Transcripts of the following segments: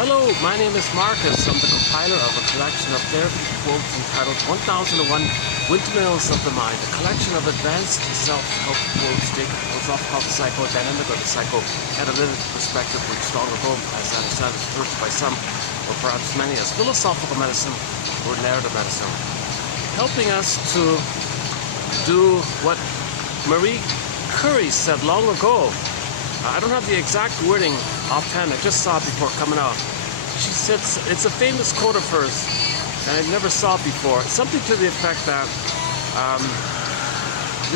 Hello, my name is Marcus. I'm the compiler of a collection of therapy quotes entitled 1001 Windmills of the Mind, a collection of advanced self-help quotes taken from the psychodynamic or the psychoanalytic perspective, which long ago, as I understand, is referred to by some, or perhaps many, as philosophical medicine or narrative medicine, helping us to do what Marie Curie said long ago. I don't have the exact wording offhand, I just saw it before coming out. She said, it's a famous quote of hers, and I never saw it before. Something to the effect that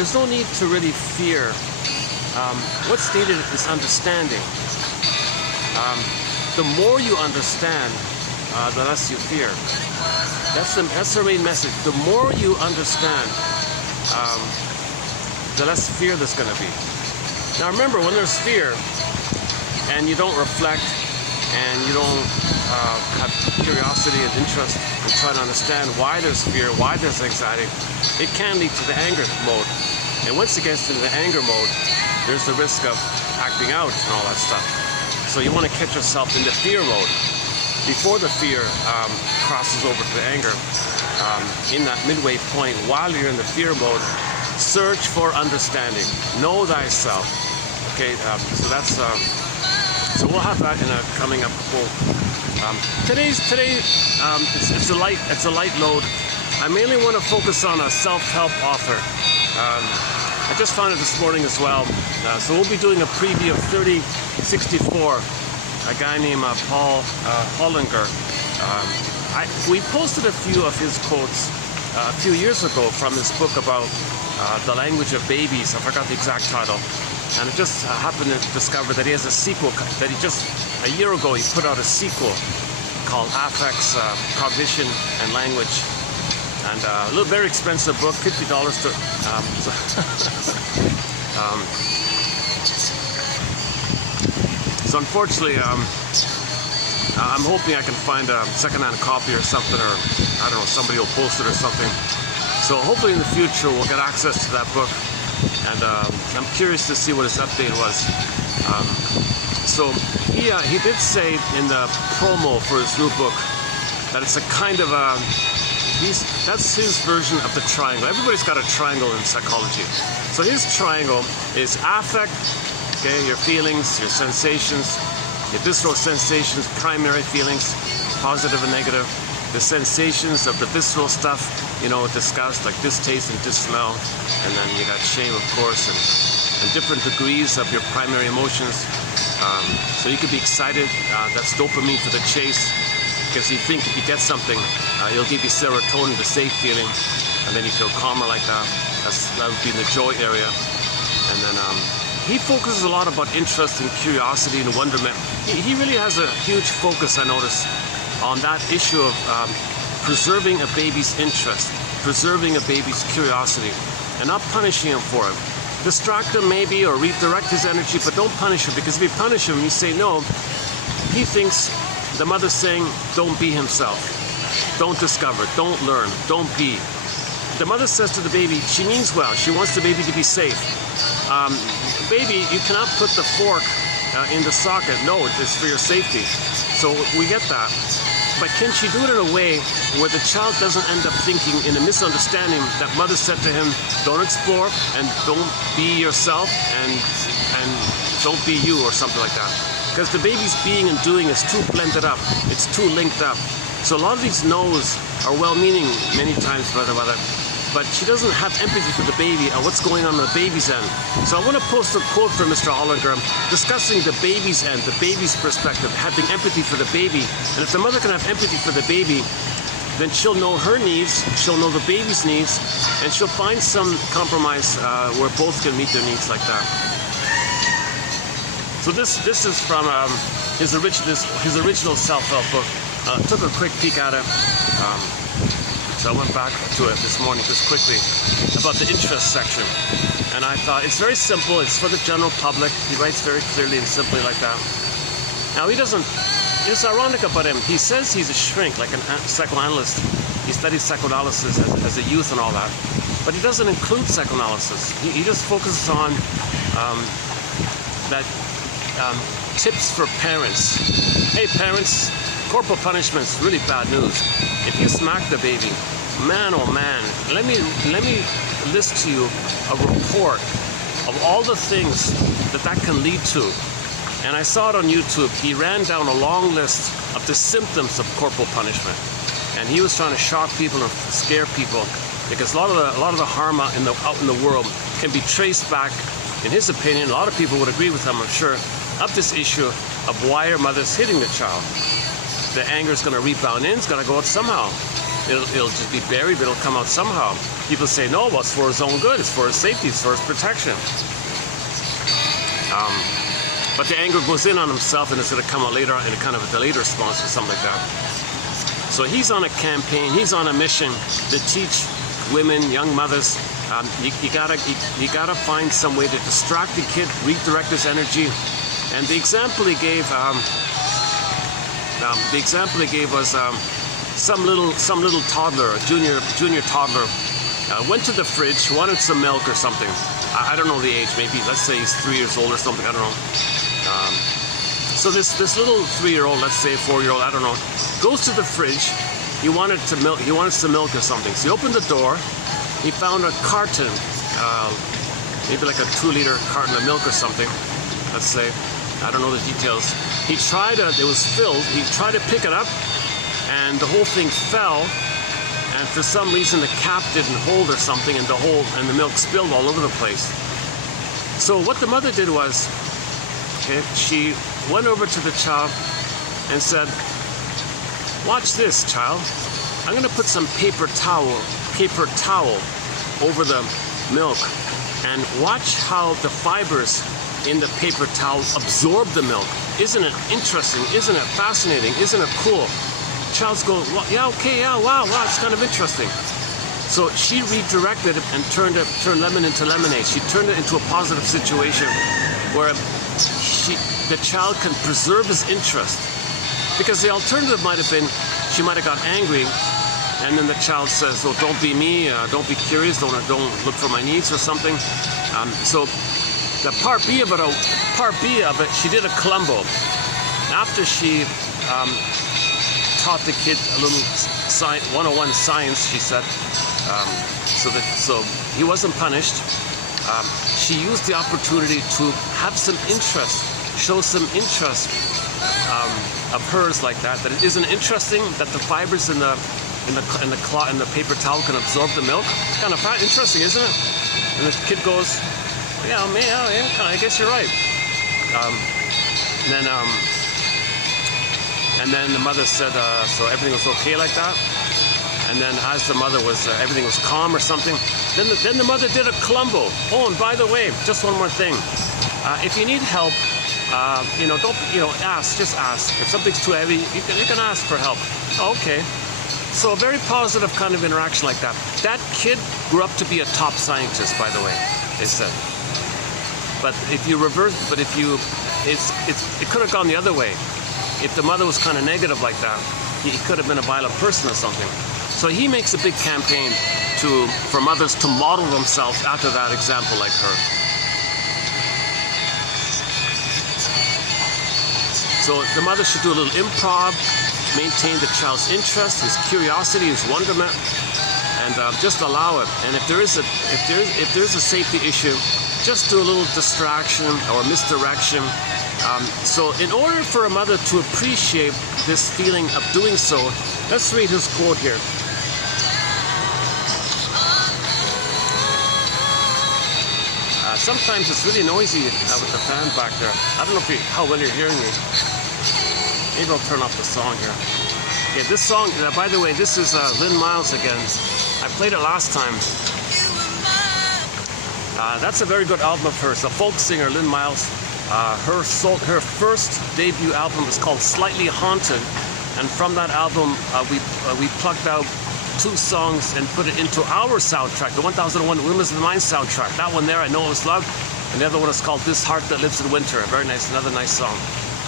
there's no need to really fear. What's needed is understanding. The more you understand, the less you fear. That's the main message. The more you understand, the less fear there's going to be. Now remember, when there's fear and you don't reflect and you don't have curiosity and interest and try to understand why there's fear, why there's anxiety, it can lead to the anger mode. And once it gets into the anger mode, there's the risk of acting out and all that stuff. So you want to catch yourself in the fear mode before the fear crosses over to anger. In that midway point, while you're in the fear mode, search for understanding. Know thyself. Okay, so that's so we'll have that in a coming up quote. Today it's a light load. I mainly want to focus on a self-help author. I just found it this morning as well. So we'll be doing a preview of 3064. A guy named Paul Hollinger. We posted a few of his quotes a few years ago from his book about the language of babies. I forgot the exact title. And I just happened to discover that he has a sequel, that he just, a year ago, he put out a sequel called Affects, Cognition and Language. And a little very expensive book, $50 to... So unfortunately, I'm hoping I can find a second-hand copy or something, or I don't know, somebody will post it or something. So hopefully in the future we'll get access to that book, and I'm curious to see what his update was. So he did say in the promo for his new book that it's a kind of a, that's his version of the triangle. Everybody's got a triangle in psychology. So his triangle is affect, okay, your feelings, your sensations, your visceral sensations, primary feelings, positive and negative. The sensations of the visceral stuff, you know, disgust, like distaste and dissmell, and then you got shame, of course, and different degrees of your primary emotions. So you could be excited, that's dopamine for the chase, because you think if you get something, it'll give you serotonin, the safe feeling, and then you feel calmer like that. That would be in the joy area. And then he focuses a lot about interest and curiosity and wonderment. He really has a huge focus, I notice, on that issue of preserving a baby's interest, preserving a baby's curiosity, and not punishing him for it. Distract him maybe, or redirect his energy, but don't punish him, because if you punish him, you say no, he thinks the mother's saying, don't be himself, don't discover, don't learn, don't be. The mother says to the baby, she means well, she wants the baby to be safe. Baby, you cannot put the fork in the socket. No, it's for your safety. So we get that. But can she do it in a way where the child doesn't end up thinking in a misunderstanding that mother said to him, don't explore and don't be yourself and don't be you, or something like that. Because the baby's being and doing is too blended up. It's too linked up. So a lot of these no's are well-meaning many times by the mother, but she doesn't have empathy for the baby and what's going on the baby's end. So I want to post a quote from Mr. Hollinger discussing the baby's end, the baby's perspective, having empathy for the baby. And if the mother can have empathy for the baby, then she'll know her needs, she'll know the baby's needs, and she'll find some compromise where both can meet their needs like that. So this is from his original self-help book. Took a quick peek at it. So I went back to it this morning just quickly about the interest section. And I thought, it's very simple, it's for the general public. He writes very clearly and simply like that. Now he doesn't, it's ironic about him. He says he's a shrink, like a psychoanalyst. He studies psychoanalysis as a youth and all that. But he doesn't include psychoanalysis. He just focuses on that tips for parents. Hey parents, corporal punishment's really bad news. If you smack the baby, man oh man, let me list to you a report of all the things that can lead to. And I saw it on YouTube. He ran down a long list of the symptoms of corporal punishment. And he was trying to shock people and scare people, because a lot of the harm out in the world can be traced back, in his opinion, a lot of people would agree with him, I'm sure, of this issue of why are mothers hitting the child. The anger is going to rebound in, it's going to go out somehow. It'll just be buried, but it'll come out somehow. People say, no, well, it's for his own good, it's for his safety, it's for his protection. But the anger goes in on himself, and it's going to come out later in a kind of a delayed response or something like that. So he's on a campaign, he's on a mission to teach women, young mothers, you gotta find some way to distract the kid, redirect his energy. And the example he gave, was some little toddler, a junior toddler, went to the fridge, wanted some milk or something. I don't know the age, maybe let's say he's 3 years old or something, I don't know. So this little 3-year-old, let's say 4-year-old, I don't know, goes to the fridge. He wanted some milk or something. So he opened the door. He found a carton, maybe like a 2-liter carton of milk or something. Let's say, I don't know the details. It was filled. He tried to pick it up, and the whole thing fell. And for some reason, the cap didn't hold or something, and the milk spilled all over the place. So what the mother did was, she went over to the child and said, watch this, child. I'm going to put some paper towel over the milk, and watch how the fibers in the paper towel absorb the milk. Isn't it interesting? Isn't it fascinating? Isn't it cool? Child's going, well, yeah, okay, yeah, wow, it's kind of interesting. So she redirected it and turned lemon into lemonade. She turned it into a positive situation where the child can preserve his interest. Because the alternative might have been, she might have got angry, and then the child says, oh, don't be me, don't be curious, don't look for my needs or something. So the part B of it, she did a Columbo. After she taught the kid a little 101 science, she said, so he wasn't punished. She used the opportunity to have some interest, show some interest of hers like that it isn't interesting that the fibers in the paper towel can absorb the milk. It's kind of interesting, isn't it? And the kid goes, yeah, man, I guess you're right. And then the mother said, so everything was okay like that. And then as the mother was, everything was calm or something. Then the mother did a Columbo. Oh, and by the way, just one more thing. If you need help, just ask. If something's too heavy, you can ask for help. Oh, okay. So a very positive kind of interaction like that. That kid grew up to be a top scientist, by the way, they said. But it could have gone the other way. If the mother was kind of negative like that, he could have been a violent person or something. So he makes a big campaign for mothers to model themselves after that example like her. So the mother should do a little improv, maintain the child's interest, his curiosity, his wonderment, and just allow it. And if there is a safety issue, just do a little distraction or misdirection. So in order for a mother to appreciate this feeling of doing so, let's read his quote here. Sometimes it's really noisy with the fan back there. I don't know how well you're hearing me. Maybe I'll turn off the song here. Yeah, this song, by the way, this is Lynn Miles again. I played it last time. That's a very good album of hers. A folk singer, Lynn Miles. Her first debut album was called Slightly Haunted, and from that album we plucked out 2 songs and put it into our soundtrack, the 1001 Windmills of the Mind soundtrack. That one there, I Know It Was Love, and the other one is called This Heart That Lives in Winter. Very nice, another nice song.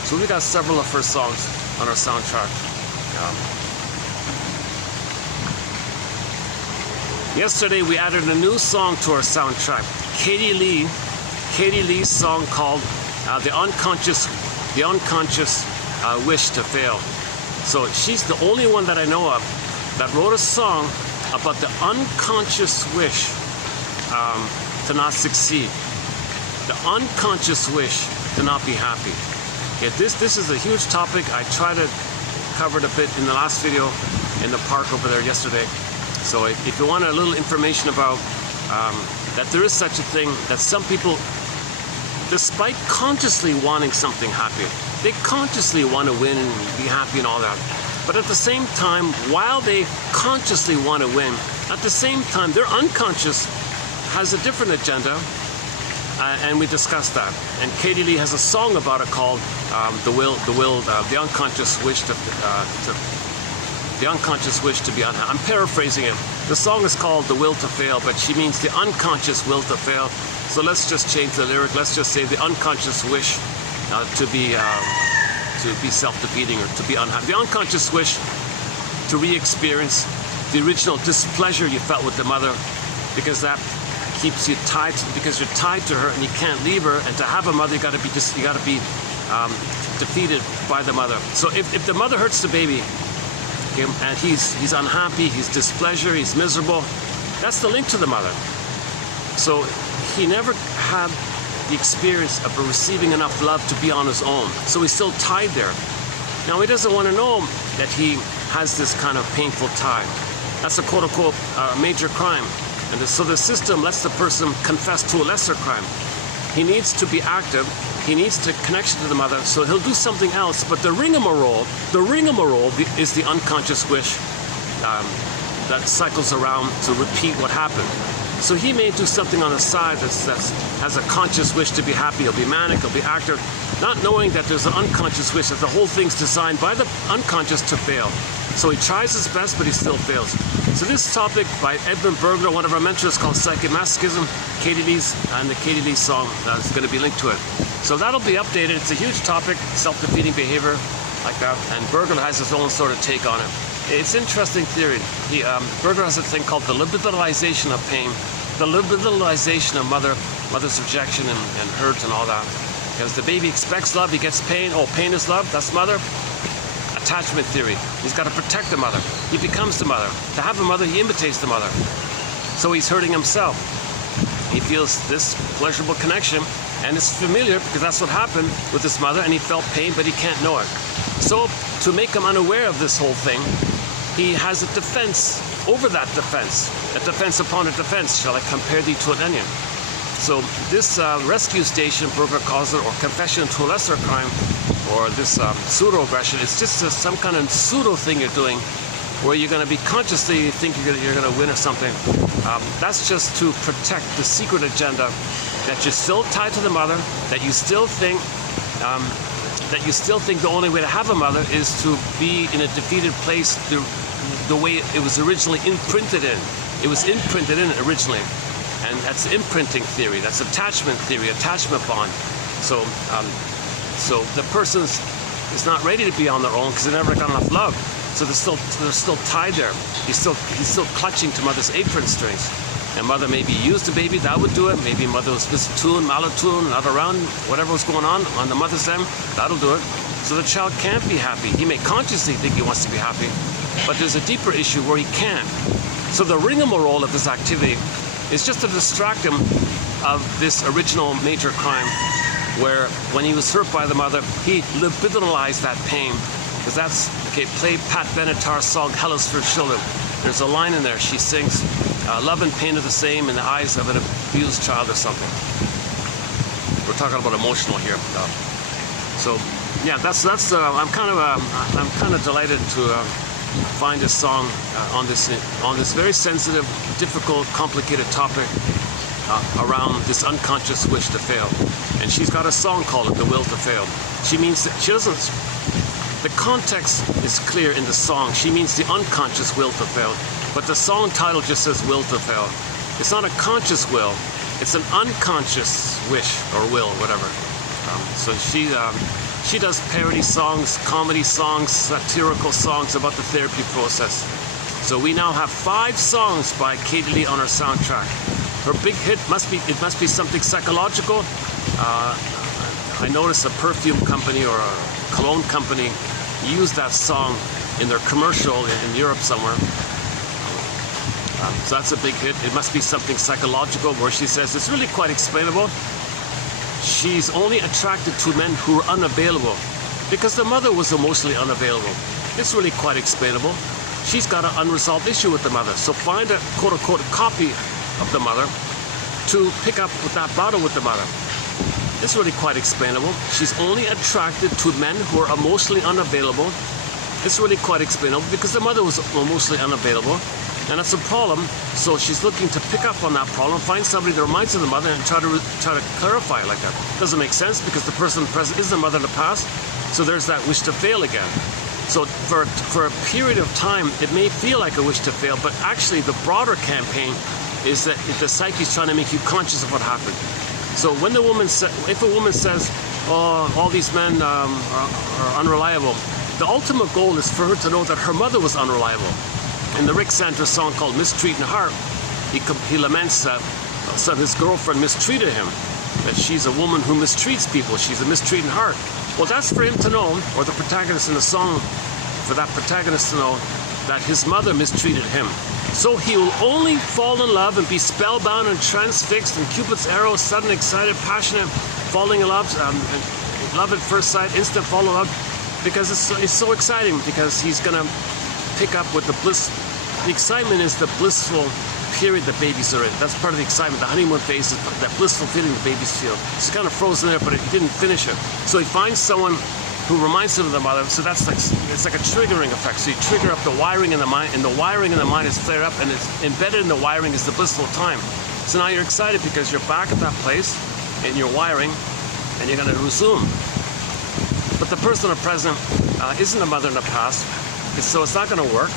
So we got several of her songs on our soundtrack. Yesterday we added a new song to our soundtrack. Katie Lee's song called The Unconscious the unconscious wish to fail. So she's the only one that I know of that wrote a song about the unconscious wish to not succeed, the unconscious wish to not be happy. Okay, this is a huge topic. I tried to cover it a bit in the last video in the park over there yesterday. So if you want a little information about that there is such a thing, that some people, despite consciously wanting something happy, they consciously want to win and be happy and all that. But at the same time, while they consciously want to win, at the same time, their unconscious has a different agenda, and we discussed that. And Katie Lee has a song about it called the unconscious wish to be unhappy. I'm paraphrasing it. The song is called The Will to Fail, but she means the unconscious will to fail. So let's just change the lyric. Let's just say the unconscious wish to be self-defeating or to be unhappy. The unconscious wish to re-experience the original displeasure you felt with the mother, because that keeps you tied, because you're tied to her and you can't leave her. And to have a mother, you got to be defeated by the mother. So if the mother hurts the baby, okay, and he's unhappy, he's displeasure, he's miserable, that's the link to the mother. So he never had the experience of receiving enough love to be on his own. So he's still tied there. Now he doesn't want to know that he has this kind of painful tie. That's a quote-unquote major crime. And so the system lets the person confess to a lesser crime. He needs to be active. He needs the connection to the mother, so he'll do something else. But the rigmarole is the unconscious wish that cycles around to repeat what happened. So he may do something on the side that has a conscious wish to be happy. He'll be manic, he'll be active, not knowing that there's an unconscious wish, that the whole thing's designed by the unconscious to fail. So he tries his best, but he still fails. So this topic by Edmund Berger, one of our mentors, called Psychomasochism, Katie Lee's, and the Katie Lee song is going to be linked to it. So that'll be updated. It's a huge topic, self-defeating behavior, like that. And Berger has his own sort of take on it. It's interesting theory. Berger has a thing called the libidinalization of pain, the libidinalization of mother's rejection and hurt and all that. Because the baby expects love, he gets pain. Oh, pain is love, that's mother. Attachment theory. He's got to protect the mother. He becomes the mother. To have a mother, he imitates the mother. So he's hurting himself. He feels this pleasurable connection, and it's familiar because that's what happened with his mother, and he felt pain, but he can't know it. So to make him unaware of this whole thing, he has a defense over that defense. A defense upon a defense. Shall I compare thee to an onion? So this rescue station, Berger calls it, or confession to a lesser crime, or this pseudo-aggression, it's just some kind of pseudo thing you're doing where you're going to be consciously think you're going to win or something. That's just to protect the secret agenda that you're still tied to the mother, that you still think the only way to have a mother is to be in a defeated place the way it was originally imprinted in. It was imprinted in originally. And that's imprinting theory, that's attachment theory, attachment bond. So the person is not ready to be on their own because they never got enough love. So they're still tied there. He's still clutching to mother's apron strings. And mother maybe used the baby, that would do it. Maybe mother was misattuned, malattuned, not around, whatever was going on the mother's end, that'll do it. So the child can't be happy. He may consciously think he wants to be happy, but there's a deeper issue where he can't. So the rigmarole of this activity is just to distract him of this original major crime, where when he was hurt by the mother, he libidinalized that pain. Because that's, okay, play Pat Benatar's song, Hell is for Children. There's a line in there, she sings, love and pain are the same in the eyes of an abused child or something. We're talking about emotional here. So, yeah, I'm kind of delighted to find a song on this very sensitive, difficult, complicated topic around this unconscious wish to fail. And she's got a song called The Will to Fail. She means that she doesn't. The context is clear in the song. She means the unconscious will to fail. But the song title just says will to fail. It's not a conscious will. It's an unconscious wish or will, whatever. So she does parody songs, comedy songs, satirical songs about the therapy process. So we now have 5 songs by Katie Lee on her soundtrack. Her big hit must be something psychological, I noticed a perfume company or a cologne company used that song in their commercial in Europe somewhere. So that's a big hit. It must be something psychological, where she says, it's really quite explainable. She's only attracted to men who are unavailable because the mother was emotionally unavailable. It's really quite explainable. She's got an unresolved issue with the mother. So find a quote-unquote copy of the mother to pick up with that battle with the mother. It's really quite explainable. She's only attracted to men who are emotionally unavailable. It's really quite explainable because the mother was emotionally unavailable, and that's a problem. So she's looking to pick up on that problem, find somebody that reminds her of the mother, and try to clarify it like that. Doesn't make sense because the person in the present is the mother in the past. So there's that wish to fail again. So for a period of time, it may feel like a wish to fail, but actually the broader campaign is that the psyche is trying to make you conscious of what happened. So when the woman if a woman says, "Oh, all these men are unreliable," the ultimate goal is for her to know that her mother was unreliable. In the Rick Santos song called "Mistreating Heart," he laments that his girlfriend mistreated him, that she's a woman who mistreats people. She's a mistreating heart. Well, that's for him to know, or the protagonist in the song, for that protagonist to know that his mother mistreated him. So he will only fall in love and be spellbound and transfixed, and Cupid's arrow, sudden, excited, passionate, falling in love, love at first sight, instant fall in love, because it's so exciting, because he's going to pick up with the bliss. The excitement is the blissful period that babies are in. That's part of the excitement. The honeymoon phase is that blissful feeling the babies feel. It's kind of frozen there, but it didn't finish it. So he finds someone who reminds him of the mother. So that's like, it's like a triggering effect. So you trigger up the wiring in the mind, and the wiring in the mind is flared up, and it's embedded in the wiring is the blissful time. So now you're excited because you're back at that place in your wiring, and you're going to resume. But the person in the present isn't a mother in the past, so it's not going to work.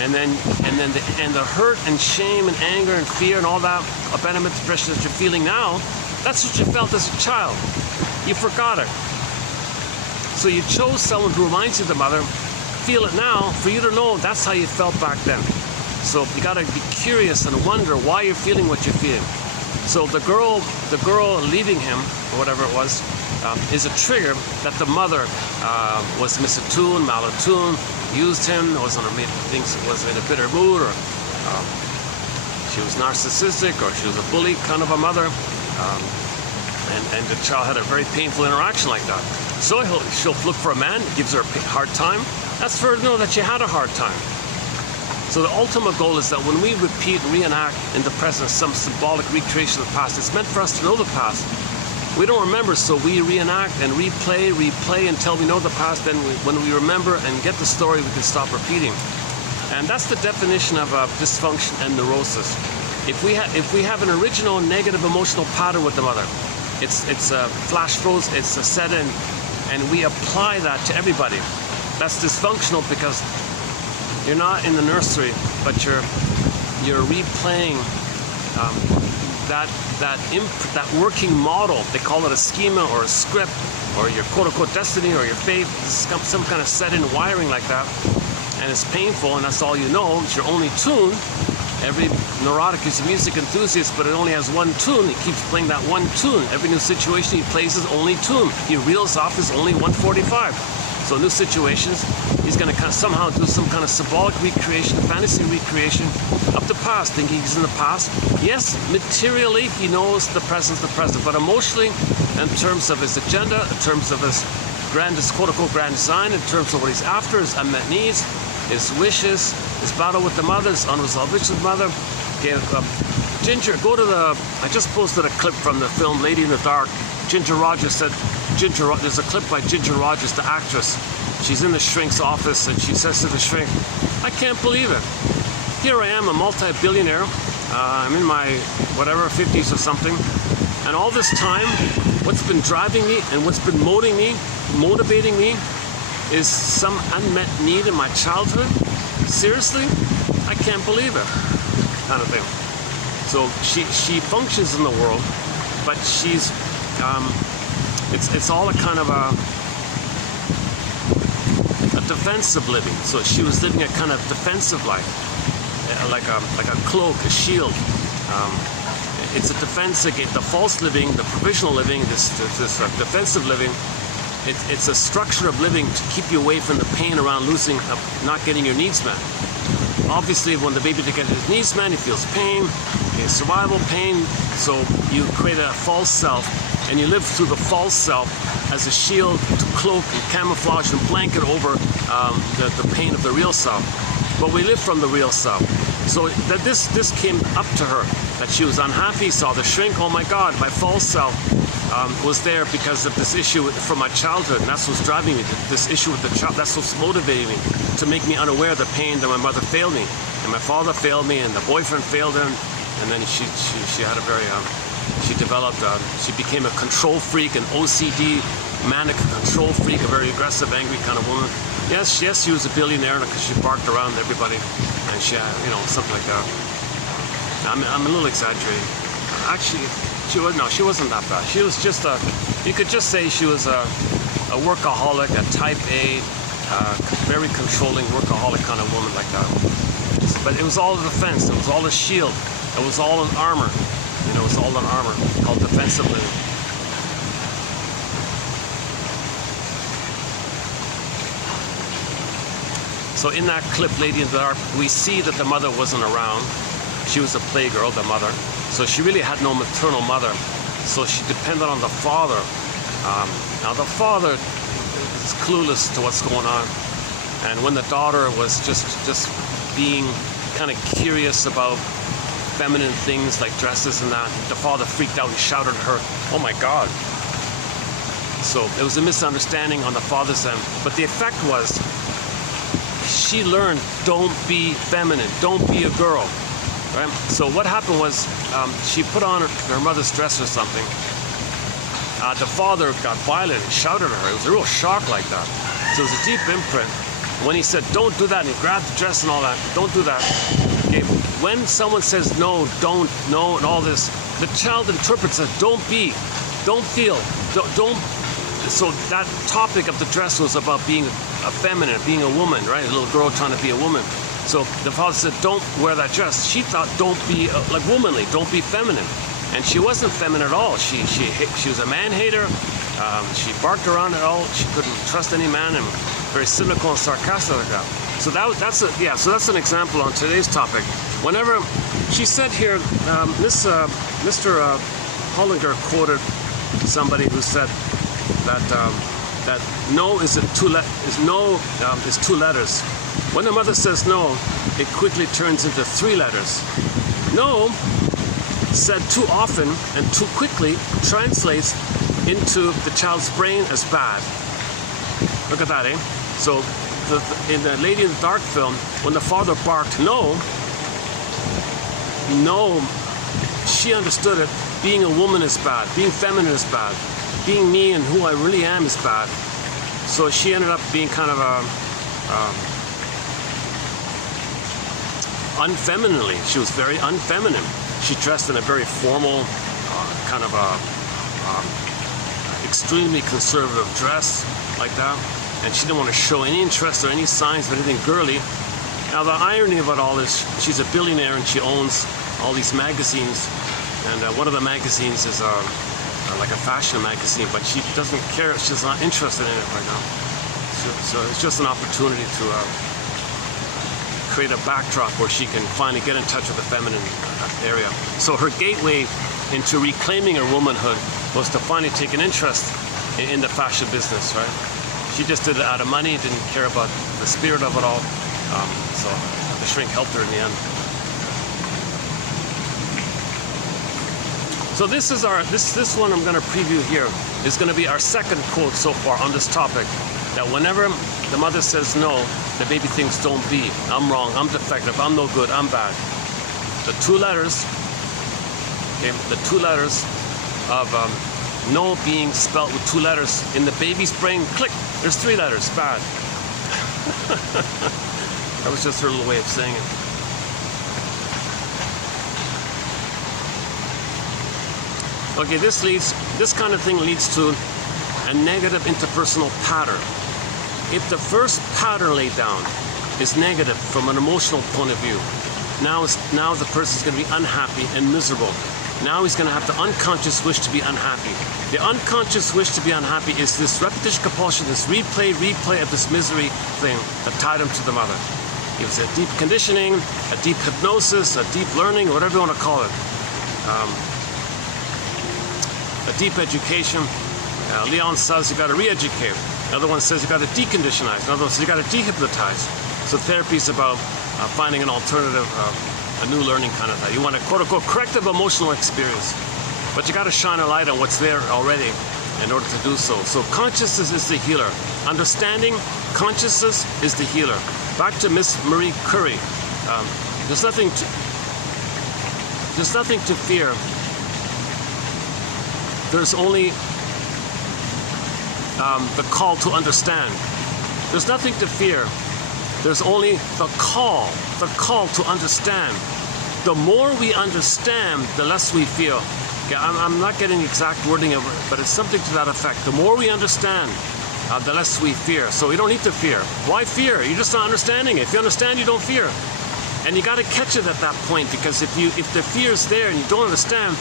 And the hurt and shame and anger and fear and all that abandonment, depression that you're feeling now, that's what you felt as a child. You forgot it. So you chose someone who reminds you of the mother. Feel it now for you to know that's how you felt back then. So you got to be curious and wonder why you're feeling what you're feeling. So the girl leaving him, or whatever it was, is a trigger that the mother was misattuned, malattuned, used him, was in a bitter mood, or she was narcissistic, or she was a bully kind of a mother, and the child had a very painful interaction like that. So she'll look for a man, gives her a hard time. That's for her to know that she had a hard time. So the ultimate goal is that when we repeat and reenact in the present some symbolic recreation of the past, it's meant for us to know the past. We don't remember, so we reenact and replay until we know the past. Then when we remember and get the story, we can stop repeating. And that's the definition of dysfunction and neurosis. If we have an original negative emotional pattern with the mother, it's a flash froze, it's a set in, and we apply that to everybody. That's dysfunctional because you're not in the nursery, but you're replaying that working model. They call it a schema or a script or your quote-unquote destiny or your fate. Some kind of set-in wiring like that, and it's painful, and that's all you know. It's your only tune. Every neurotic is a music enthusiast, but it only has one tune. He keeps playing that one tune. Every new situation he plays his only tune. He reels off his only 145. So new situations, he's going to somehow do some kind of symbolic recreation, fantasy recreation of the past, thinking he's in the past. Yes, materially he knows the present, but emotionally, in terms of his agenda, in terms of his quote-unquote grand design, in terms of what he's after, his unmet needs, his wishes, his battle with the mother, his unresolved wishes with the mother. Okay, Ginger, I just posted a clip from the film Lady in the Dark. Ginger Rogers said, there's a clip by Ginger Rogers, the actress. She's in the shrink's office, and she says to the shrink, "I can't believe it. Here I am, a multi-billionaire. I'm in my, 50s or something. And all this time, what's been driving me and what's been motivating me is some unmet need in my childhood? Seriously? I can't believe it," kind of thing. So she functions in the world, but she's, it's all a kind of a defensive living. So she was living a kind of defensive life, like a cloak, a shield. it's a defense against the false living, the provisional living, this defensive living. It's a structure of living to keep you away from the pain around losing, not getting your needs met. Obviously, when the baby doesn't get his needs met, he feels pain, survival pain. So you create a false self, and you live through the false self as a shield to cloak and camouflage and blanket over the pain of the real self. But we live from the real self. So that this came up to her, that she was unhappy, saw the shrink. Oh my God, my false self was there because of this issue from my childhood, and that's what's driving me. This issue with the child, that's what's motivating me to make me unaware of the pain that my mother failed me, and my father failed me, and the boyfriend failed her, and then she had a very she developed she became a control freak, an OCD, manic control freak, a very aggressive, angry kind of woman. Yes, she was a billionaire because she barked around everybody, and she had, something like that. I'm a little exaggerating. Actually, she wasn't that bad. She was just you could just say she was a workaholic, a type A, very controlling workaholic kind of woman like that. But it was all a defense. It was all a shield. It was all an armor. It was all an armor called defensive living. So in that clip, Lady in the Dark, we see that the mother wasn't around. She was a playgirl, the mother. So she really had no maternal mother. So she depended on the father. Now the father is clueless to what's going on. And when the daughter was just being kind of curious about feminine things like dresses and that, the father freaked out and shouted at her, "Oh my God." So it was a misunderstanding on the father's end. But the effect was, she learned, don't be feminine, don't be a girl, right? So what happened was, she put on her mother's dress or something. The father got violent and shouted at her. It was a real shock like that. So it was a deep imprint. When he said, don't do that, and he grabbed the dress and all that, don't do that. Okay. When someone says no, don't, no, and all this, the child interprets it, don't be, don't feel, don't. So that topic of the dress was about being a feminine, being a woman, right? A little girl trying to be a woman. So the father said, don't wear that dress. She thought, don't be like womanly, don't be feminine. And she wasn't feminine at all. She was a man-hater. She barked around at all. She couldn't trust any man, and very cynical and sarcastic like that. So that's an example on today's topic. Whenever she said here, Mr. Hollinger quoted somebody who said that no is two letters. When the mother says no, it quickly turns into 3 letters. No, said too often and too quickly, translates into the child's brain as bad. Look at that, eh? So in the Lady in the Dark film, when the father barked no, she understood it. Being a woman is bad. Being feminine is bad. Being me and who I really am is bad. So she ended up being kind of unfemininely. She was very unfeminine. She dressed in a very formal, kind of extremely conservative dress like that. And she didn't want to show any interest or any signs of anything girly. Now the irony of it all is she's a billionaire and she owns all these magazines. And one of the magazines is like a fashion magazine, but she doesn't care. She's not interested in it right now. So it's just an opportunity to create a backdrop where she can finally get in touch with the feminine area. So her gateway into reclaiming her womanhood was to finally take an interest in the fashion business, right? She just did it out of money, didn't care about the spirit of it all. So the shrink helped her in the end. So this is this one I'm going to preview here is going to be our second quote so far on this topic. That whenever the mother says no, the baby thinks don't be. I'm wrong, I'm defective, I'm no good, I'm bad. The 2 letters, okay, the 2 letters of no being spelt with 2 letters in the baby's brain, click, there's 3 letters, bad. That was just her little way of saying it. Okay, this kind of thing leads to a negative interpersonal pattern. If the first pattern laid down is negative from an emotional point of view, now the person's going to be unhappy and miserable. Now he's going to have the unconscious wish to be unhappy. The unconscious wish to be unhappy is this repetition compulsion, this replay of this misery thing that tied him to the mother. It was a deep conditioning, a deep hypnosis, a deep learning, whatever you want to call it. A deep education. Leon says you got to re-educate. Another one says you got to deconditionize. Another one says you got to dehypnotize. So therapy is about finding an alternative, a new learning kind of thing. You want a quote-unquote corrective emotional experience, but you got to shine a light on what's there already in order to do so. So consciousness is the healer. Understanding consciousness is the healer. Back to Miss Marie Curie. There's nothing to fear. There's only the call to understand. There's nothing to fear. There's only the call to understand. The more we understand, the less we feel. Okay, I'm not getting the exact wording of it, but it's something to that effect. The more we understand, the less we fear. So we don't need to fear. Why fear? You're just not understanding it. If you understand, you don't fear. And you got to catch it at that point, because if the fear is there and you don't understand,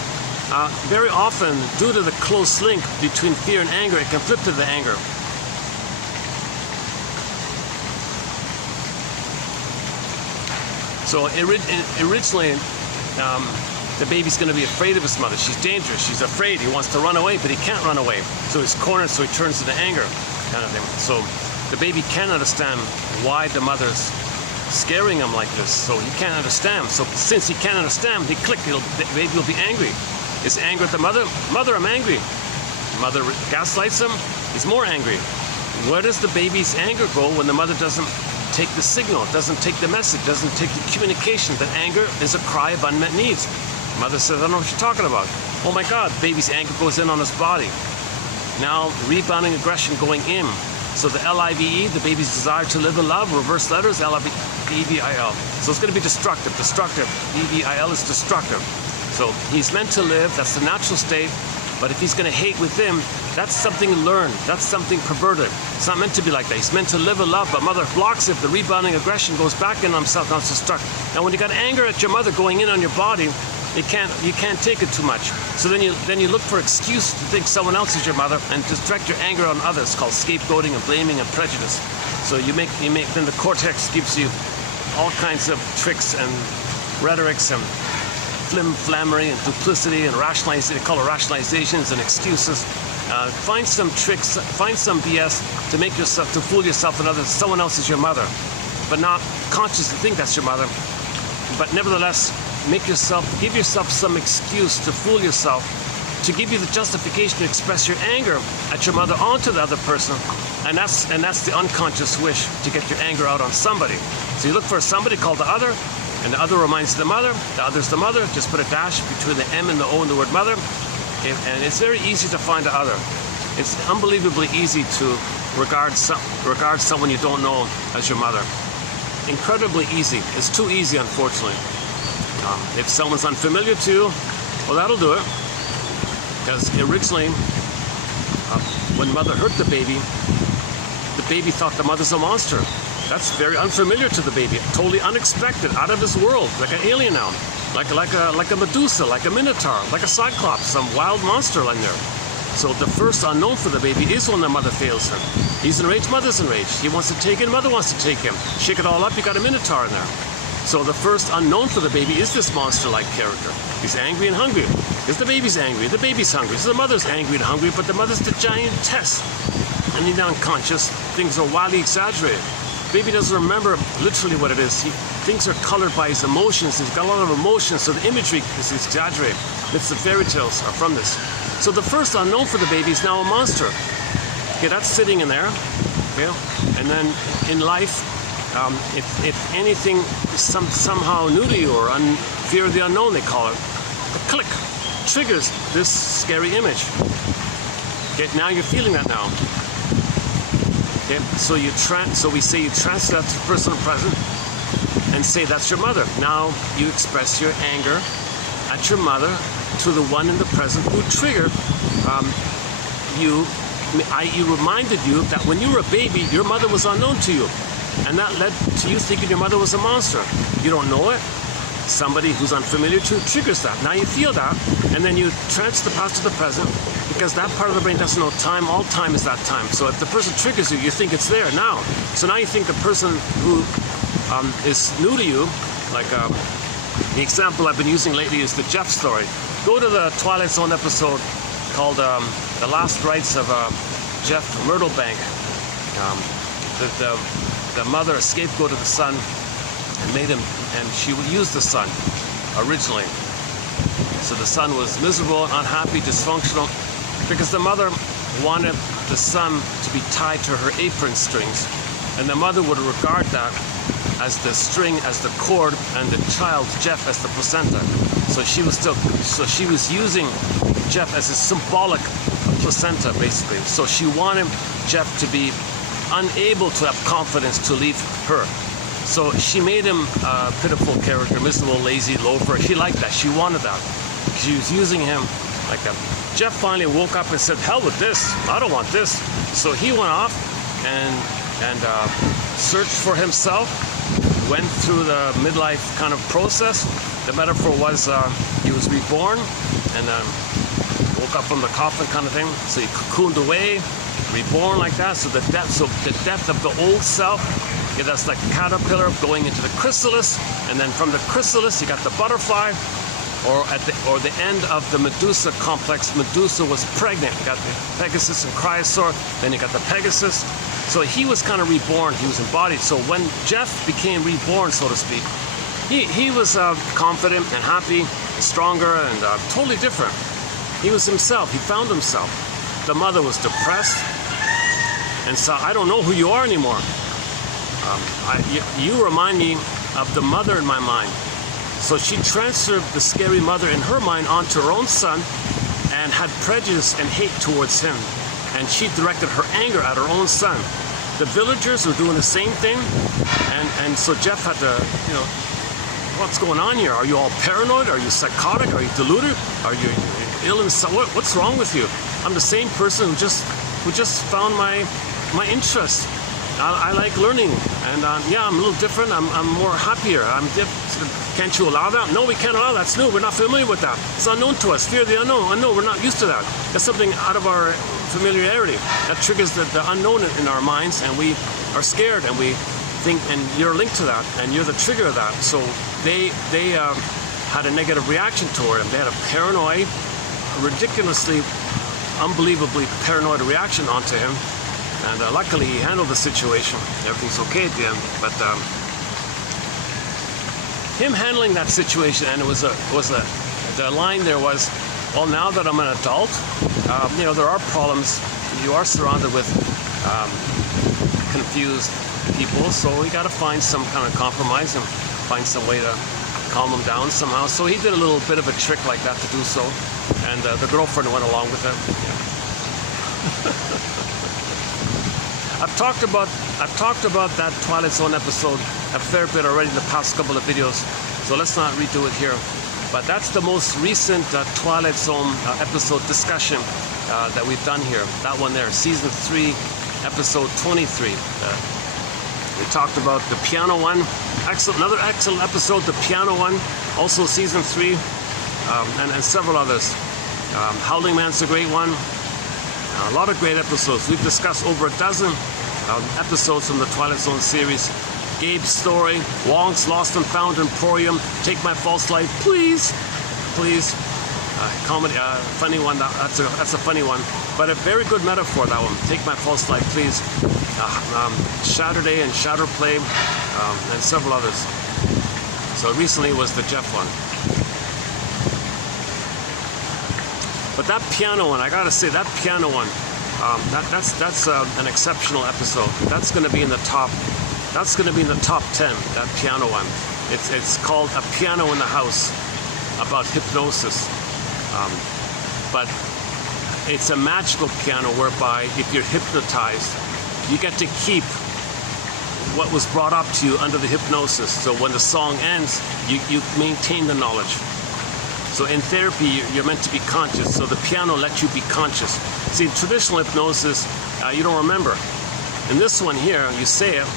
very often, due to the close link between fear and anger, it can flip to the anger. So originally, the baby's going to be afraid of his mother. She's dangerous. She's afraid. He wants to run away, but he can't run away. So he's cornered, so he turns to the anger kind of thing. So the baby can't understand why the mother's scaring him like this. So he can't understand. So since he can't understand, the baby will be angry. Is anger at the mother? Mother, I'm angry. Mother gaslights him. He's more angry. Where does the baby's anger go when the mother doesn't take the signal, doesn't take the message, doesn't take the communication that anger is a cry of unmet needs? Mother says, I don't know what you're talking about. Oh my God, baby's anger goes in on his body. Now, rebounding aggression going in. So the L-I-V-E, the baby's desire to live in love, reverse letters, L-I-V-E-V-I-L. So it's going to be destructive. Destructive. E-V-I-L is destructive. So he's meant to live, that's the natural state. But if he's going to hate within, that's something learned. That's something perverted. It's not meant to be like that. He's meant to live in love, but mother blocks it. The rebounding aggression goes back in on himself, now it's destructive. Now when you got anger at your mother going in on your body, you can't take it too much. So then you look for excuse to think someone else is your mother and direct your anger on others. It's called scapegoating and blaming and prejudice. So then the cortex gives you all kinds of tricks and rhetorics and flammery and duplicity and rationalization. They call it rationalizations and excuses. Find some tricks, find some BS to make yourself, to fool yourself and others. Someone else is your mother, but not consciously think that's your mother. But nevertheless, give yourself some excuse to fool yourself, to give you the justification to express your anger at your mother onto the other person, and that's the unconscious wish to get your anger out on somebody. So you look for somebody called the other. And the other reminds the mother, the other's the mother. Just put a dash between the M and the O in the word mother. And it's very easy to find the other. It's unbelievably easy to regard someone you don't know as your mother. Incredibly easy. It's too easy, unfortunately. If someone's unfamiliar to you, well, that'll do it. Because originally, when mother hurt the baby thought the mother's a monster. That's very unfamiliar to the baby, totally unexpected, out of this world, like an alien now, like a Medusa, like a Minotaur, like a Cyclops, some wild monster in there. So the first unknown for the baby is when the mother fails him. He's enraged, mother's enraged. He wants to take it, mother wants to take him. Shake it all up, you got a Minotaur in there. So the first unknown for the baby is this monster-like character. He's angry and hungry. Because the baby's angry, the baby's hungry. So the mother's angry and hungry, but the mother's the giantess. And in the unconscious, things are wildly exaggerated. Baby doesn't remember literally what it is. Things are colored by his emotions. He's got a lot of emotions, so the imagery is exaggerated. It's the fairy tales are from this. So the first unknown for the baby is now a monster. Okay, that's sitting in there. Okay, and then in life, if anything is somehow new to you or fear of the unknown, they call it, a click triggers this scary image. Okay, now you're feeling that now. Okay, so we say you transfer that to the person present and say that's your mother. Now you express your anger at your mother to the one in the present who triggered i.e. reminded you that when you were a baby, your mother was unknown to you. And that led to you thinking your mother was a monster. You don't know it. somebody who's unfamiliar to triggers that. Now you feel that, and then you transfer the past to the present, because that part of the brain doesn't know time. All time is that time. So if the person triggers you, you think it's there now. So now you think the person who is new to you, like the example I've been using lately is the Jeff story. Go to the Twilight Zone episode called The Last Rites of Jeff Myrtlebank. The mother, a scapegoat of the son, and made him, and she would use the son originally. So the son was miserable, unhappy, dysfunctional, because the mother wanted the son to be tied to her apron strings, and the mother would regard that as the string, as the cord, and the child, Jeff, as the placenta. So she was using Jeff as a symbolic placenta, basically. So she wanted Jeff to be unable to have confidence to leave her. So she made him a pitiful character, miserable, lazy, loafer. She liked that. She wanted that. She was using him like that. Jeff finally woke up and said, hell with this. I don't want this. So he went off and searched for himself, went through the midlife kind of process. The metaphor was he was reborn and woke up from the coffin kind of thing. So he cocooned away, reborn like that. So the death of the old self, yeah, that's like a caterpillar going into the chrysalis, and then from the chrysalis you got the butterfly, or the end of the Medusa complex. Medusa was pregnant. You got the Pegasus and Chrysaor, then you got the Pegasus. So he was kind of reborn. He was embodied. So when Jeff became reborn, so to speak, he was confident and happy, stronger, and totally different. He was himself. He found himself. The mother was depressed and said, I don't know who you are anymore. You remind me of the mother in my mind. So she transferred the scary mother in her mind onto her own son and had prejudice and hate towards him. And she directed her anger at her own son. The villagers were doing the same thing. And so Jeff had to, what's going on here? Are you all paranoid? Are you psychotic? Are you deluded? Are you ill and what's wrong with you? I'm the same person who just found my interest. I like learning, and yeah, I'm a little different. I'm more happier. Can't you allow that? No, we can't allow that. It's new. We're not familiar with that. It's unknown to us. Fear of the unknown. Unknown. We're not used to that. That's something out of our familiarity. That triggers the unknown in our minds, and we are scared, and we think, and you're linked to that, and you're the trigger of that. So they had a negative reaction toward him. They had a paranoid, ridiculously, unbelievably paranoid reaction onto him. And luckily he handled the situation. Everything's okay at the end. But him handling that situation, and the line there was, well, now that I'm an adult, there are problems. You are surrounded with confused people, so we got to find some kind of compromise and find some way to calm them down somehow. So he did a little bit of a trick like that to do so, and the girlfriend went along with it. I've talked about that Twilight Zone episode a fair bit already in the past couple of videos, so let's not redo it here. But that's the most recent Twilight Zone episode discussion that we've done here. That one there, season 3, episode 23. We talked about the piano one. Another excellent episode, the piano one. Also season 3, and several others. Howling Man's a great one. A lot of great episodes. We've discussed over a dozen episodes from the Twilight Zone series. Gabe's story, Wong's Lost and Found Emporium, Take My False Life, please. Comedy, funny one. That's a funny one, but a very good metaphor, that one. Take My False Life, please. Saturday and Shadow Play, and several others. So recently was the Jeff one. But that piano one, I gotta say, that piano one, that's an exceptional episode. That's gonna be in the top. That's gonna be in the top 10. That piano one. It's called A Piano in the House, about hypnosis. But it's a magical piano whereby if you're hypnotized, you get to keep what was brought up to you under the hypnosis. So when the song ends, you maintain the knowledge. So in therapy, you're meant to be conscious, so the piano lets you be conscious. See, in traditional hypnosis, you don't remember. In this one here, you say it,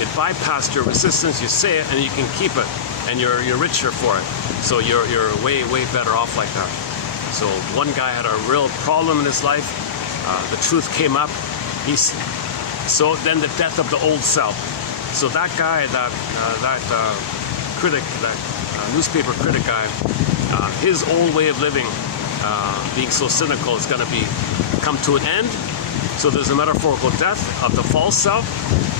it bypassed your resistance. You say it and you can keep it, and you're richer for it. So you're way better off like that. So one guy had a real problem in his life. The truth came up. So then the death of the old self. So that guy, that critic, that newspaper critic guy, his old way of living, being so cynical, is going to come to an end. So there's a metaphorical death of the false self.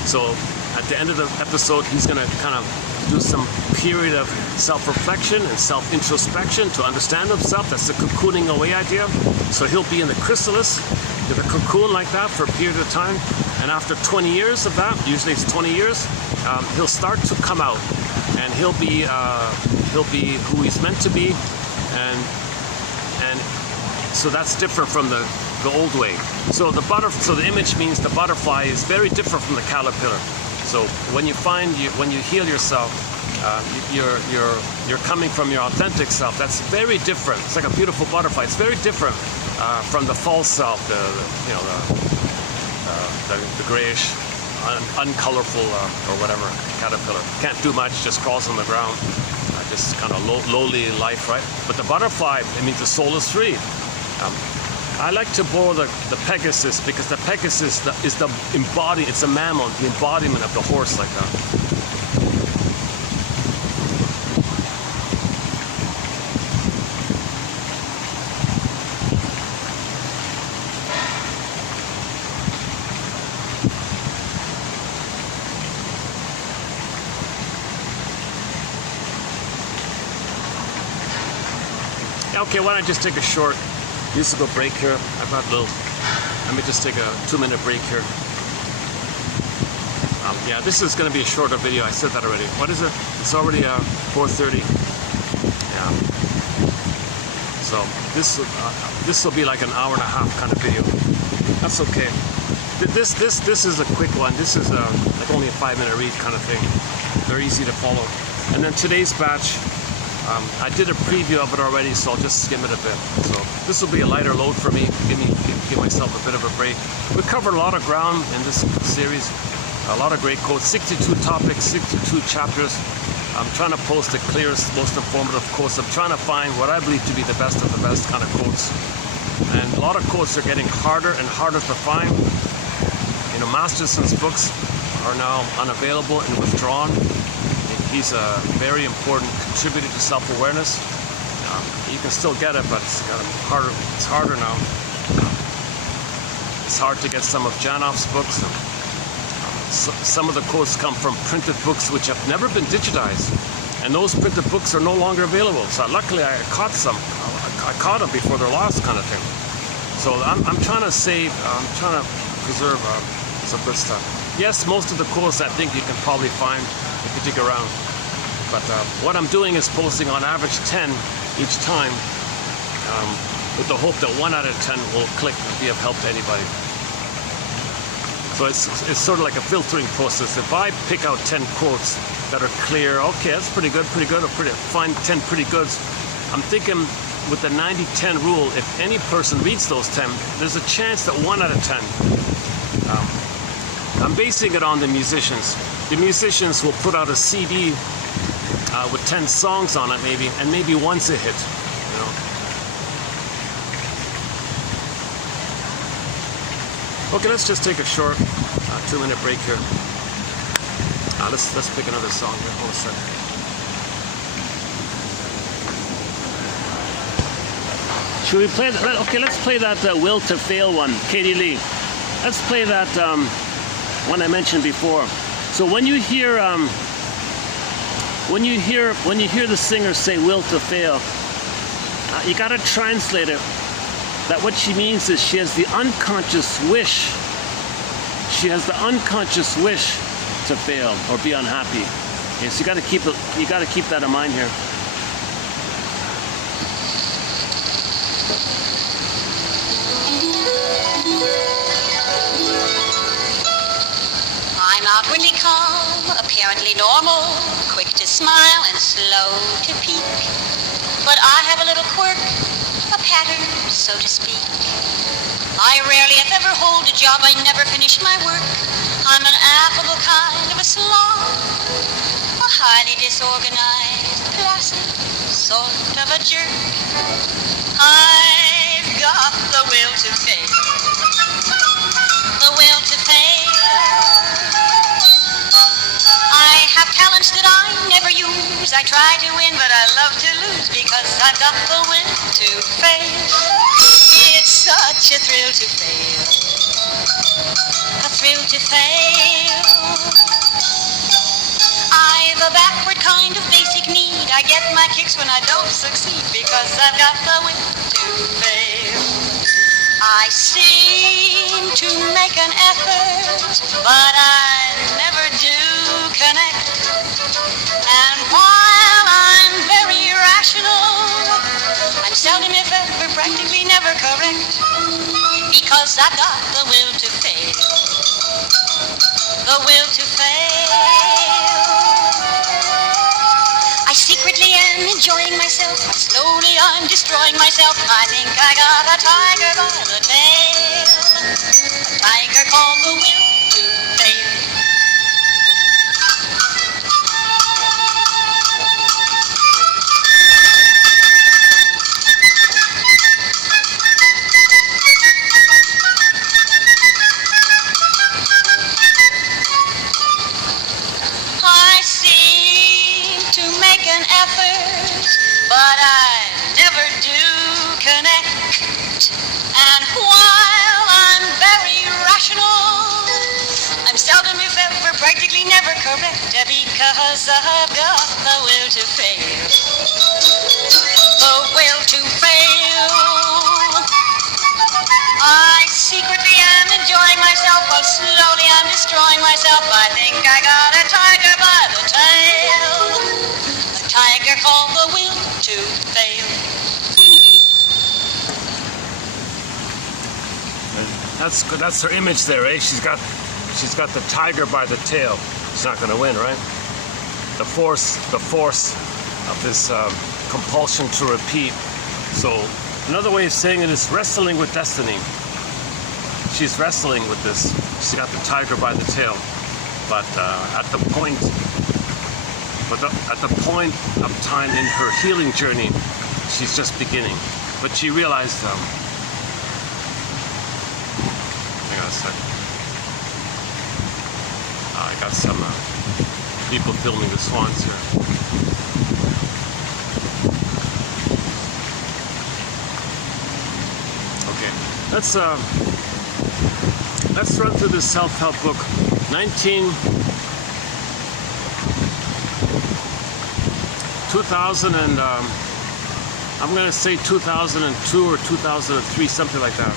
So at the end of the episode, he's going to kind of do some period of self-reflection and self-introspection to understand himself. That's the cocooning away idea. So he'll be in the chrysalis, in the cocoon like that for a period of time. And after 20 years of that, usually it's 20 years, he'll start to come out, and he'll be who he's meant to be, and so that's different from the old way. So the image means the butterfly is very different from the caterpillar. So when you heal yourself, you're coming from your authentic self. That's very different. It's like a beautiful butterfly. It's very different from the false self, the grayish, uncolorful or whatever caterpillar. Can't do much, just crawls on the ground, just kind of lowly life, right? But the butterfly, it means the soul is free. I like to borrow the Pegasus, because the Pegasus is the embodiment, it's a mammal, the embodiment of the horse like that. Okay, why don't I just take a short musical break here? I've got let me just take a 2-minute break here. Yeah, this is going to be a shorter video. I said that already. What is it? It's already 4:30. Yeah. So this will be like an hour and a half kind of video. That's okay. This is a quick one. This is like only a 5-minute read kind of thing. Very easy to follow. And then today's batch, I did a preview of it already, so I'll just skim it a bit. So this will be a lighter load for me. Give myself a bit of a break. We covered a lot of ground in this series. A lot of great quotes. 62 topics, 62 chapters. I'm trying to post the clearest, most informative quotes. I'm trying to find what I believe to be the best of the best kind of quotes. And a lot of quotes are getting harder and harder to find. You know, Masterson's books are now unavailable and withdrawn. He's a very important contributor to self-awareness. You can still get it, but it's harder. It's harder now. It's hard to get some of Janoff's books. Some of the quotes come from printed books which have never been digitized, and those printed books are no longer available. So luckily, I caught some. I caught them before they're lost, kind of thing. So I'm trying to save. I'm trying to preserve some good stuff. Yes, most of the quotes I think you can probably find if you dig around. But what I'm doing is posting on average 10 each time, with the hope that 1 out of 10 will click and be of help to anybody. So it's sort of like a filtering process. If I pick out 10 quotes that are clear, okay, that's pretty good, or find 10 pretty goods, I'm thinking with the 90-10 rule, if any person reads those 10, there's a chance that 1 out of 10. I'm basing it on the musicians. The musicians will put out a CD with 10 songs on it, and maybe one's a hit. You know. Okay, let's just take a short 2-minute break here. Let's pick another song here. Hold a second. Should we play that? Okay, let's play that Will to Fail one, Katie Lee. Let's play that one I mentioned before. So when you hear the singer say "will to fail," you gotta translate it. That what she means is she has the unconscious wish. She has the unconscious wish to fail or be unhappy. Okay, so you gotta keep that in mind here. I'm outwardly calm, apparently normal, quick to smile and slow to peak. But I have a little quirk, a pattern, so to speak. I rarely, if ever, hold a job. I never finish my work. I'm an affable kind of a sloth, a highly disorganized, placid sort of a jerk. I've got the will to fail, the will to fail. I have talents that I never use. I try to win, but I love to lose because I've got the will to fail. It's such a thrill to fail, a thrill to fail. I've a backward kind of basic need. I get my kicks when I don't succeed because I've got the will to fail. I seem to make an effort, but I never do connect. And while I'm very rational, I'm seldom, if ever, practically never correct, because I've got the will to fail, the will to fail. I secretly am enjoying myself, but slowly I'm destroying myself. I think I got a tiger by the tail, a tiger called the will to fail. I seem to make an effort, but I never do connect. And while I'm very rational, I'm seldom, if ever, practically never correct, because I've got the will to fail, the will to fail. I secretly am enjoying myself, but slowly I'm destroying myself. I think I got a tiger by the tail, a tiger called the will to fail. That's good. That's her image there, eh? She's got the tiger by the tail. She's not going to win, right? The force of this compulsion to repeat. So another way of saying it is wrestling with destiny. She's wrestling with this. She's got the tiger by the tail, but at the point of time in her healing journey, she's just beginning. But she realized, hang on a second. I got some people filming the swans here. Okay, let's run through this self-help book. 2000 and I'm going to say 2002 or 2003, something like that.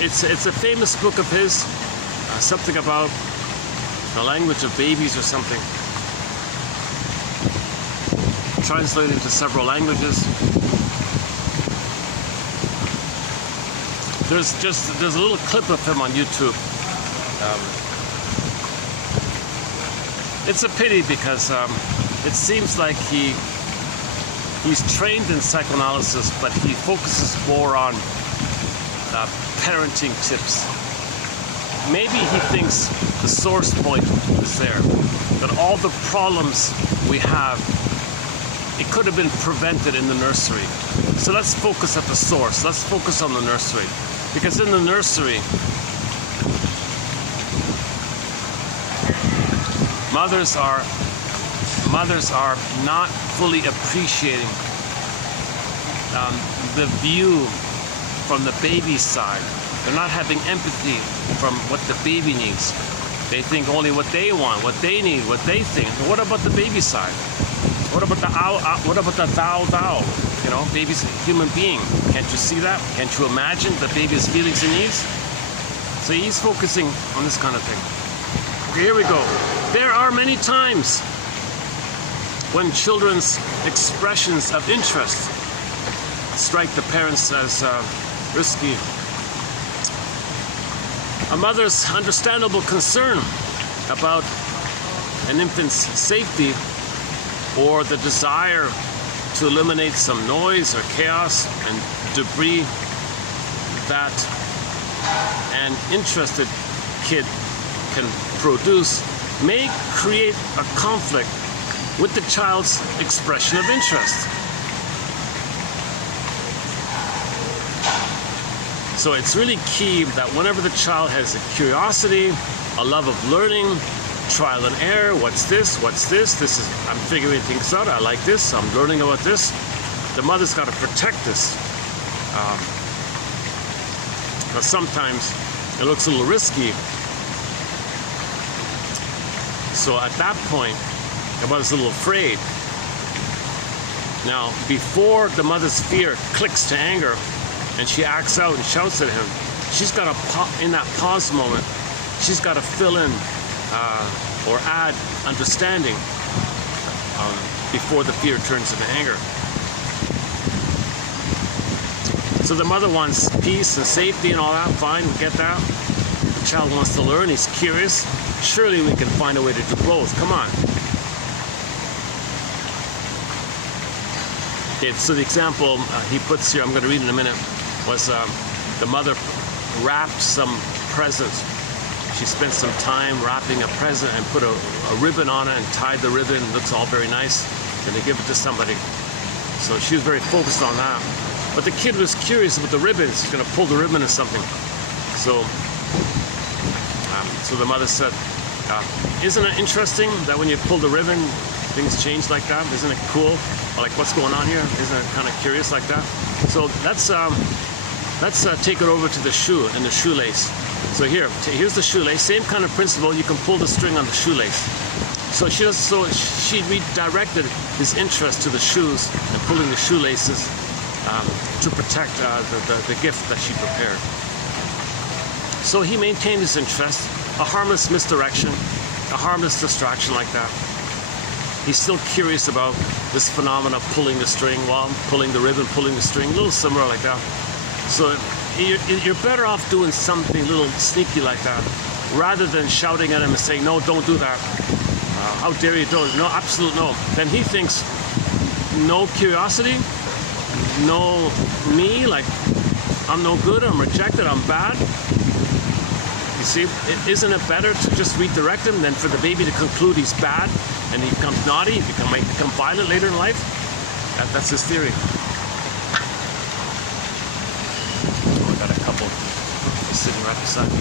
It's a famous book of his, something about the language of babies or something. Translated into several languages. There's a little clip of him on YouTube. It's a pity because it seems like he's trained in psychoanalysis, but he focuses more on parenting tips. Maybe he thinks the source point is there, that all the problems we have, it could have been prevented in the nursery. So let's focus at the source. Let's focus on the nursery. Because in the nursery, mothers are not fully appreciating the view from the baby's side. They're not having empathy from what the baby needs. They think only what they want, what they need, what they think. But what about the baby side? What about the thou? You know, baby's a human being. Can't you see that? Can't you imagine the baby's feelings and needs? So he's focusing on this kind of thing. Okay, here we go. There are many times when children's expressions of interest strike the parents as risky. A mother's understandable concern about an infant's safety, or the desire to eliminate some noise or chaos and debris that an interested kid can produce, may create a conflict with the child's expression of interest. So it's really key that whenever the child has a curiosity, a love of learning, trial and error, what's this, this is, I'm figuring things out, I like this, I'm learning about this, the mother's got to protect this. But sometimes it looks a little risky. So at that point, the mother's a little afraid. Now, before the mother's fear clicks to anger and she acts out and shouts at him, she's got to, in that pause moment, she's got to fill in or add understanding before the fear turns into anger. So the mother wants peace and safety and all that, fine, we get that. The child wants to learn, he's curious. Surely we can find a way to do both, come on. Okay, so the example he puts here, I'm going to read in a minute, was the mother wrapped some present. She spent some time wrapping a present and put a ribbon on it and tied the ribbon. It looks all very nice. And they give it to somebody. So she was very focused on that. But the kid was curious about the ribbons. He's going to pull the ribbon or something. So the mother said, isn't it interesting that when you pull the ribbon, things change like that? Isn't it cool? Or like, what's going on here? Isn't it kind of curious like that? So let's take it over to the shoe and the shoelace. So here's the shoelace. Same kind of principle. You can pull the string on the shoelace. So she redirected his interest to the shoes and pulling the shoelaces to protect the gift that she prepared. So he maintained his interest, a harmless misdirection, a harmless distraction like that. He's still curious about this phenomena of pulling the string while pulling the ribbon, pulling the string, a little similar like that. So you're better off doing something a little sneaky like that, rather than shouting at him and saying, no, don't do that. How dare you do it? No, absolute no. Then he thinks, no curiosity, no me, like I'm no good, I'm rejected, I'm bad. You see, isn't it better to just redirect him than for the baby to conclude he's bad and he becomes naughty, he might become violent later in life? That's his theory. Oh, I got a couple sitting right beside me.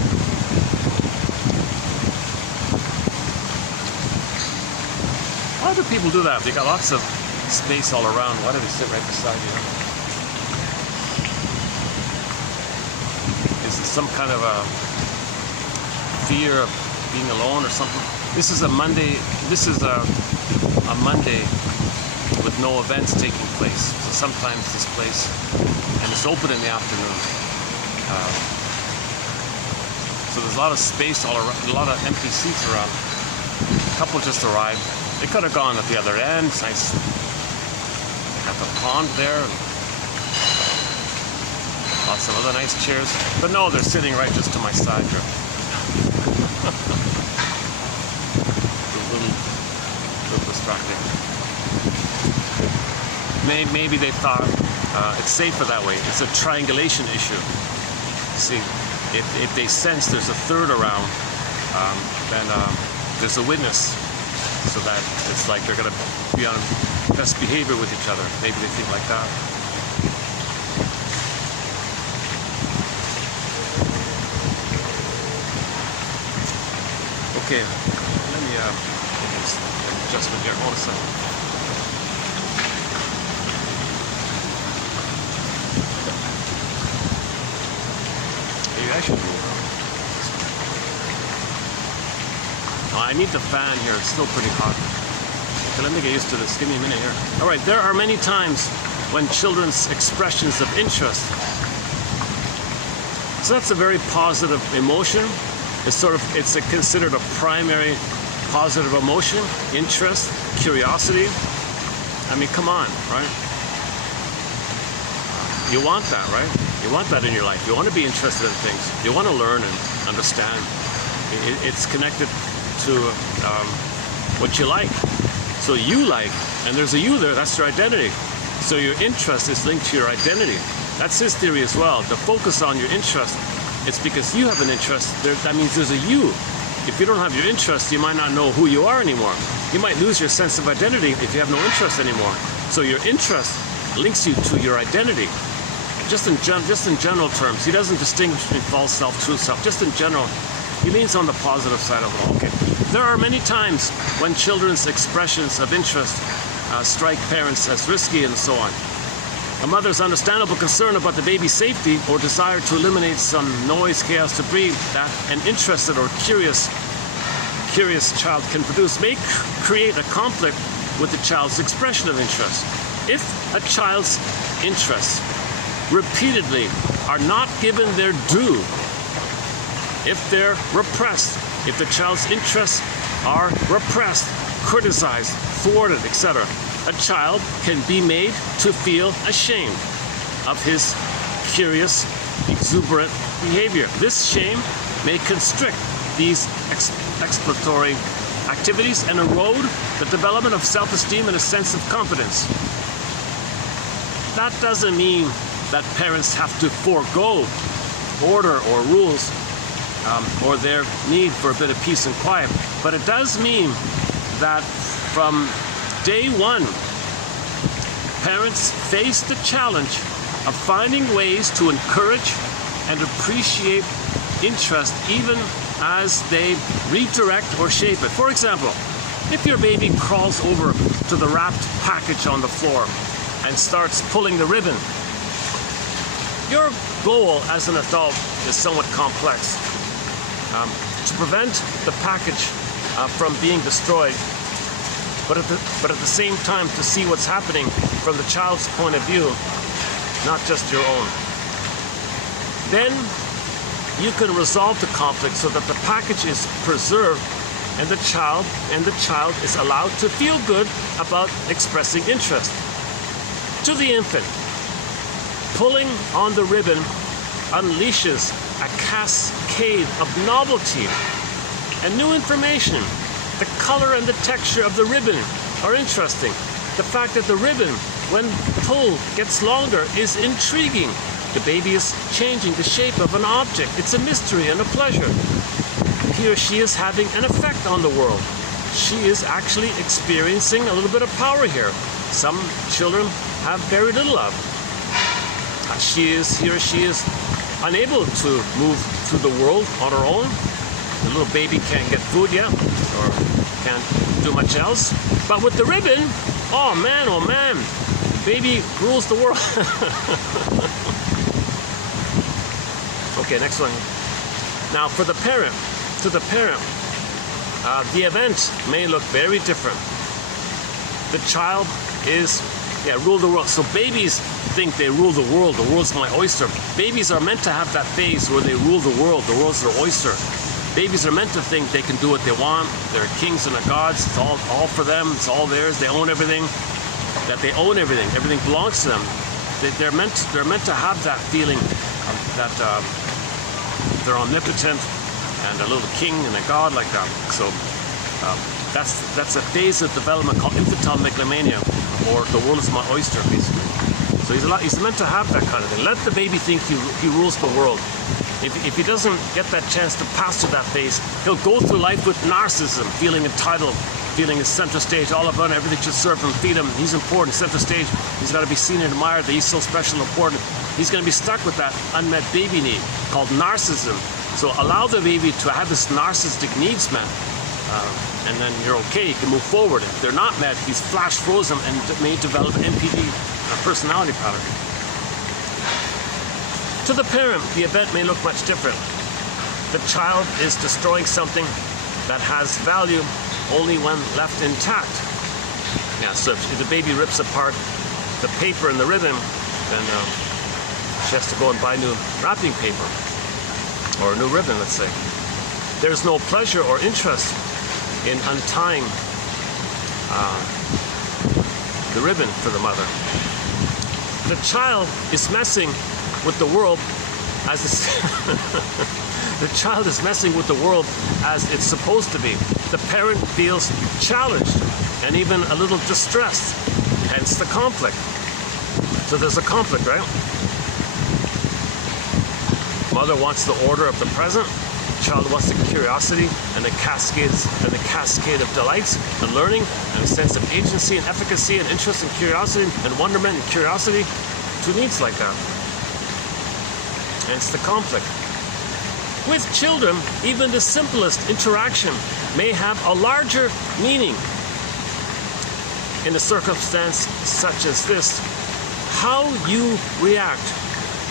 Why do people do that? They got lots of space all around. Why do they sit right beside you? Is it some kind of a fear of being alone or something? This is a Monday. This is a Monday with no events taking place. So sometimes this place, and it's open in the afternoon. So there's a lot of space all around, a lot of empty seats around. A couple just arrived. They could have gone at the other end. It's nice. Got the pond there. Lots of other nice chairs. But no, they're sitting right just to my side here. A little distracting. Maybe they thought it's safer that way. It's a triangulation issue. See, if they sense there's a third around, then there's a witness. So that it's like they're going to be on best behavior with each other. Maybe they think like that. Okay, let me make this adjustment here. Hold a second. Maybe I should move. I need the fan here, it's still pretty hot. Okay, let me get used to this, give me a minute here. All right, there are many times when children's expressions of interest. So that's a very positive emotion. It's considered a primary positive emotion, interest, curiosity. I mean, come on, right? You want that, right? You want that in your life. You want to be interested in things. You want to learn and understand. It's connected to what you like. So you like, and there's a you there, that's your identity. So your interest is linked to your identity. That's his theory as well. The focus on your interest, it's because you have an interest, that means there's a you. if you don't have your interests, you might not know who you are anymore. You might lose your sense of identity if you have no interest anymore. So your interest links you to your identity. Just in general terms, he doesn't distinguish between false self, true self. Just in general, he leans on the positive side of it all. Okay. There are many times when children's expressions of interest strike parents as risky and so on. A mother's understandable concern about the baby's safety or desire to eliminate some noise, chaos, debris that an interested or curious child can produce may create a conflict with the child's expression of interest. If a child's interests repeatedly are not given their due, if they're repressed, if the child's interests are repressed, criticized, thwarted, etc., a child can be made to feel ashamed of his curious, exuberant behavior. This shame may constrict these exploratory activities and erode the development of self-esteem and a sense of confidence. That doesn't mean that parents have to forego order or rules or their need for a bit of peace and quiet, but it does mean that from day one, parents face the challenge of finding ways to encourage and appreciate interest even as they redirect or shape it. For example, if your baby crawls over to the wrapped package on the floor and starts pulling the ribbon, your goal as an adult is somewhat complex. To prevent the package from being destroyed, but at the same time to see what's happening from the child's point of view, not just your own. Then you can resolve the conflict so that the package is preserved and the child is allowed to feel good about expressing interest. To the infant, pulling on the ribbon unleashes a cascade of novelty and new information. The color and the texture of the ribbon are interesting. The fact that the ribbon, when pulled, gets longer is intriguing. The baby is changing the shape of an object. It's a mystery and a pleasure. He or she is having an effect on the world. She is actually experiencing a little bit of power here. Some children have very little of. He or she is unable to move through the world on her own. The little baby can't get food yet, or can't do much else. But with the ribbon, oh man, baby rules the world. Okay, next one. Now for the parent, the event may look very different. The child is, rule the world. So babies think they rule the world. The world's my oyster. Babies are meant to have that phase where they rule the world. The world's their oyster. Babies are meant to think they can do what they want. They're kings and they're gods. It's all for them. It's all theirs. They own everything. That they own everything. Everything belongs to them. They're meant to have that feeling that they're omnipotent and a little king and a god like that. So that's a phase of development called infantile megalomania, or the world is my oyster, basically. So he's meant to have that kind of thing. Let the baby think he rules the world. If he doesn't get that chance to pass through that phase, he'll go through life with narcissism, feeling entitled, feeling his center stage, all about everything should serve him, feed him. He's important, center stage. He's got to be seen and admired, that he's so special and important. He's going to be stuck with that unmet baby need called narcissism. So allow the baby to have his narcissistic needs met, and then you're okay. You can move forward. If they're not met, he's flash frozen and may develop NPD, a personality pattern. To the parent, the event may look much different. The child is destroying something that has value only when left intact. So if the baby rips apart the paper and the ribbon, then she has to go and buy new wrapping paper, or a new ribbon, let's say. There's no pleasure or interest in untying the ribbon for the mother. The child is messing with the world as the child is messing with the world as it's supposed to be. The parent feels challenged and even a little distressed, hence the conflict. So there's a conflict, right? Mother wants the order of the present. child wants the curiosity and the cascade of delights and learning and a sense of agency and efficacy and interest and curiosity and wonderment and curiosity. Two needs like that. Hence the conflict. With children, even the simplest interaction may have a larger meaning. In a circumstance such as this, how you react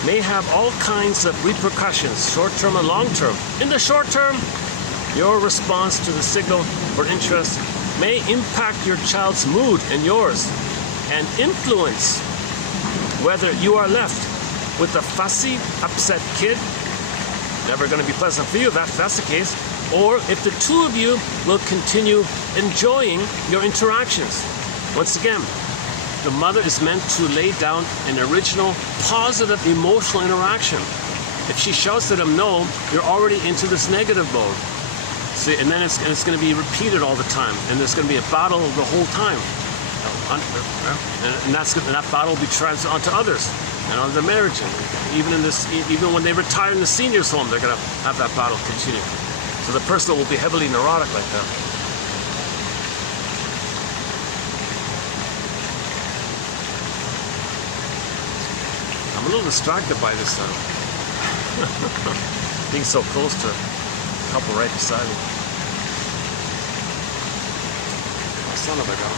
may have all kinds of repercussions, short-term and long-term. In the short term, your response to the signal for interest may impact your child's mood and yours, and influence whether you are left with a fussy, upset kid. Never going to be pleasant for you if that's the case. Or if the two of you will continue enjoying your interactions. Once again, the mother is meant to lay down an original, positive, emotional interaction. If she shouts at him no, you're already into this negative mode. See, and then it's going to be repeated all the time, and there's going to be a battle the whole time. And that battle will be transferred onto others and on the marriage. And even when they retire in the seniors' home, they're going to have that battle continue. So the person will be heavily neurotic like that. I'm a little distracted by this being so close to a couple right beside me. Oh, son of a gun.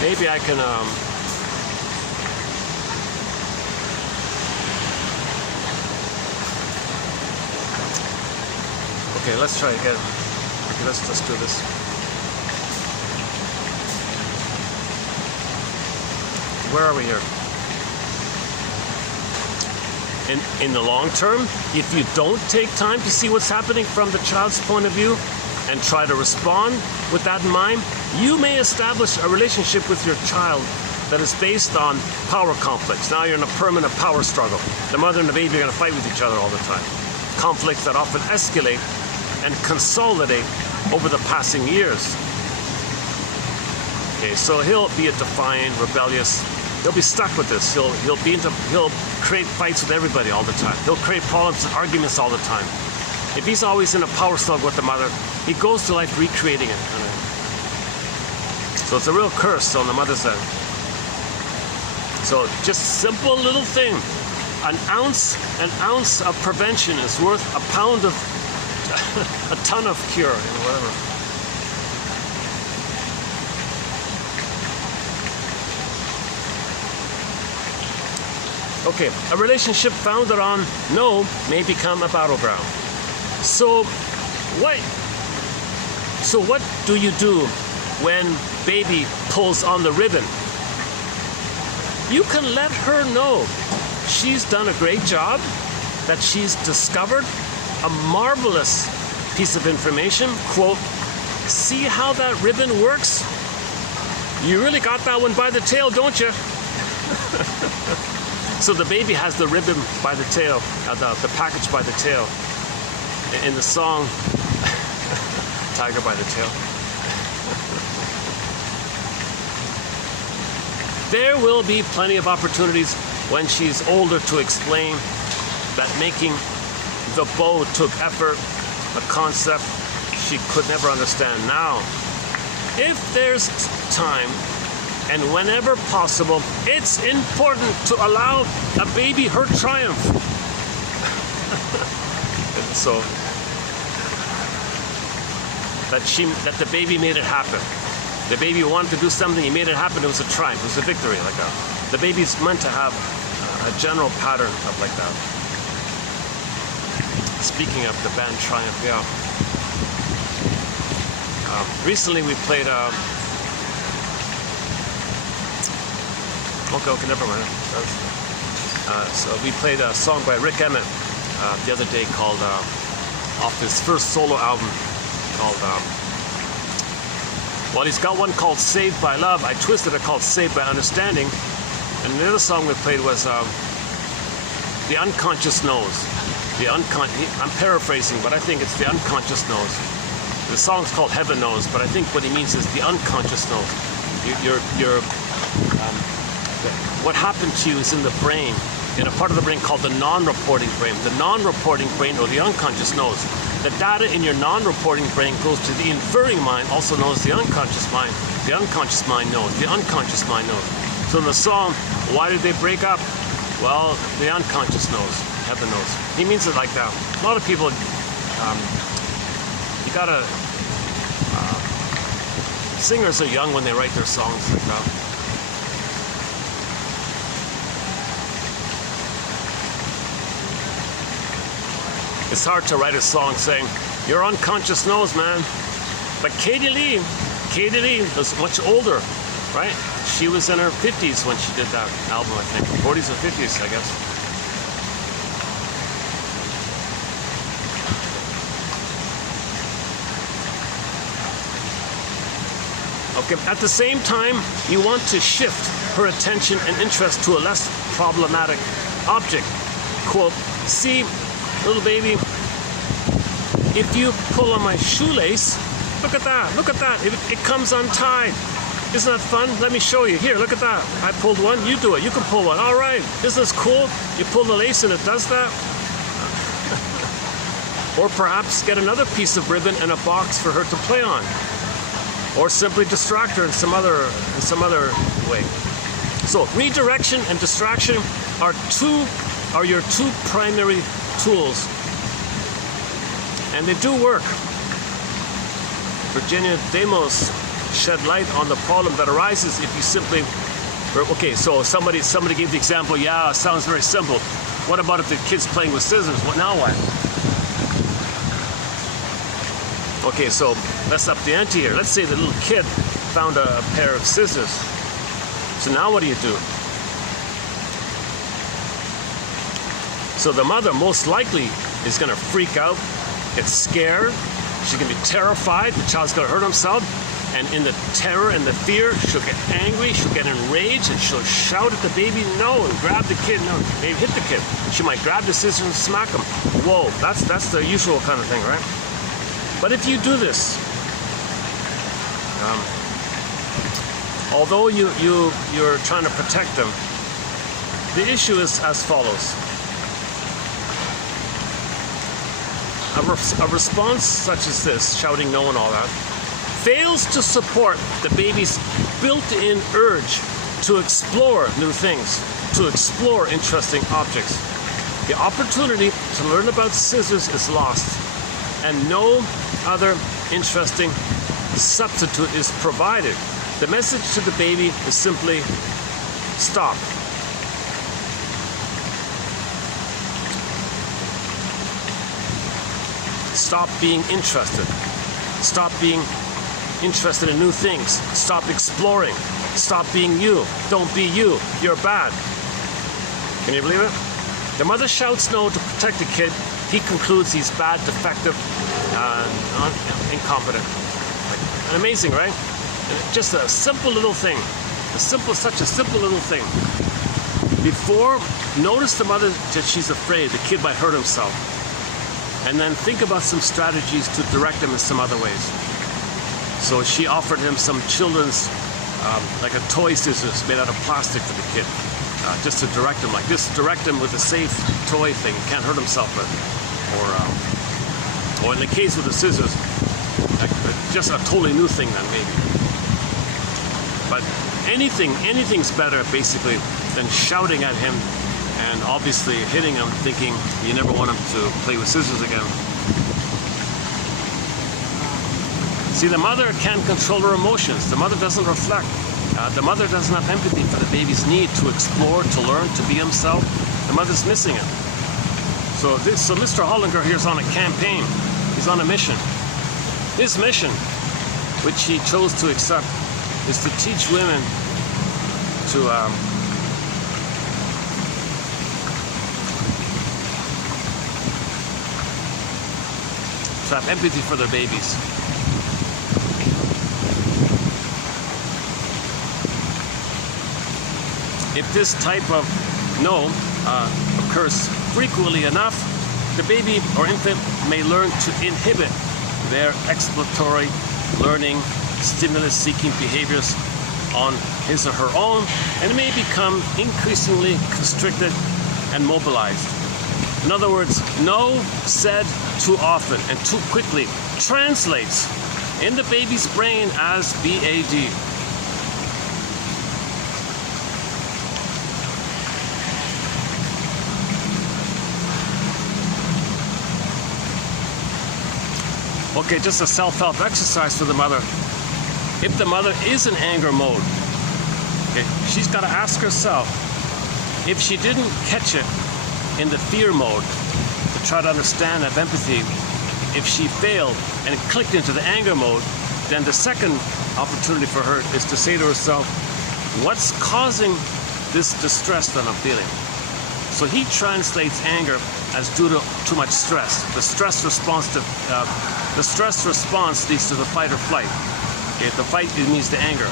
Maybe I can okay, let's try again. Okay, let's do this. Where are we here? In the long term, if you don't take time to see what's happening from the child's point of view and try to respond with that in mind, you may establish a relationship with your child that is based on power conflicts. Now you're in a permanent power struggle. The mother and the baby are going to fight with each other all the time. Conflicts that often escalate and consolidate over the passing years. Okay, so he'll be a defiant, rebellious. He'll be stuck with this. He'll create fights with everybody all the time. He'll create problems and arguments all the time. If he's always in a power struggle with the mother, he goes to life recreating it. So it's a real curse on the mother's end. So just simple little thing. An ounce of prevention is worth a pound of a ton of cure, whatever. Okay, a relationship founded on no may become a battleground. So what do you do when baby pulls on the ribbon? You can let her know she's done a great job, that she's discovered a marvelous piece of information. Quote, see how that ribbon works? You really got that one by the tail, don't you? So the baby has the ribbon by the tail, the package by the tail. In the song, Tiger by the Tail. There will be plenty of opportunities when she's older to explain that making the bow took effort, a concept she could never understand now. If there's time, and whenever possible, it's important to allow a baby her triumph. So that the baby made it happen. The baby wanted to do something, he made it happen, it was a triumph, it was a victory. The baby's meant to have a general pattern of like that. Speaking of the band Triumph, yeah. Recently we played okay, never mind. So we played a song by Rick Emmett the other day called, off his first solo album called, well, he's got one called Saved by Love. I twisted it called Saved by Understanding. And the other song we played was The Unconscious Knows. I'm paraphrasing, but I think it's The Unconscious Knows. The song's called Heaven Knows, but I think what he means is the unconscious knows. Okay. what happened to you is in the brain, in a part of the brain called the non-reporting brain. The non-reporting brain, or the unconscious, knows. The data in your non-reporting brain goes to the inferring mind, also known as the unconscious mind. The unconscious mind knows. The unconscious mind knows. So in the song, why did they break up? Well, the unconscious knows. Heaven knows. He means it like that. A lot of people, you gotta, singers are young when they write their songs like that. It's hard to write a song saying, your unconscious knows, man. But Katie Lee was much older, right? She was in her 50s when she did that album, I think. 40s or 50s, I guess. Okay, at the same time, you want to shift her attention and interest to a less problematic object. Quote, see, little baby, if you pull on my shoelace, look at that, it comes untied. Isn't that fun? Let me show you. Here, look at that. I pulled one, you do it. You can pull one. All right, isn't this cool? You pull the lace and it does that. Or perhaps get another piece of ribbon and a box for her to play on. Or simply distract her in some other way. So redirection and distraction are your two primary tools, and they do work. Virginia Demos shed light on the problem that arises if you simply, okay, so somebody gave the example, yeah, it sounds very simple. What about if the kid's playing with scissors? What now what? Okay, so let's up the ante here. Let's say the little kid found a pair of scissors. So now what do you do? So the mother most likely is going to freak out, get scared. She's going to be terrified. The child's going to hurt himself. And in the terror and the fear, she'll get angry, she'll get enraged, and she'll shout at the baby, no, and grab the kid, no, maybe hit the kid. She might grab the scissors and smack him. Whoa, that's the usual kind of thing, right? But if you do this, although you're trying to protect them, the issue is as follows. A response such as this, shouting no and all that, fails to support the baby's built-in urge to explore new things, to explore interesting objects. The opportunity to learn about scissors is lost, and no other interesting substitute is provided. The message to the baby is simply, stop. Stop being interested. Stop being interested in new things. Stop exploring. Stop being you. Don't be you. You're bad. Can you believe it? The mother shouts no to protect the kid. He concludes he's bad, defective, incompetent. Amazing, right? Just a simple little thing. Such a simple little thing. Before, notice the mother that she's afraid the kid might hurt himself. And then think about some strategies to direct him in some other ways. So she offered him some children's, like a toy scissors made out of plastic for the kid, just to direct him like this. Direct him with a safe toy thing, can't hurt himself with. Or in the case with the scissors, like just a totally new thing then maybe. But anything's better basically than shouting at him and obviously hitting him, thinking you never want him to play with scissors again. See, the mother can't control her emotions. The mother doesn't reflect. The mother doesn't have empathy for the baby's need to explore, to learn, to be himself. The mother's missing it. So Mr. Hollinger here is on a campaign. He's on a mission. His mission, which he chose to accept, is to teach women to have empathy for their babies. If this type of no occurs frequently enough, the baby or infant may learn to inhibit their exploratory, learning, stimulus-seeking behaviors on his or her own, and may become increasingly constricted and mobilized. In other words, no said too often and too quickly translates in the baby's brain as BAD. Okay, just a self-help exercise for the mother. If the mother is in anger mode, okay, she's got to ask herself, if she didn't catch it in the fear mode to try to understand, have empathy, if she failed and clicked into the anger mode, then the second opportunity for her is to say to herself, what's causing this distress that I'm feeling? So he translates anger as due to too much stress. The stress response leads to the fight or flight. Okay, the fight, it means the anger.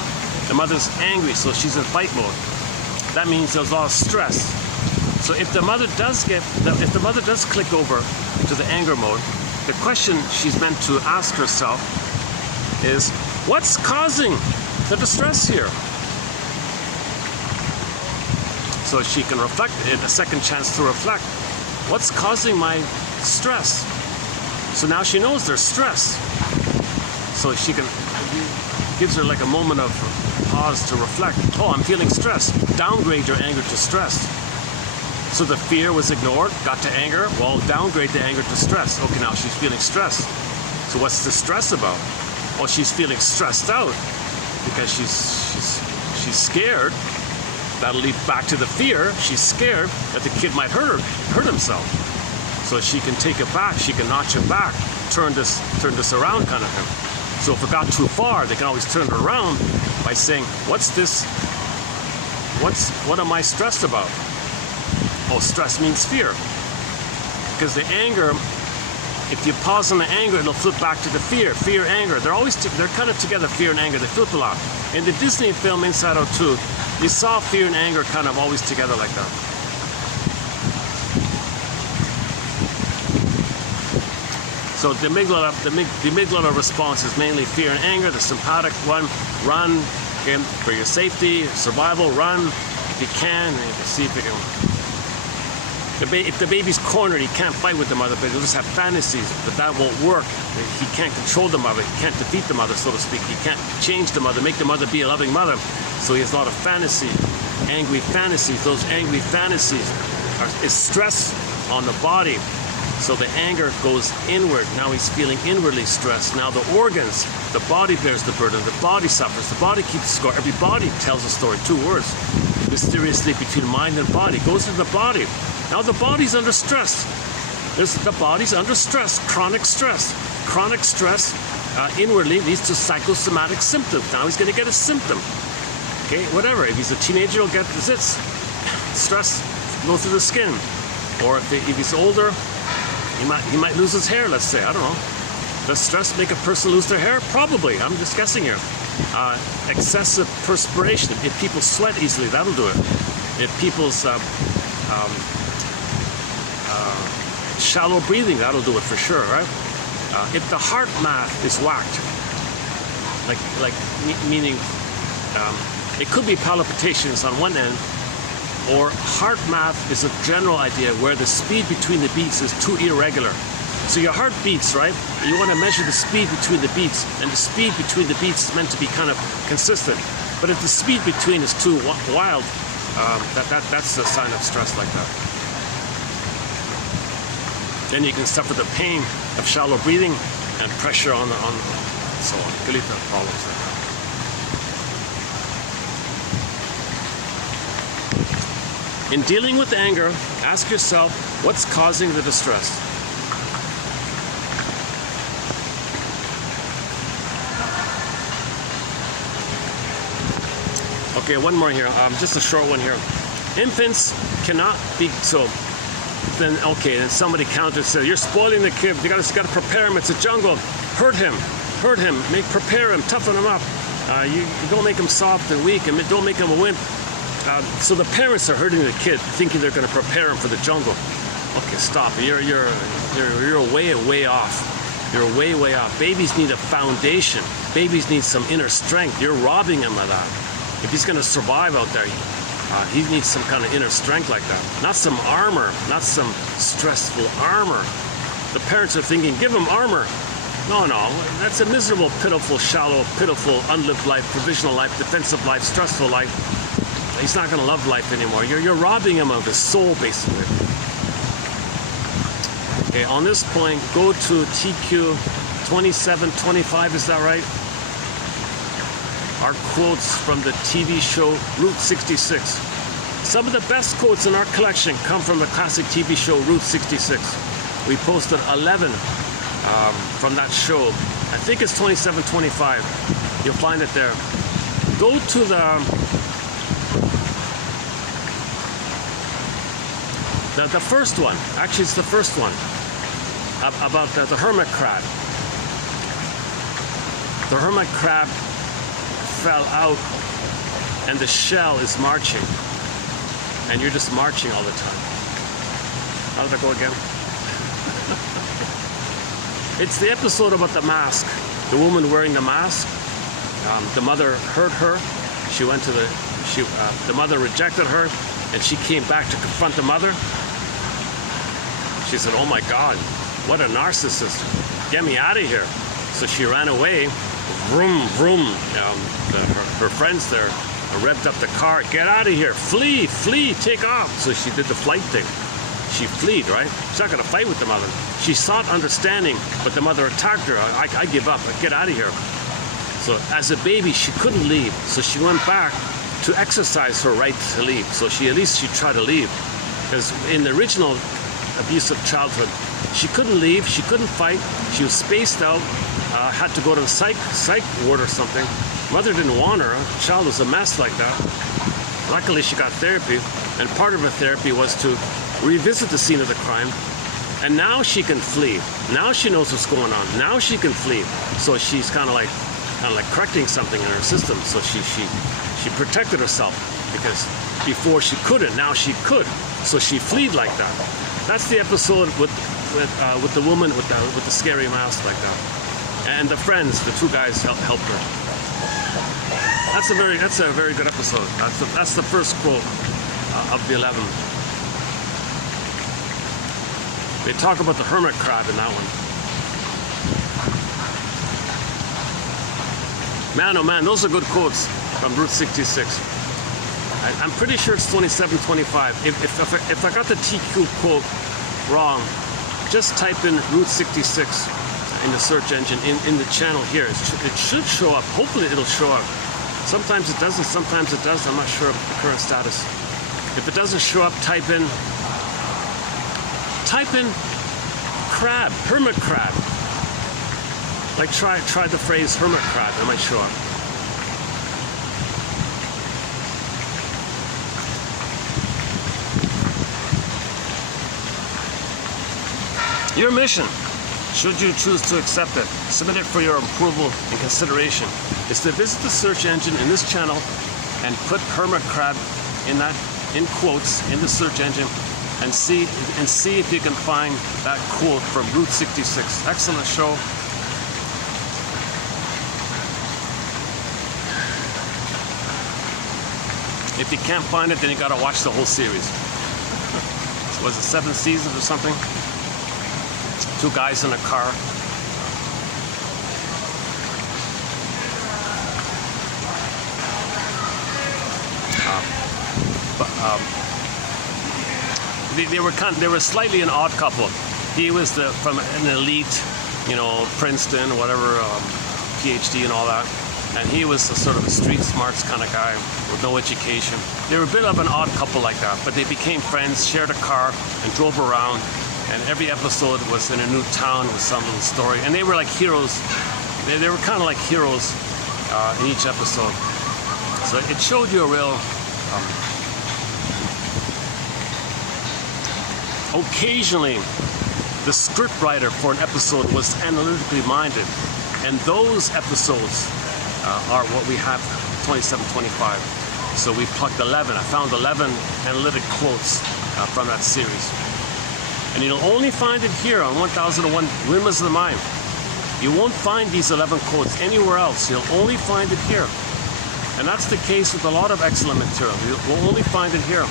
The mother's angry, so she's in fight mode. That means there's a lot of stress. So if the mother does click over to the anger mode, the question she's meant to ask herself is, what's causing the distress here? So she can reflect, a second chance to reflect. What's causing my stress? So now she knows there's stress. So she gives her like a moment of pause to reflect. Oh, I'm feeling stressed. Downgrade your anger to stress. So the fear was ignored, got to anger. Well, downgrade the anger to stress. Okay, now she's feeling stressed. So what's the stress about? Well, she's feeling stressed out because she's scared. That'll lead back to the fear. She's scared that the kid might hurt himself. So she can take it back. She can notch it back. Turn this around, kind of thing. So if it got too far, they can always turn it around by saying, "What's this? What am I stressed about?" Oh, stress means fear. Because the anger, if you pause on the anger, it'll flip back to the fear. Fear, anger. They're kind of together. Fear and anger. They flip a lot. In the Disney film Inside Out 2, you saw fear and anger kind of always together like that. So the amygdala response is mainly fear and anger. The sympathetic one, run, okay, for your safety, survival, run if you can. See if you can. If the baby's cornered, he can't fight with the mother, but he'll just have fantasies, but that won't work. He can't control the mother. He can't defeat the mother, so to speak. He can't change the mother, make the mother be a loving mother. So he has a lot of fantasy, angry fantasies. Those angry fantasies is stress on the body. So the anger goes inward. Now he's feeling inwardly stressed. Now the organs, the body bears the burden. The body suffers. The body keeps score. Every body tells a story. 2 words. Mysteriously between mind and body. Goes into the body. Now the body's under stress. The body's under stress. Chronic stress. Chronic stress inwardly leads to psychosomatic symptoms. Now he's going to get a symptom. Okay, whatever. If he's a teenager, he'll get zits. Stress goes through the skin. Or if he's older, he might lose his hair, let's say. I don't know. Does stress make a person lose their hair? Probably. I'm just guessing here. Excessive perspiration. If people sweat easily, that'll do it. If people's shallow breathing, that'll do it for sure, right? If the heart math is whacked, meaning it could be palpitations on one end, or heart math is a general idea where the speed between the beats is too irregular. So your heart beats, right? You want to measure the speed between the beats, and the speed between the beats is meant to be kind of consistent. But if the speed between is too wild, that's a sign of stress like that. Then you can suffer the pain of shallow breathing and pressure on so on. Could lead to problems like that. In dealing with anger, ask yourself, what's causing the distress? Okay, one more here. Just a short one here. Infants cannot be so. Then somebody counters, says, "You're spoiling the kid. You gotta prepare him. It's a jungle. Hurt him. Prepare him. Toughen him up. You don't make him soft and weak, and don't make him a wimp." So the parents are hurting the kid, thinking they're going to prepare him for the jungle. Okay, stop. You're way off. You're way off. Babies need a foundation. Babies need some inner strength. You're robbing them of that. If he's going to survive out there, he needs some kind of inner strength like that. Not some armor, not some stressful armor. The parents are thinking, give him armor. No, that's a miserable, pitiful, shallow, pitiful, unlived life, provisional life, defensive life, stressful life. He's not going to love life anymore. You're robbing him of his soul, basically. Okay, on this point, go to TQ 2725, is that right? Our quotes from the TV show Route 66. Some of the best quotes in our collection come from the classic TV show Route 66. We posted 11 from that show. I think it's 2725. You'll find it there. Go to the first one. Actually, it's the first one about the hermit crab. The hermit crab fell out and the shell is marching, and you're just marching all the time. How did that go again? It's the episode about the mask. The woman wearing the mask. The mother hurt her. She went to the mother rejected her, and she came back to confront the mother. She said, "Oh my God, what a narcissist! Get me out of here!" So she ran away. Vroom, vroom. Her friends there revved up the car. Get out of here! Flee, flee, take off! So she did the flight thing. She fled, right? She's not going to fight with the mother. She sought understanding, but the mother attacked her. I give up. Get out of here. So as a baby, she couldn't leave. So she went back to exercise her right to leave. So at least she tried to leave. Because in the original abusive childhood, she couldn't leave. She couldn't fight. She was spaced out. Had to go to the psych ward or something. Mother didn't want her. The child was a mess like that. Luckily, she got therapy. And part of her therapy was to revisit the scene of the crime, and now she can flee. Now she knows what's going on. Now she can flee. So she's kind of like correcting something in her system. So she protected herself, because before she couldn't, now she could. So she fled like that. That's the episode with the woman with the scary mask like that, and the friends, the two guys helped her. That's a very good episode. That's the first quote of the 11. They talk about the hermit crab in that one. Man, oh man, those are good quotes from Route 66. I'm pretty sure it's 2725. If I got the TQ quote wrong, just type in Route 66 in the search engine in the channel here. It should show up. Hopefully it'll show up. Sometimes it doesn't, sometimes it does. I'm not sure of the current status. If it doesn't show up, type in crab, hermit crab. Like try the phrase hermit crab, it might show up. Your mission, should you choose to accept it, submit it for your approval and consideration, is to visit the search engine in this channel and put hermit crab in quotes in the search engine, and see if you can find that quote from Route 66. Excellent show. If you can't find it, then you gotta watch the whole series. Was it 7 seasons or something? 2 guys in a car. They were slightly an odd couple. He was from an elite, Princeton, whatever, PhD and all that, and he was a sort of a street smarts kind of guy with no education. They were a bit of an odd couple like that, but they became friends, shared a car, and drove around. And every episode was in a new town with some little story, and they were like heroes. They were kind of like heroes in each episode. So it showed you a real. Occasionally, the scriptwriter for an episode was analytically minded, and those episodes are what we have 2725. So we plucked 11. I found 11 analytic quotes from that series. And you'll only find it here on 1001 Windmills of the Mind. You won't find these 11 quotes anywhere else. You'll only find it here. And that's the case with a lot of excellent material. We'll only find it here.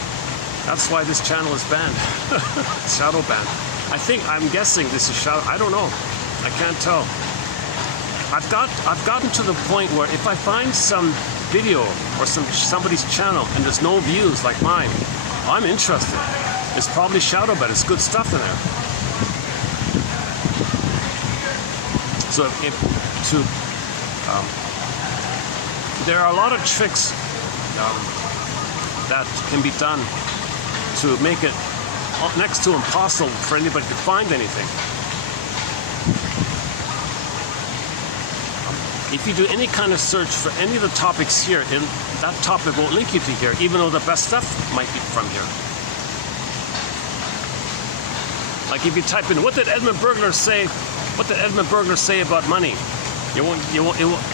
That's why this channel is banned. Shadow banned. I'm guessing this is shadow. I don't know. I can't tell. I've gotten to the point where if I find some video or somebody's channel and there's no views like mine, I'm interested. It's probably shadow banned. It's good stuff in there. So there are a lot of tricks that can be done to make it next to impossible for anybody to find anything. If you do any kind of search for any of the topics here, that topic won't link you to here, even though the best stuff might be from here. Like if you type in, what did Edmund Burglar say? What did Edmund Burglar say about money? It won't,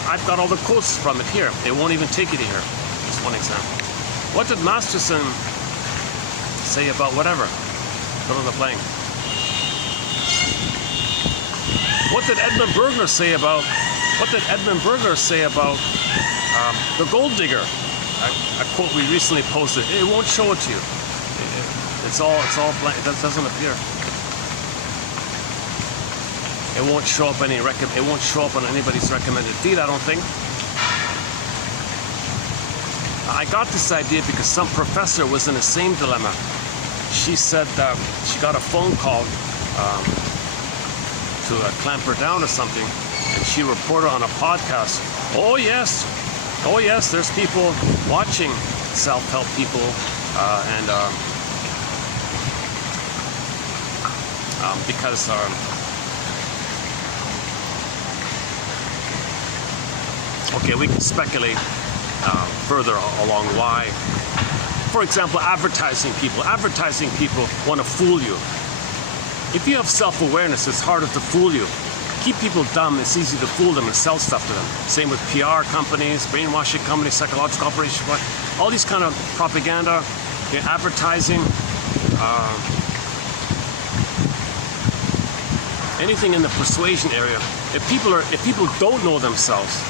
I've got all the quotes from it here. It won't even take you to here. Just one example. What did Masterson say about whatever? Fill in the blank. What did Edmund Burglar say about? What did Edmund Burglar say about the gold digger? A quote we recently posted. It won't show it to you. It's all blank. It doesn't appear. It won't show up it won't show up on anybody's recommended feed, I don't think. I got this idea because some professor was in the same dilemma. She said that she got a phone call to clamp her down or something, and she reported on a podcast, oh yes, there's people watching self-help people because okay, we can speculate further along why. For example, advertising people want to fool you. If you have self-awareness, it's harder to fool you. Keep people dumb, it's easy to fool them and sell stuff to them. Same with PR companies, brainwashing companies, psychological operations, all these kind of propaganda, advertising, anything in the persuasion area. If people don't know themselves,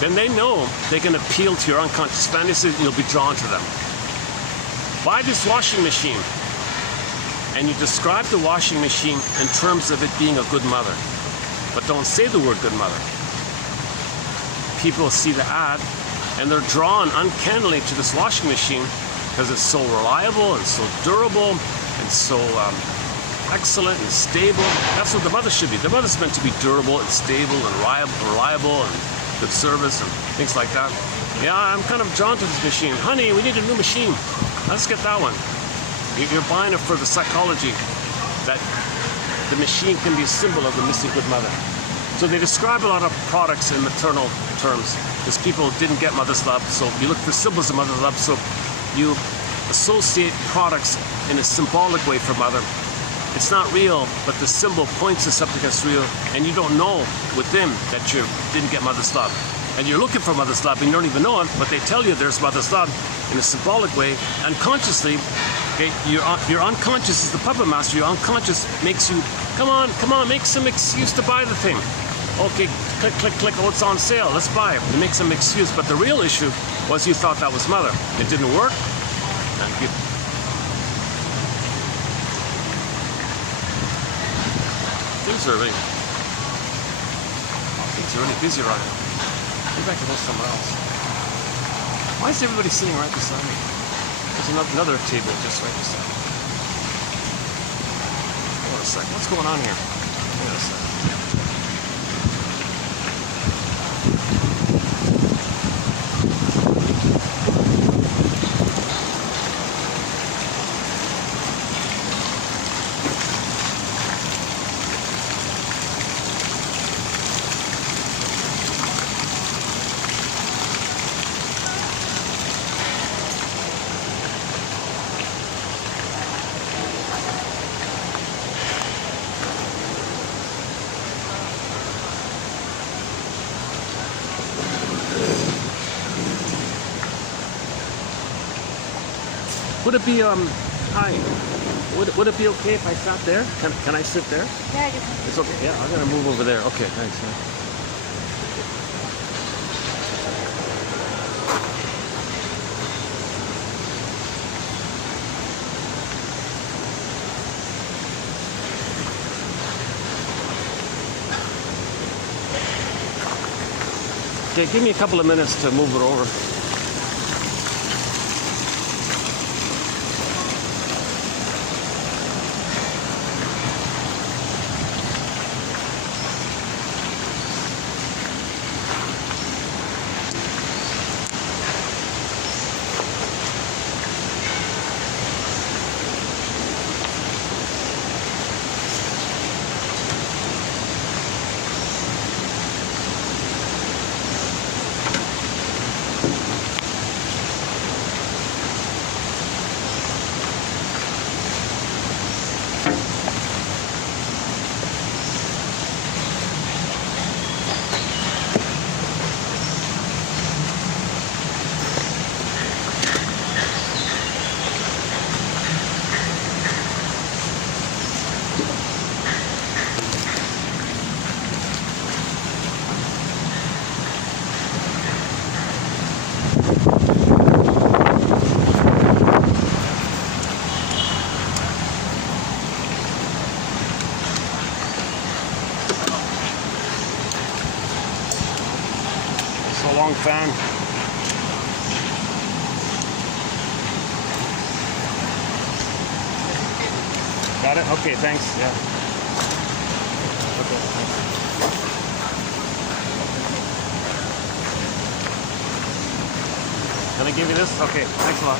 then they know they can appeal to your unconscious fantasies and you'll be drawn to them. Buy this washing machine, and you describe the washing machine in terms of it being a good mother, but don't say the word good mother. People see the ad and they're drawn uncannily to this washing machine because it's so reliable and so durable and so excellent and stable. That's what the mother should be. The mother's meant to be durable and stable and reliable and good service and things like that. Yeah, I'm kind of drawn to this machine. Honey, we need a new machine. Let's get that one. You're buying it for the psychology that the machine can be a symbol of the missing good mother. So they describe a lot of products in maternal terms because people didn't get mother's love. So you look for symbols of mother's love. So you associate products in a symbolic way for mother. It's not real, but the symbol points to something that's real, and you don't know within that you didn't get mother's love. And you're looking for mother's love, and you don't even know it, but they tell you there's mother's love in a symbolic way. Unconsciously, okay, your unconscious is the puppet master. Your unconscious makes you, come on, make some excuse to buy the thing. Okay, click, oh, it's on sale, let's buy it. You make some excuse, but the real issue was you thought that was mother. It didn't work, and you... Things are really busy right now. Maybe I can go somewhere else. Why is everybody sitting right beside me? There's another table just right beside me. Hold on a second. What's going on here? Wait a second. Would it be, hi, would it be okay if I sat there? Can I sit there? Yeah, you can. It's okay, yeah, I'm gonna move over there. Okay, thanks. Okay, give me a couple of minutes to move it over. So long fan. Got it? Okay, thanks. Yeah. Okay, thanks. Can I give you this? Okay, thanks a lot.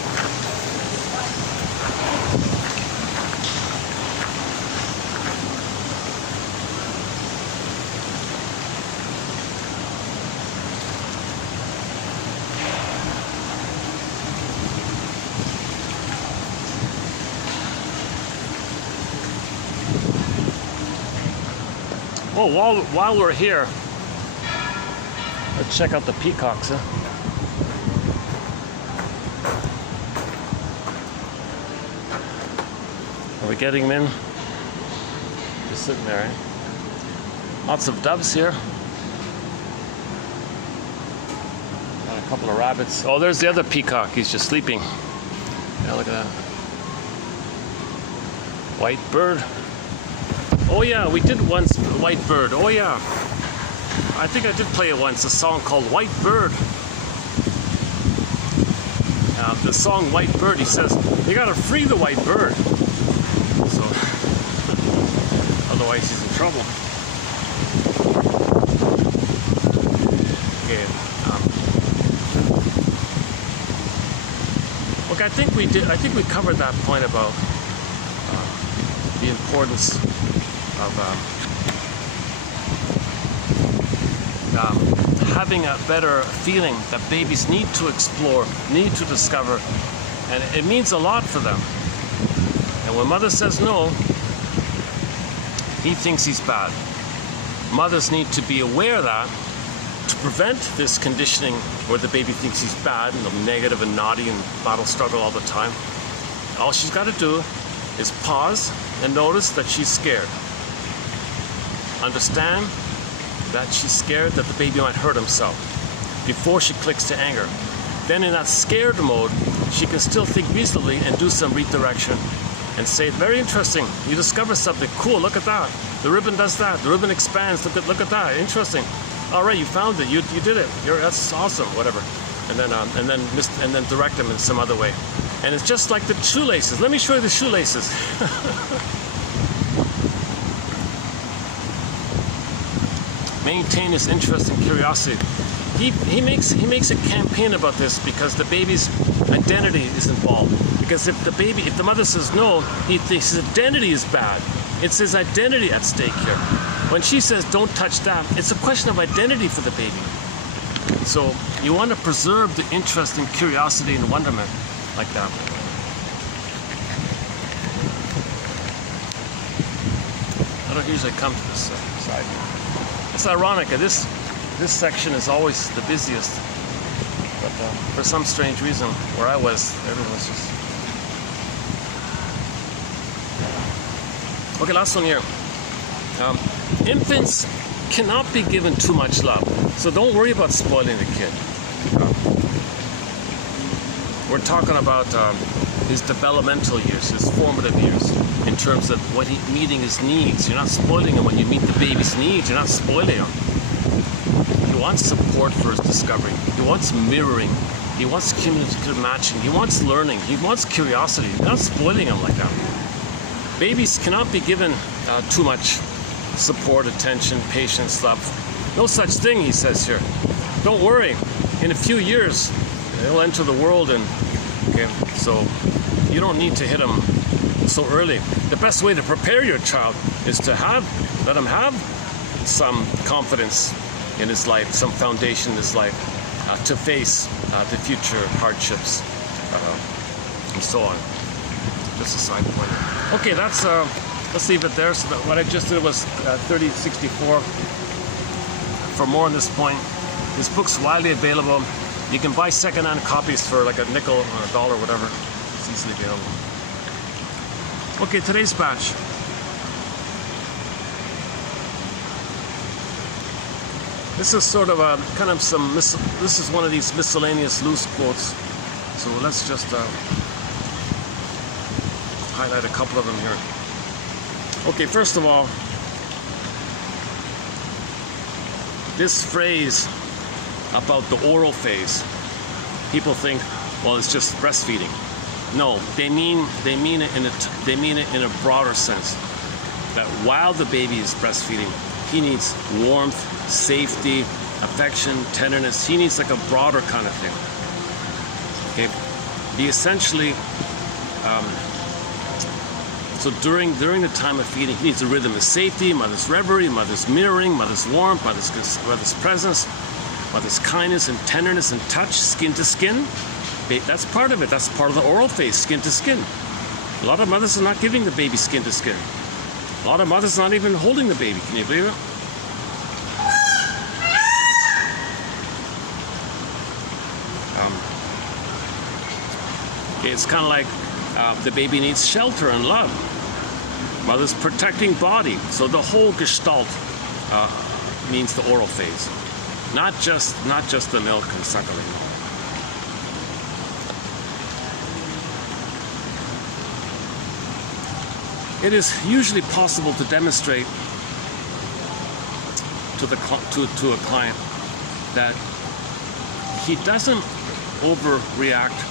Oh, while we're here, let's check out the peacocks, huh? Are we getting them in? Just sitting there, eh? Lots of doves here. And a couple of rabbits. Oh, there's the other peacock. He's just sleeping. Yeah, look at that. White bird. Oh yeah, we did once White Bird. Oh yeah. I think I did play it once, a song called White Bird. The song White Bird, he says, you gotta free the white bird. So, otherwise he's in trouble. Okay. Look, I think we covered that point about the importance of having a better feeling that babies need to explore, need to discover, and it means a lot for them. And when mother says no, he thinks he's bad. Mothers need to be aware of that to prevent this conditioning where the baby thinks he's bad and negative and naughty and battle struggle all the time. All she's got to do is pause and notice that she's scared. Understand that she's scared that the baby might hurt himself before she clicks to anger. Then in that scared mode, she can still think reasonably and do some redirection and say, very interesting, you discovered something, cool, look at that. The ribbon does that, the ribbon expands, look at that, interesting. All right, you found it, you did it, that's awesome, whatever. And then direct them in some other way. And it's just like the shoelaces. Let me show you the shoelaces. Maintain his interest and curiosity. He makes a campaign about this because the baby's identity is involved. Because if the mother says no, he thinks his identity is bad. It's his identity at stake here. When she says don't touch that, it's a question of identity for the baby. So you want to preserve the interest and curiosity and wonderment like that. I don't usually come to this side. It's ironic. This section is always the busiest, but for some strange reason, where I was, everyone was just. Okay, last one here. Infants cannot be given too much love, so don't worry about spoiling the kid. We're talking about his developmental years, his formative years, in terms of what meeting his needs. You're not spoiling him when you meet the baby's needs. You're not spoiling him. You wants support for his discovery. He wants mirroring. He wants communicative matching. He wants learning. He wants curiosity. You're not spoiling him like that. Babies cannot be given too much support, attention, patience, love. No such thing, he says here. Don't worry. In a few years, he'll enter the world, and okay, so you don't need to hit him so early. The best way to prepare your child is to let him have some confidence in his life, some foundation in his life, to face the future hardships and so on. Just a side point. Okay, that's let's leave it there. So that what I just did was 3064. For more on this point, this book's widely available. You can buy second-hand copies for like a nickel or $1 or whatever. It's easily available. Okay, today's batch. This is sort of a kind of some. This is one of these miscellaneous loose quotes. So let's just highlight a couple of them here. Okay, first of all, this phrase about the oral phase, people think, well, it's just breastfeeding. No, they mean it in a broader sense. That while the baby is breastfeeding, he needs warmth, safety, affection, tenderness. He needs like a broader kind of thing. Okay, he essentially. So during the time of feeding, he needs a rhythm of safety, mother's reverie, mother's mirroring, mother's warmth, mother's presence, mother's kindness and tenderness and touch, skin to skin. That's part of it. That's part of the oral phase, skin to skin. A lot of mothers are not giving the baby skin to skin. A lot of mothers are not even holding the baby. Can you believe it? It's kind of like the baby needs shelter and love. Mother's protecting body. So the whole gestalt means the oral phase, not just the milk and suckling. It is usually possible to demonstrate to a client that he doesn't overreact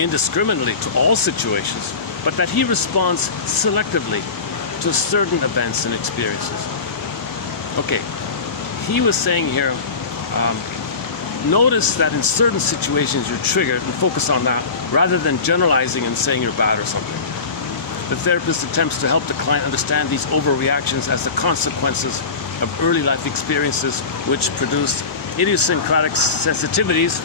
indiscriminately to all situations, but that he responds selectively to certain events and experiences. Okay, he was saying here, notice that in certain situations you're triggered and focus on that rather than generalizing and saying you're bad or something. The therapist attempts to help the client understand these overreactions as the consequences of early life experiences which produced idiosyncratic sensitivities,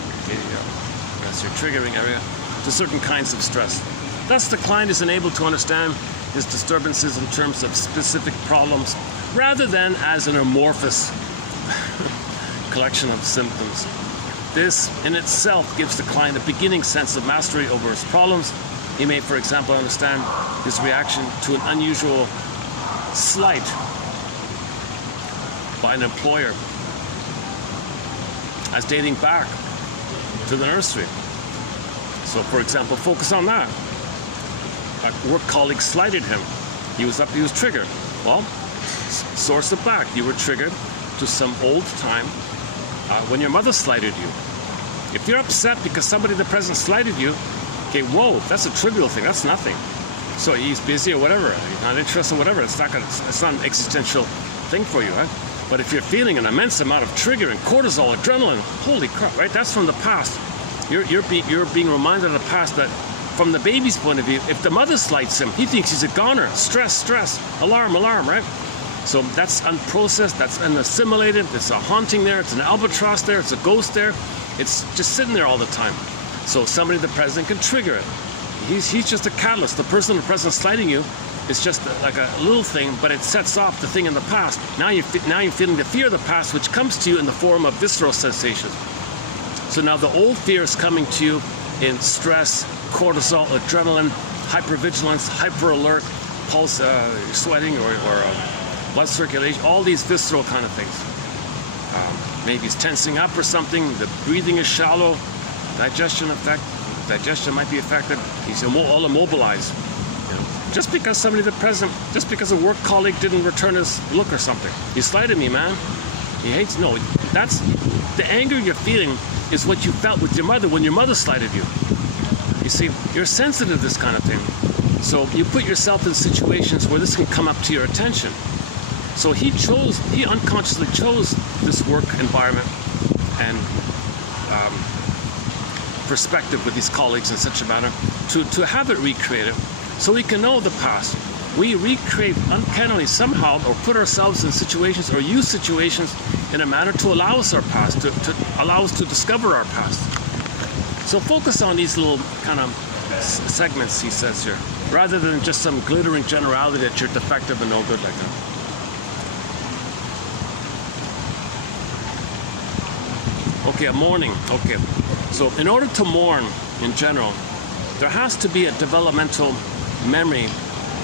that's your triggering area, to certain kinds of stress. Thus, the client is enabled to understand his disturbances in terms of specific problems rather than as an amorphous collection of symptoms. This in itself gives the client a beginning sense of mastery over his problems. He may, for example, understand his reaction to an unusual slight by an employer as dating back to the nursery. So, for example, focus on that. A work colleague slighted him. He was triggered. Well, source it back. You were triggered to some old time when your mother slighted you. If you're upset because somebody in the present slighted you, okay, whoa, that's a trivial thing. That's nothing. So he's busy or whatever. He's not interested in whatever. It's not an existential thing for you, right? But if you're feeling an immense amount of trigger and cortisol, adrenaline, holy crap, right? That's from the past. You're being reminded of the past that from the baby's point of view, if the mother slights him, he thinks he's a goner. Stress, alarm, right? So that's unprocessed, that's unassimilated, it's a haunting there, it's an albatross there, it's a ghost there. It's just sitting there all the time. So somebody in the present can trigger it. He's just a catalyst. The person in the present slighting you is just like a little thing, but it sets off the thing in the past. Now you're feeling the fear of the past, which comes to you in the form of visceral sensations. So now the old fear is coming to you in stress, cortisol, adrenaline, hypervigilance, hyper-alert, pulse, sweating, or blood circulation, all these visceral kind of things. Maybe it's tensing up or something, the breathing is shallow, digestion might be affected, he's all immobilized. You know, just because somebody in the present, just because a work colleague didn't return his look or something. You slighted me, man. He hates, no, that's, the anger you're feeling is what you felt with your mother when your mother slighted you. You see, you're sensitive to this kind of thing. So you put yourself in situations where this can come up to your attention. So he unconsciously chose this work environment and perspective with these colleagues in such a manner to have it recreated so we can know the past. We recreate uncannily somehow, or put ourselves in situations or use situations in a manner to allow us our past, to allow us to discover our past. So focus on these little kind of segments, he says here, rather than just some glittering generality that you're defective and no good like that. Okay, a mourning. Okay, so in order to mourn in general, there has to be a developmental memory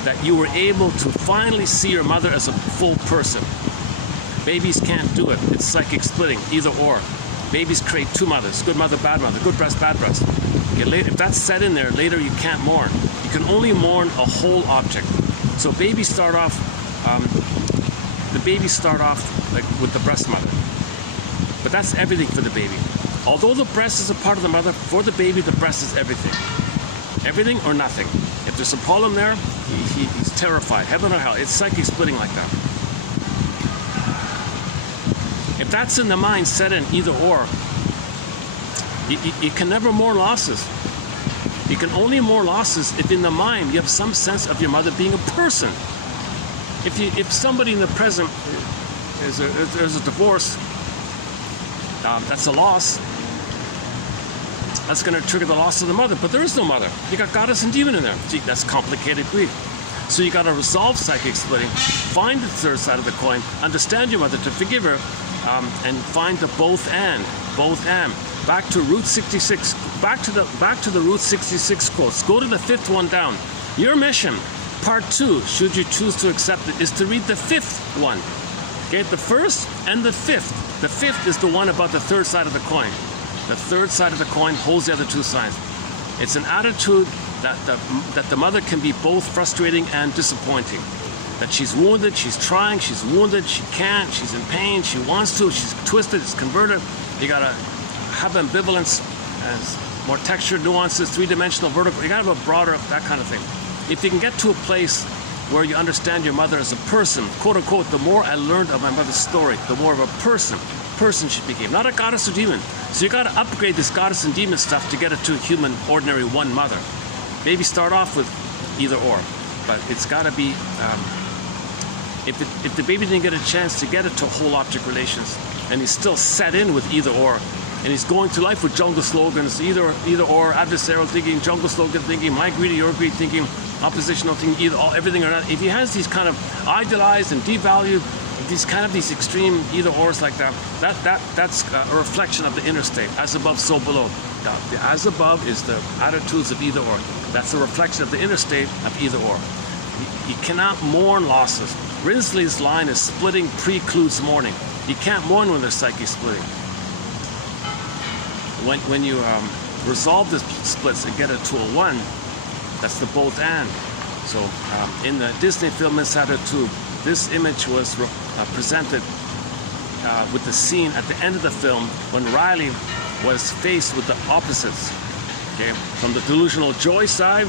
that you were able to finally see your mother as a full person. Babies can't do it. It's psychic splitting, either or. Babies create two mothers, good mother, good breast, bad breast. Okay, if that's set in there, later you can't mourn. You can only mourn a whole object. So babies start off, like with the breast mother. But that's everything for the baby. Although the breast is a part of the mother, for the baby, the breast is everything. Everything or nothing. If there's a problem there, he's terrified. Heaven or hell. It's psychic splitting like that. If that's in the mind, set in either or, you can never mourn losses. You can only mourn losses if in the mind you have some sense of your mother being a person. If somebody in the present there's a divorce, that's a loss. That's going to trigger the loss of the mother, but there is no mother. You got goddess and demon in there. Gee, that's complicated grief. So you got to resolve psychic splitting, find the third side of the coin, understand your mother to forgive her, and find the both and. Back to Route 66. Back to the Route 66 quotes. Go to the fifth one down. Your mission, part 2, should you choose to accept it, is to read the fifth one. Okay, the first and the fifth. The fifth is the one about the third side of the coin. The third side of the coin holds the other two sides. It's an attitude that the mother can be both frustrating and disappointing. That she's wounded, she's trying, she's wounded, she can't, she's in pain, she wants to, she's twisted, it's converted. You gotta have ambivalence, more texture, nuances, three-dimensional, vertical. You gotta have a broader, that kind of thing. If you can get to a place where you understand your mother as a person, quote unquote, the more I learned of my mother's story, the more of a person she became, not a goddess or demon. So you got to upgrade this goddess and demon stuff to get it to a human, ordinary one mother. Maybe start off with either or, but it's got to be, if the baby didn't get a chance to get it to whole object relations, and he's still set in with either or, and he's going through life with jungle slogans, either or, adversarial thinking, jungle slogan thinking, my greed or your greed thinking, oppositional thinking, either all, everything or not. If he has these kind of idealized and devalued, these extreme either ors like that's a reflection of the inner state, as above, so below. The as above is the attitudes of either or. That's a reflection of the inner state of either or. You cannot mourn losses. Rinsley's line is splitting precludes mourning. You can't mourn when there's psychic splitting. When you resolve the splits and get it to a one, that's the both and. So in the Disney film Insider 2, this image was presented with the scene at the end of the film when Riley was faced with the opposites. Okay, from the delusional joy side,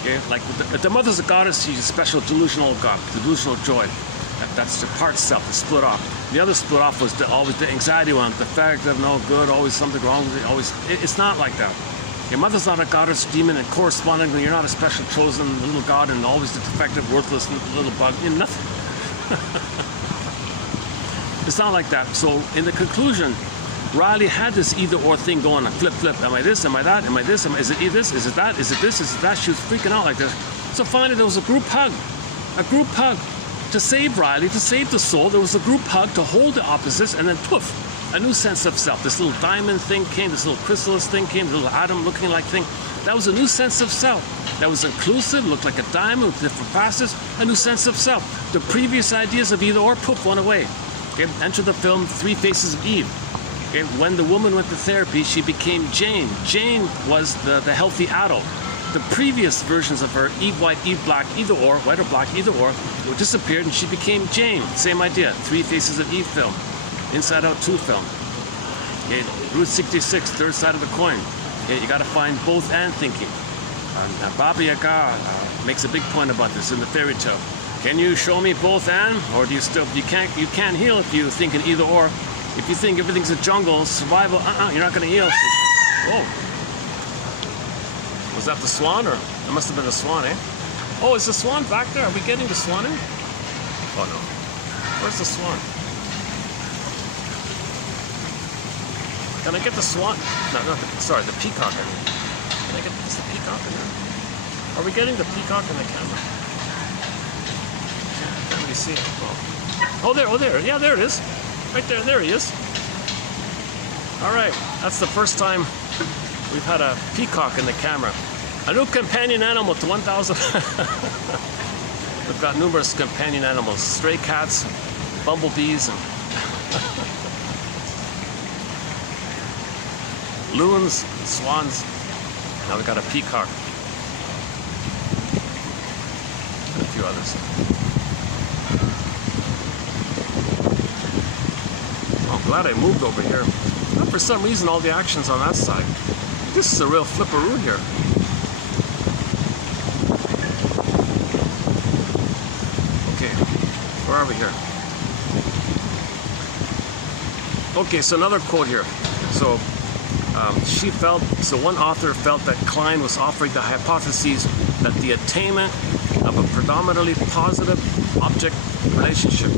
okay, like the mother's a goddess, she's a special delusional god, delusional joy. That's the part self, the split off. The other split off was always the anxiety one, the fact of no good, always something wrong with it, always. It's not like that. Your mother's not a goddess, demon, and correspondingly, you're not a special chosen little god and always the defective, worthless little bug. Nothing. It's not like that. So in the conclusion, Riley had this either or thing going on. Flip. Am I this? Am I that? Am I this? Is it this? Is it that? Is it this? Is it that? She was freaking out like this. So finally there was a group hug. A group hug to save Riley, to save the soul. There was a group hug to hold the opposites, and then poof, a new sense of self. This little diamond thing came, this little chrysalis thing came, the little atom looking like thing. That was a new sense of self. That was inclusive, looked like a diamond with different facets, a new sense of self. The previous ideas of either or, poof, went away. Okay? Enter the film Three Faces of Eve. Okay? When the woman went to therapy, she became Jane. Jane was the healthy adult. The previous versions of her, eat white, eat black, either or, white or black, either or, disappeared and she became Jane. Same idea, Three Faces of Eve film. Inside Out 2 film. Okay, Route 66, third side of the coin. Okay, you got to find both and thinking. Baba Yaga makes a big point about this in the fairy tale. Can you show me both and, or do you still you can't heal if you think in either or. If you think everything's a jungle, survival, you're not going to heal. Oh, was that the swan, or that must have been the swan, eh? Oh, is the swan back there? Are we getting the swan in? Oh no, where's the swan? Can I get the swan? No, not the, sorry, the peacock. I mean. Can I get is the peacock in there? Are we getting the peacock in the camera? Can't really see it. Oh, there. Yeah, there it is. Right there. There he is. All right. That's the first time we've had a peacock in the camera. A new companion animal to 1,000. We've got numerous companion animals: stray cats, bumblebees, and loons, swans. Now we got a peacock. And a few others. Oh, I'm glad I moved over here. Well, for some reason, all the action's on that side. This is a real flipperoo here. Okay, where are we here? Okay, so another quote here. So, one author felt that Klein was offering the hypothesis that the attainment of a predominantly positive object relationship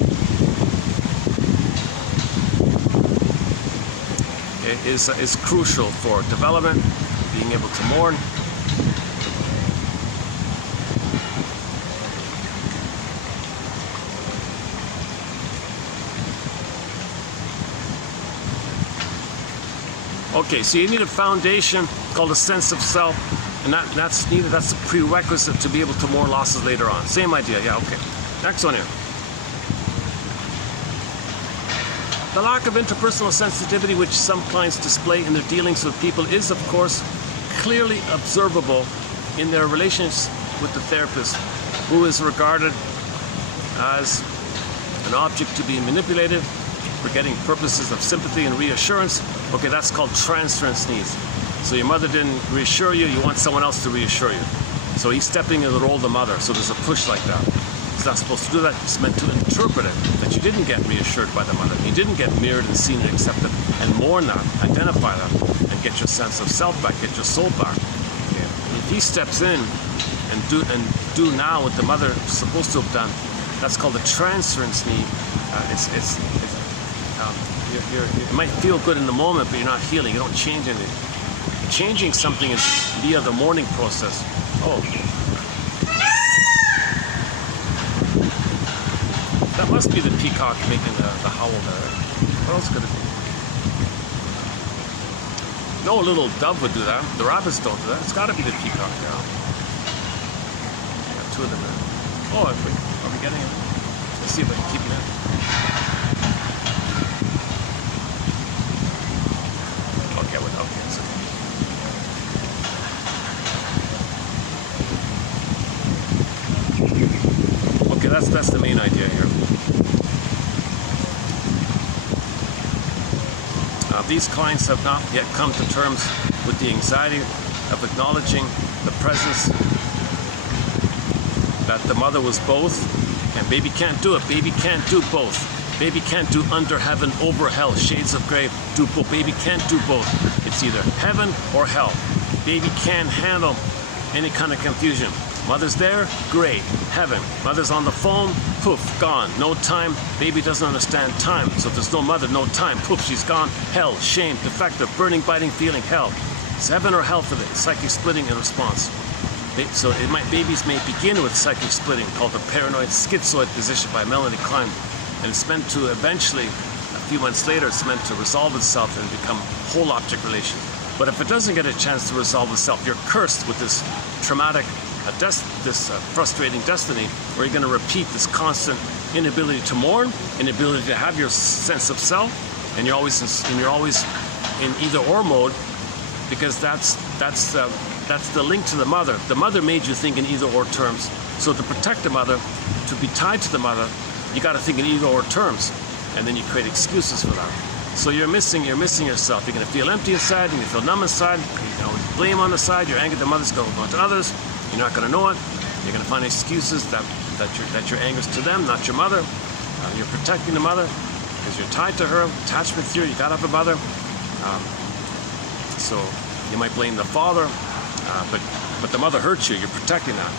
is crucial for development, being able to mourn. Okay, so you need a foundation called a sense of self, and that's needed. That's a prerequisite to be able to mourn losses later on. Same idea, yeah, okay. Next one here. The lack of interpersonal sensitivity which some clients display in their dealings with people is, of course, clearly observable in their relations with the therapist, who is regarded as an object to be manipulated for getting purposes of sympathy and reassurance. Okay, that's called transference needs. So your mother didn't reassure you, you want someone else to reassure you. So he's stepping in the role of the mother, so there's a push like that. He's not supposed to do that, it's meant to interpret it, that you didn't get reassured by the mother. You didn't get mirrored and seen and accepted, and mourn that, identify that, and get your sense of self back, get your soul back. Okay. If he steps in and do now what the mother is supposed to have done, that's called a transference need. It might feel good in the moment, but you're not healing. You don't change anything. Changing something is via the mourning process. Oh. That must be the peacock making the howl there. What else could it be? No little dove would do that. The rabbits don't do that. It's got to be the peacock now. Got two of them there. Oh, are we getting it? Let's see if I can keep it in. That's the main idea here. These clients have not yet come to terms with the anxiety of acknowledging the presence that the mother was both, and baby can't do it. Baby can't do both. Baby can't do under heaven, over hell, shades of grave, do both. Baby can't do both. It's either heaven or hell. Baby can't handle any kind of confusion. Mother's there, great, heaven. Mother's on the phone, poof, gone. No time, baby doesn't understand time. So if there's no mother, no time, poof, she's gone. Hell, shame, defective, burning, biting feeling, hell. It's heaven or hell for the psychic splitting in response. So babies may begin with psychic splitting, called the paranoid schizoid position by Melanie Klein. And it's meant to eventually, a few months later, it's meant to resolve itself and become whole object relation. But if it doesn't get a chance to resolve itself, you're cursed with this traumatic, this frustrating destiny, where you're going to repeat this constant inability to mourn, inability to have your sense of self, and you're always in either or mode, because that's the link to the mother. The mother made you think in either or terms. So to protect the mother, to be tied to the mother, you got to think in either or terms. and then you create excuses for that. So you're missing yourself. You're going to feel empty inside, and you feel numb inside. You know, blame on the side. Your anger at the mother's going to go to others. You're not going to know it. You're going to find excuses that your anger is to them, not your mother. You're protecting the mother because you're tied to her. Attachment theory. You got to have a mother. So you might blame the father, but the mother hurt you. You're protecting that.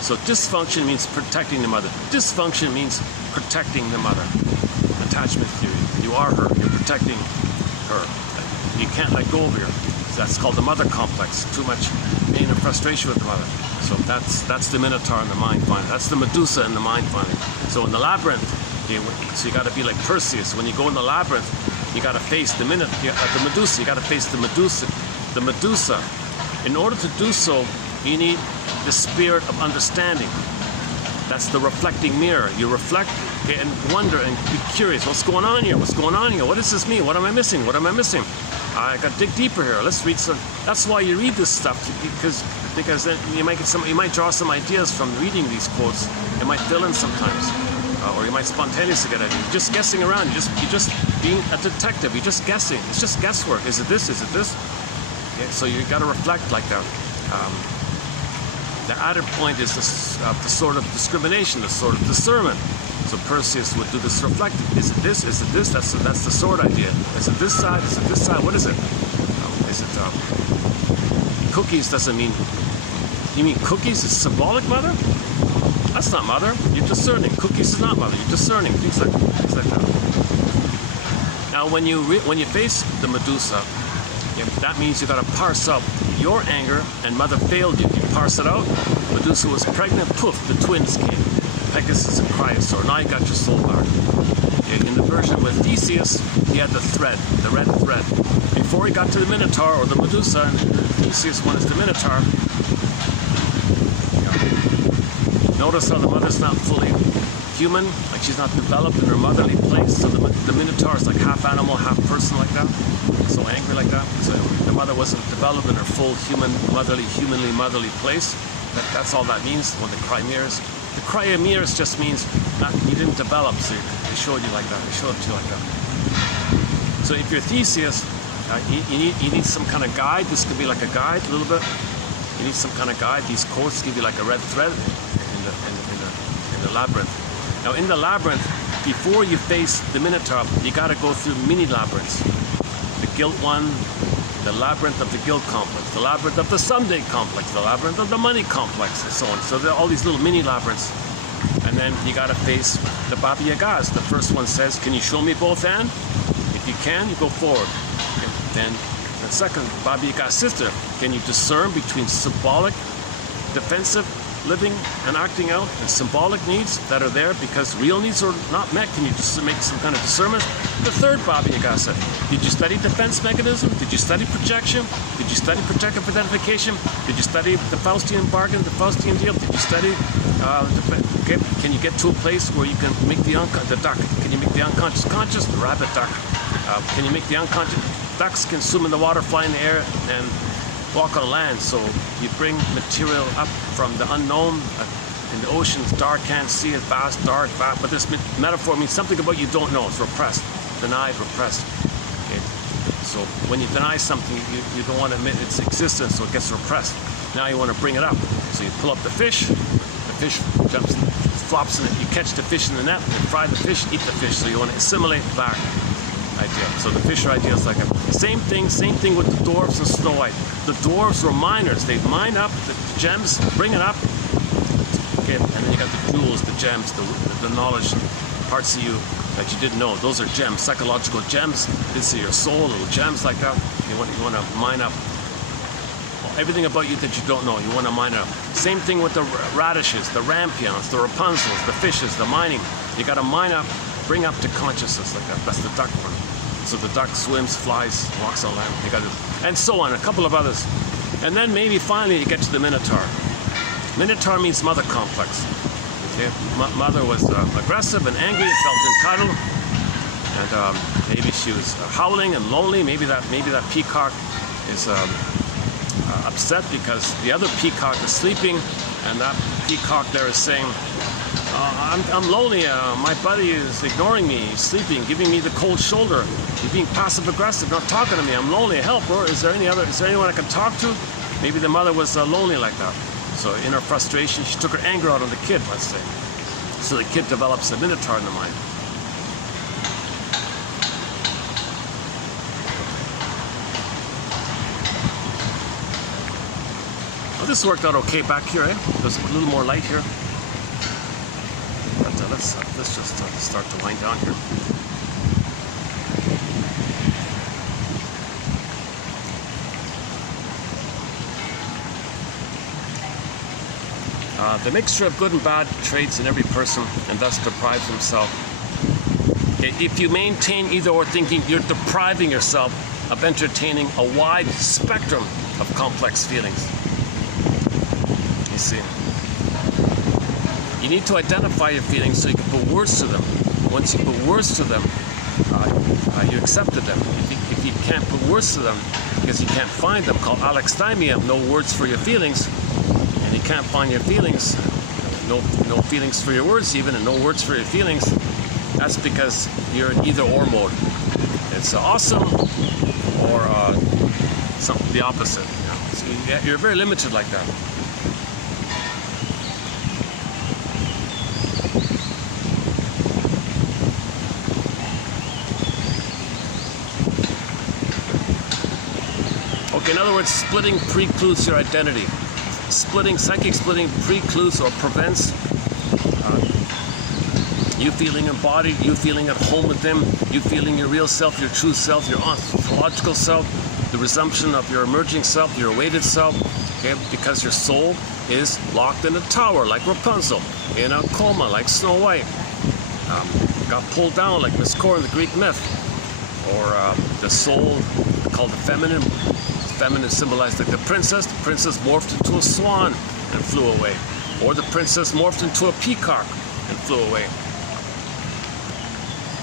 So dysfunction means protecting the mother. Dysfunction means protecting the mother. Attachment theory. You are her. You're protecting her. You can't let go of her. That's called the mother complex. Too much pain and frustration with the mother. So that's the Minotaur in the mind finding. That's the Medusa in the mind finding. So in the labyrinth, so you got to be like Perseus. When you go in the labyrinth, you got to face the Medusa. You got to face the Medusa. The Medusa. In order to do so, you need the spirit of understanding. That's the reflecting mirror. You reflect and wonder and be curious. What's going on here? What's going on here? What does this mean? What am I missing? What am I missing? I got to dig deeper here. Let's read some. That's why you read this stuff, because then you might draw some ideas from reading these quotes. It might fill in sometimes, or you might spontaneously get ideas. You're just guessing around. You're just being a detective. You're just guessing. It's just guesswork. Is it this? Is it this? Okay, so you got to reflect like that. The added point is the sort of discrimination, the sort of discernment. So Perseus would do this reflecting. Is it this? Is it this? That's the sword idea. Is it this side? Is it this side? What is it? Is it cookies? Doesn't mean. You mean cookies is symbolic mother? That's not mother. You're discerning. Cookies is not mother. You're discerning. Things like that. Now, when you face the Medusa, that means you got to parse out your anger, and mother failed you. You parse it out. Medusa was pregnant. Poof, the twins came. Pegasus and Cryosaur. Now you got your soul back. In the version with Theseus, he had the thread, the red thread. Before he got to the Minotaur or the Medusa, and Theseus one is the Minotaur. Notice how the mother's not fully human, like she's not developed in her motherly place. So the Minotaur is like half animal, half person like that. So angry like that. So the mother wasn't developed in her full humanly motherly place. That's all that means when the Chimeras. The Chimeras just means you didn't develop, so they showed you like that. They showed it to you like that. So if you're Theseus, you need some kind of guide. This could be like a guide a little bit. You need some kind of guide. These quotes give you like a red thread in the labyrinth. Now in the labyrinth, before you face the Minotaur, you got to go through mini labyrinths. The guilt one, the labyrinth of the guilt complex, the labyrinth of the someday complex, the labyrinth of the money complex, and so on. So there are all these little mini labyrinths. And then you got to face the Baba Yagas. The first one says, can you show me both hands? If you can, you go forward. Okay. Then the second, Baba Yaga's sister, can you discern between symbolic, defensive, living and acting out, and symbolic needs that are there because real needs are not met? Can you just make some kind of discernment? The third Baba Yaga said, did you study defense mechanism? Did you study projection? Did you study protective identification? Did you study the Faustian bargain, the Faustian deal? Did you study, can you get to a place where you can make the duck? Can you make the unconscious conscious? The rabbit duck. Can you make the unconscious? Ducks can swim in the water, fly in the air, and walk on land. So you bring material up from the unknown. In the oceans, dark, can't see it, vast, dark, vast. But this metaphor means something about you don't know. It's repressed, denied, repressed. Okay. So when you deny something, you don't want to admit its existence, so it gets repressed. Now you want to bring it up. So you pull up the fish jumps, flops in it. You catch the fish in the net, and fry the fish, eat the fish. So you want to assimilate back. Idea. So the fisher idea is like a same thing with the dwarves and Snow White. The dwarves were miners. They mine up the gems, bring it up. Okay, and then you got the jewels, the gems, the knowledge, parts of you that you didn't know. Those are gems, psychological gems. This is your soul, little gems like that. You want to mine up everything about you that you don't know. You want to mine up. Same thing with the radishes, the rampions, the Rapunzels, the fishes, the mining. You got to mine up, bring up to consciousness like that. That's the duck one. So the duck swims, flies, walks on land. You got to, and so on. A couple of others, and then maybe finally you get to the Minotaur. Minotaur means mother complex. Okay? Mother was aggressive and angry, felt entitled, and maybe she was howling and lonely. Maybe that peacock is upset because the other peacock is sleeping, and that peacock there is saying, I'm lonely. My buddy is ignoring me. He's sleeping, giving me the cold shoulder. He's being passive aggressive, not talking to me. I'm lonely. Help, bro. Is there anyone I can talk to? Maybe the mother was lonely like that. So in her frustration, she took her anger out on the kid, let's say. So the kid develops a minotaur in the mind. Well, this worked out okay back here, eh? There's a little more light here. But let's just start to wind down here. The mixture of good and bad traits in every person, and thus deprives himself. Okay, if you maintain either or thinking, you're depriving yourself of entertaining a wide spectrum of complex feelings. You see, you need to identify your feelings so you can put words to them. Once you put words to them, you accepted them. If you can't put words to them because you can't find them, called alexithymia, no words for your feelings, and you can't find your feelings, no feelings for your words even, and no words for your feelings, that's because you're in either or mode. It's awesome or something the opposite. So you're very limited like that. Okay, in other words, splitting precludes your identity. Psychic splitting precludes or prevents you feeling embodied, you feeling at home with them, you feeling your real self, your true self, your ontological self, the resumption of your emerging self, your awaited self, okay, because your soul is locked in a tower like Rapunzel, in a coma like Snow White, got pulled down like Miss Cora in the Greek myth, or the soul called the feminine. Feminine symbolized like the princess morphed into a swan and flew away, or the princess morphed into a peacock and flew away.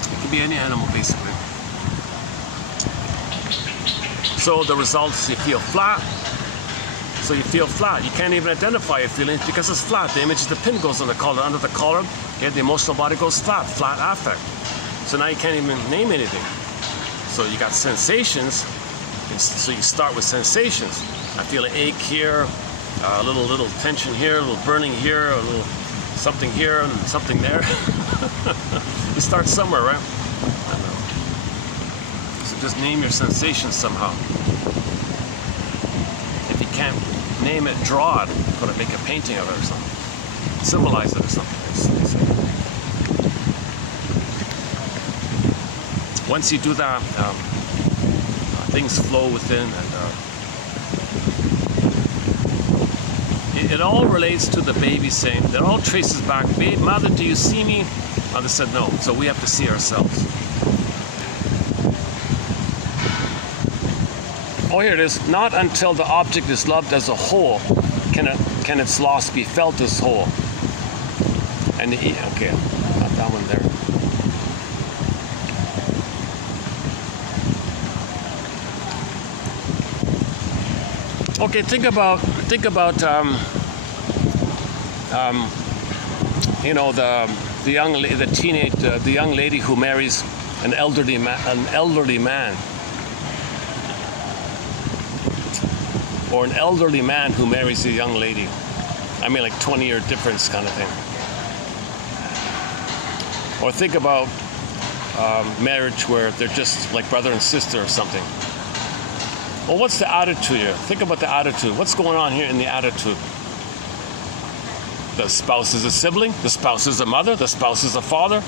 It can be any animal basically. So the result is you feel flat. So you feel flat. You can't even identify your feelings because it's flat. The image of the pin goes on the collar, under the collar. Okay, the emotional body goes flat affect. So now you can't even name anything. So you got sensations. So you start with sensations. I feel an ache here, a little tension here, a little burning here, a little something here, and something there. You start somewhere, right? So just name your sensations somehow. If you can't name it, draw it. Put it, make a painting of it or something. Symbolize it or something. Once you do that, things flow within, and it all relates to the baby saying, it all traces back, Mother, do you see me? Mother said no, so we have to see ourselves. Oh, here it is. Not until the object is loved as a whole can its loss be felt as whole. And okay, not that one there. Okay, think about you know, the young lady who marries an elderly man, or an elderly man who marries a young lady. I mean, like 20-year difference kind of thing. Or think about marriage where they're just like brother and sister or something. Well, what's the attitude here? Think about the attitude. What's going on here in the attitude? The spouse is a sibling. The spouse is a mother. The spouse is a father.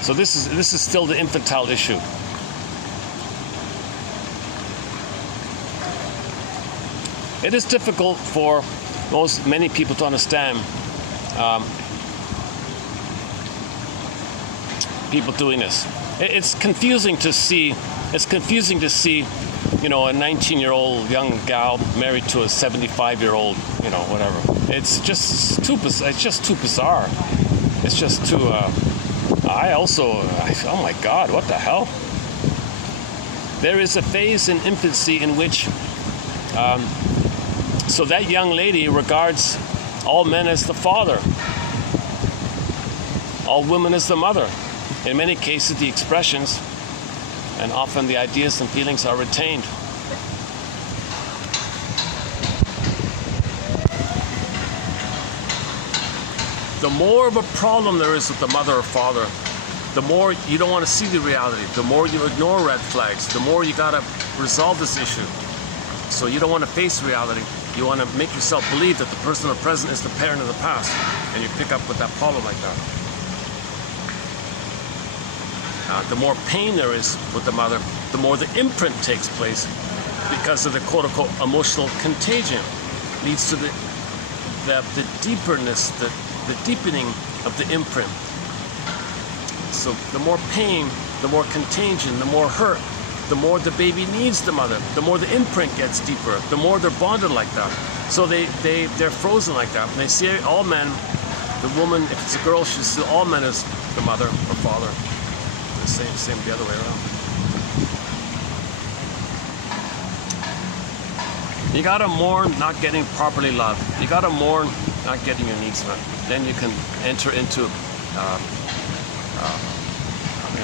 So this is still the infantile issue. It is difficult for many people to understand people doing this. It's confusing to see. You know, a 19-year-old young gal married to a 75-year-old, you know, whatever. It's just too bizarre. It's just too, oh my God, what the hell? There is a phase in infancy in which, so that young lady regards all men as the father. All woman is the mother. In many cases, the expressions and often the ideas and feelings are retained. The more of a problem there is with the mother or father, the more you don't want to see the reality, the more you ignore red flags, the more you gotta resolve this issue. So you don't want to face reality. You want to make yourself believe that the person in the present is the parent of the past, and you pick up with that problem like that. The more pain there is with the mother, the more the imprint takes place because of the quote-unquote emotional contagion. Leads to the deeperness, the deepening of the imprint. So the more pain, the more contagion, the more hurt, the more the baby needs the mother, the more the imprint gets deeper, the more they're bonded like that. So they're frozen like that. And they see all men, the woman, if it's a girl, she'll see all men as the mother or father. The same the other way around. You gotta mourn not getting properly loved. You gotta mourn not getting your needs met. Then you can enter into a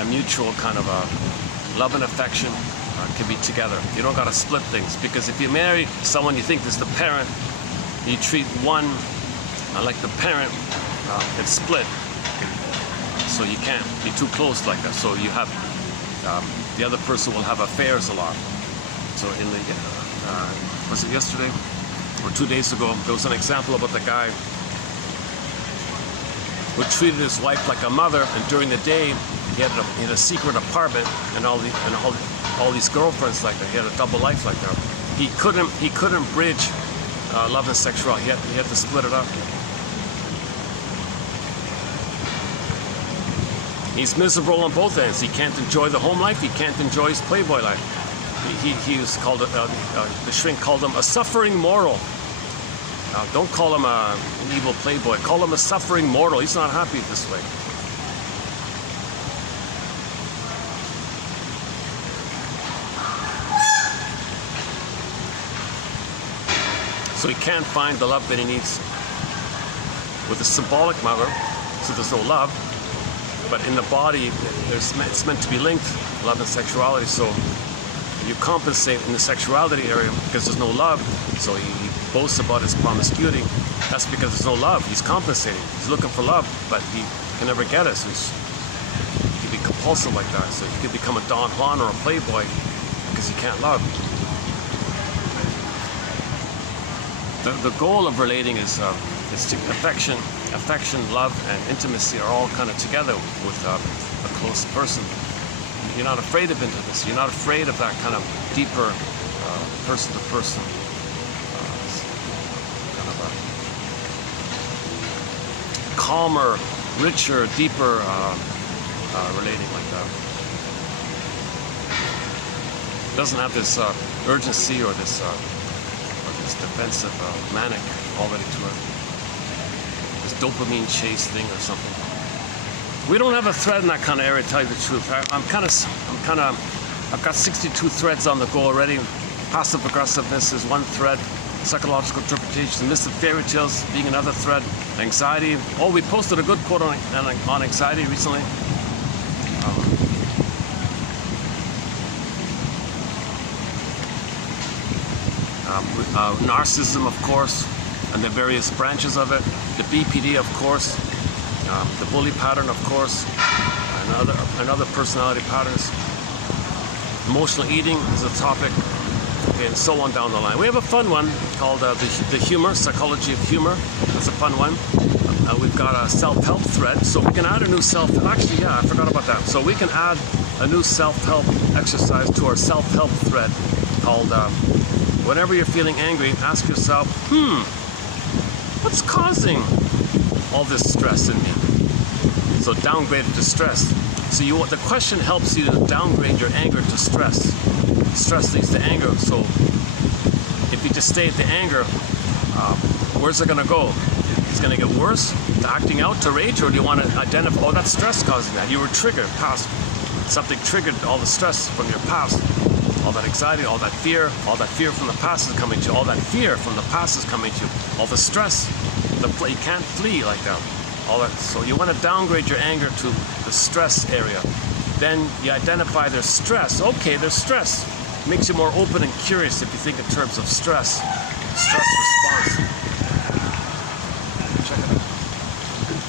mutual kind of love and affection can be together. You don't gotta split things, because if you marry someone you think is the parent, you treat one like the parent, it's split. So you can't be too close like that. So you have the other person will have affairs a lot. So in the was it yesterday or 2 days ago, there was an example about the guy who treated his wife like a mother, and during the day he had a secret apartment and all these girlfriends like that. He had a double life like that. He couldn't bridge love and sexuality. He had to split it up. He's miserable on both ends. He can't enjoy the home life. He can't enjoy his playboy life. He was called, the shrink called him a suffering mortal. Don't call him an evil playboy. Call him a suffering mortal. He's not happy this way. So he can't find the love that he needs with a symbolic mother, so there's no love. But in the body, it's meant to be linked, love and sexuality. So you compensate in the sexuality area because there's no love. So he boasts about his promiscuity. That's because there's no love. He's compensating. He's looking for love, but he can never get it. So he can be compulsive like that. So he can become a Don Juan or a playboy because he can't love. The goal of relating is to affection, love, and intimacy are all kind of together with a close person. You're not afraid of intimacy. You're not afraid of that kind of deeper person-to-person kind of a calmer, richer, deeper relating like that. It doesn't have this urgency or this defensive manic already to it. This dopamine chase thing or something. We don't have a thread in that kind of area, to tell you the truth. I've got 62 threads on the go already. Passive aggressiveness is one thread. Psychological interpretation, myths of fairy tales being another thread. Anxiety. Oh, we posted a good quote on anxiety recently. Narcissism, of course, and the various branches of it. The BPD, of course. The bully pattern, of course, and other personality patterns. Emotional eating is a topic, and so on down the line. We have a fun one called the humor, psychology of humor. That's a fun one. We've got a self-help thread, so we can add a new actually, yeah, I forgot about that. So we can add a new self-help exercise to our self-help thread called, whenever you're feeling angry, ask yourself, what's causing all this stress in me? So downgrade it to stress. So the question helps you to downgrade your anger to stress. Stress leads to anger. So if you just stay at the anger, where's it going to go? It's going to get worse, to acting out, to rage, or do you want to identify, oh, that's stress causing that. You were triggered, something triggered all the stress from your past. All that anxiety, all that fear from the past is coming to you. All that fear from the past is coming to you. All the stress, you can't flee like that. all that. So you want to downgrade your anger to the stress area. Then you identify their stress. Okay, there's stress. Makes you more open and curious if you think in terms of stress. Stress response. Check it out.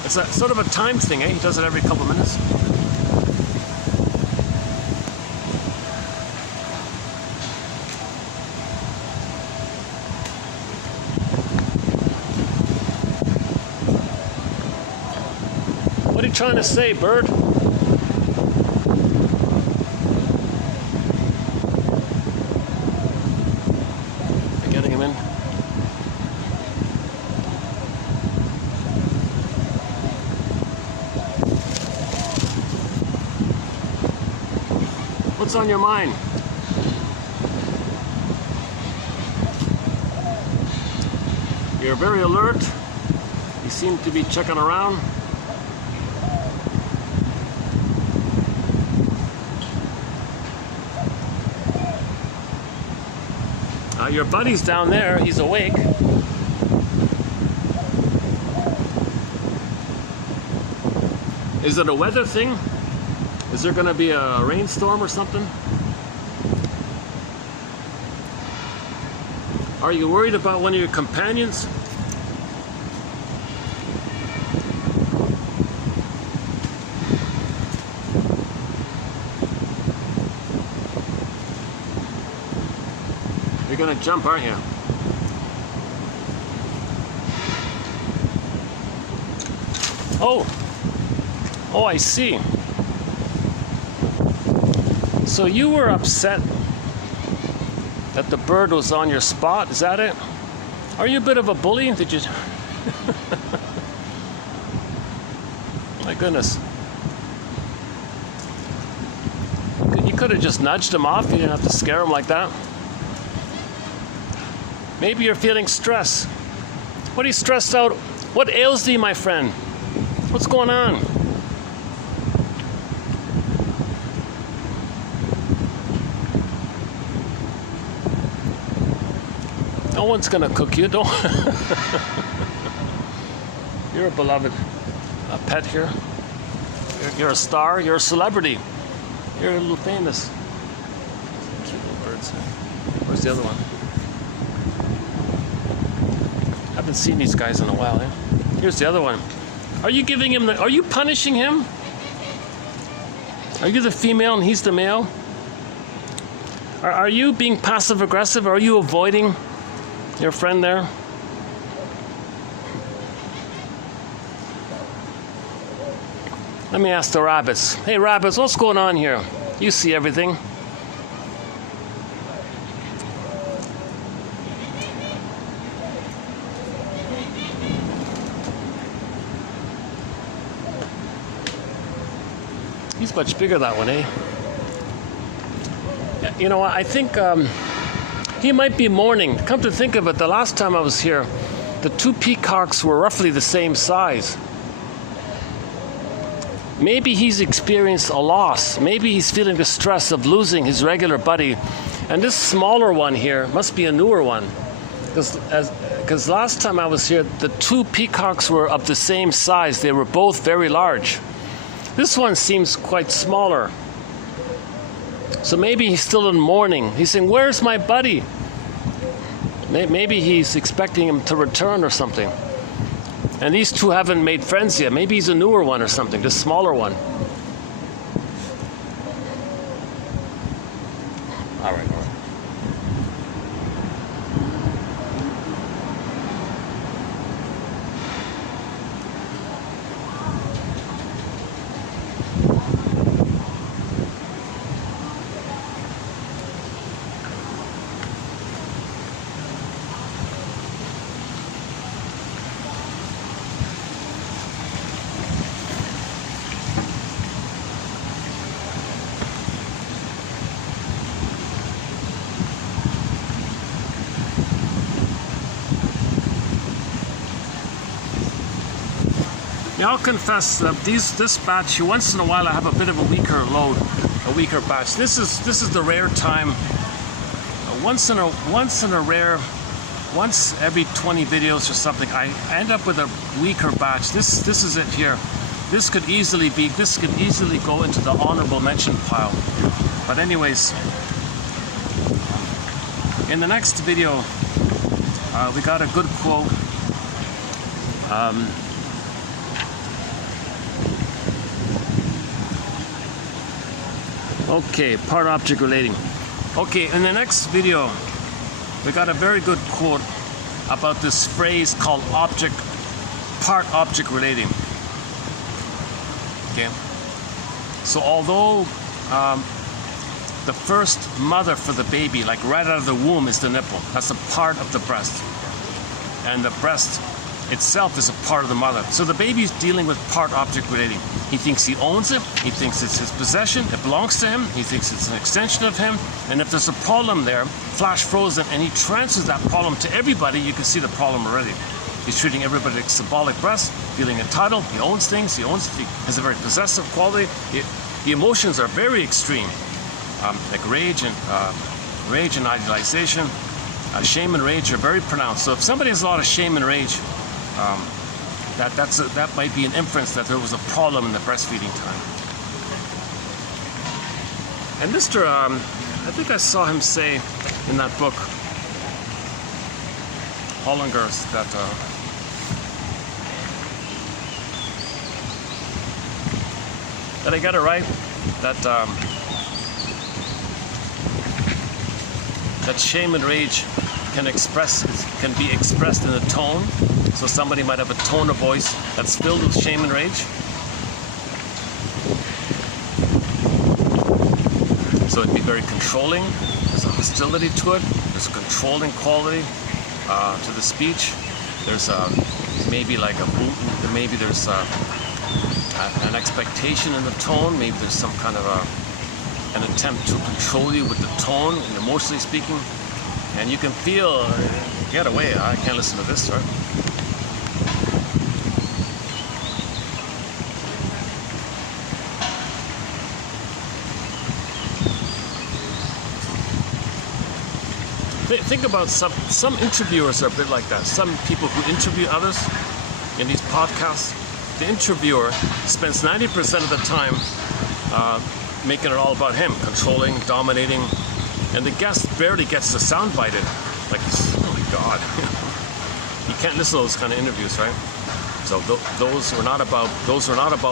It's a sort of a time thing, eh? He does it every couple of minutes. What are you trying to say, bird? You're getting him in? What's on your mind? You're very alert. You seem to be checking around. Your buddy's down there. He's awake. Is it a weather thing? Is there going to be a rainstorm or something? Are you worried about one of your companions? You're gonna jump, aren't you? Oh, I see. So you were upset that the bird was on your spot, is that it? Are you a bit of a bully? Did you? My goodness. You could have just nudged him off. You didn't have to scare him like that. Maybe you're feeling stress. What are you stressed out? What ails thee, my friend? What's going on? No one's gonna cook you, don't. You're a beloved pet here. You're a star, you're a celebrity. You're a little famous. Cute little birds. Where's the other one? Haven't seen these guys in a while, eh? Here's the other one. Are you giving him are you punishing him? Are you the female and he's the male? Are you being passive aggressive? Are you avoiding your friend there? Let me ask the rabbits. Hey rabbits, what's going on here? You see everything. He's much bigger, that one, eh? You know, I think he might be mourning. Come to think of it, the last time I was here, the two peacocks were roughly the same size. Maybe he's experienced a loss. Maybe he's feeling the stress of losing his regular buddy. And this smaller one here must be a newer one. Because last time I was here, the two peacocks were of the same size. They were both very large. This one seems quite smaller. So maybe he's still in mourning. He's saying, where's my buddy? Maybe he's expecting him to return or something. And these two haven't made friends yet. Maybe he's a newer one or something, this smaller one. All right. Now I'll confess that this batch, once in a while I have a bit of a weaker load, a weaker batch. This is the rare time. Once in a rare once every 20 videos or something, I end up with a weaker batch. This is it here. This could easily go into the honorable mention pile. But anyways, in the next video, we got a good quote. Okay, part-object relating. Okay, in the next video, we got a very good quote about this phrase called part-object relating. Okay, so although the first mother for the baby, like right out of the womb, is the nipple. That's a part of the breast, and the breast itself is a part of the mother. So the baby's dealing with part-object relating. He thinks he owns it. He thinks it's his possession. It belongs to him. He thinks it's an extension of him. And if there's a problem there, flash frozen, and he transfers that problem to everybody, you can see the problem already. He's treating everybody like symbolic breast, feeling entitled. He owns things. He has a very possessive quality. The emotions are very extreme, like rage and idealization. Shame and rage are very pronounced. So if somebody has a lot of shame and rage, that might be an inference that there was a problem in the breastfeeding time. And Mr. I think I saw him say in that book, Hollinger's, that I got it right, that shame and rage can be expressed in a tone. So somebody might have a tone of voice that's filled with shame and rage. So it'd be very controlling. There's a hostility to it. There's a controlling quality to the speech. There's maybe there's an expectation in the tone. Maybe there's some kind of an attempt to control you with the tone, and emotionally speaking. And you can feel, get away, I can't listen to this, right? Think about some interviewers are a bit like that. Some people who interview others in these podcasts, the interviewer spends 90% of the time making it all about him, controlling, dominating, and the guest barely gets the soundbite in. Like, oh my God. You can't listen to those kind of interviews, right? So those are not about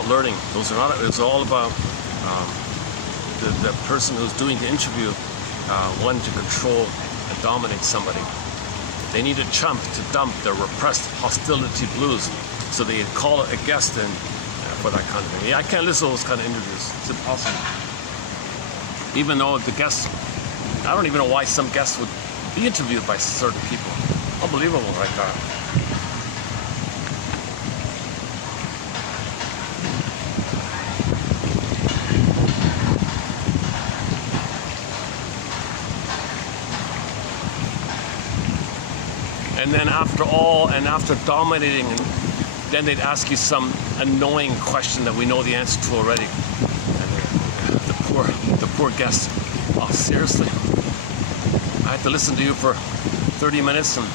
learning. It's all about the person who's doing the interview wanting to control and dominate somebody. They need a chump to dump their repressed hostility blues, so they call a guest in for that kind of thing. Yeah, I can't listen to those kind of interviews. It's impossible. Even though the guests, I don't even know why some guests would be interviewed by certain people. Unbelievable, right there. And then after dominating, then they'd ask you some annoying question that we know the answer to already. And the poor guest, oh, seriously? I had to listen to you for 30 minutes, and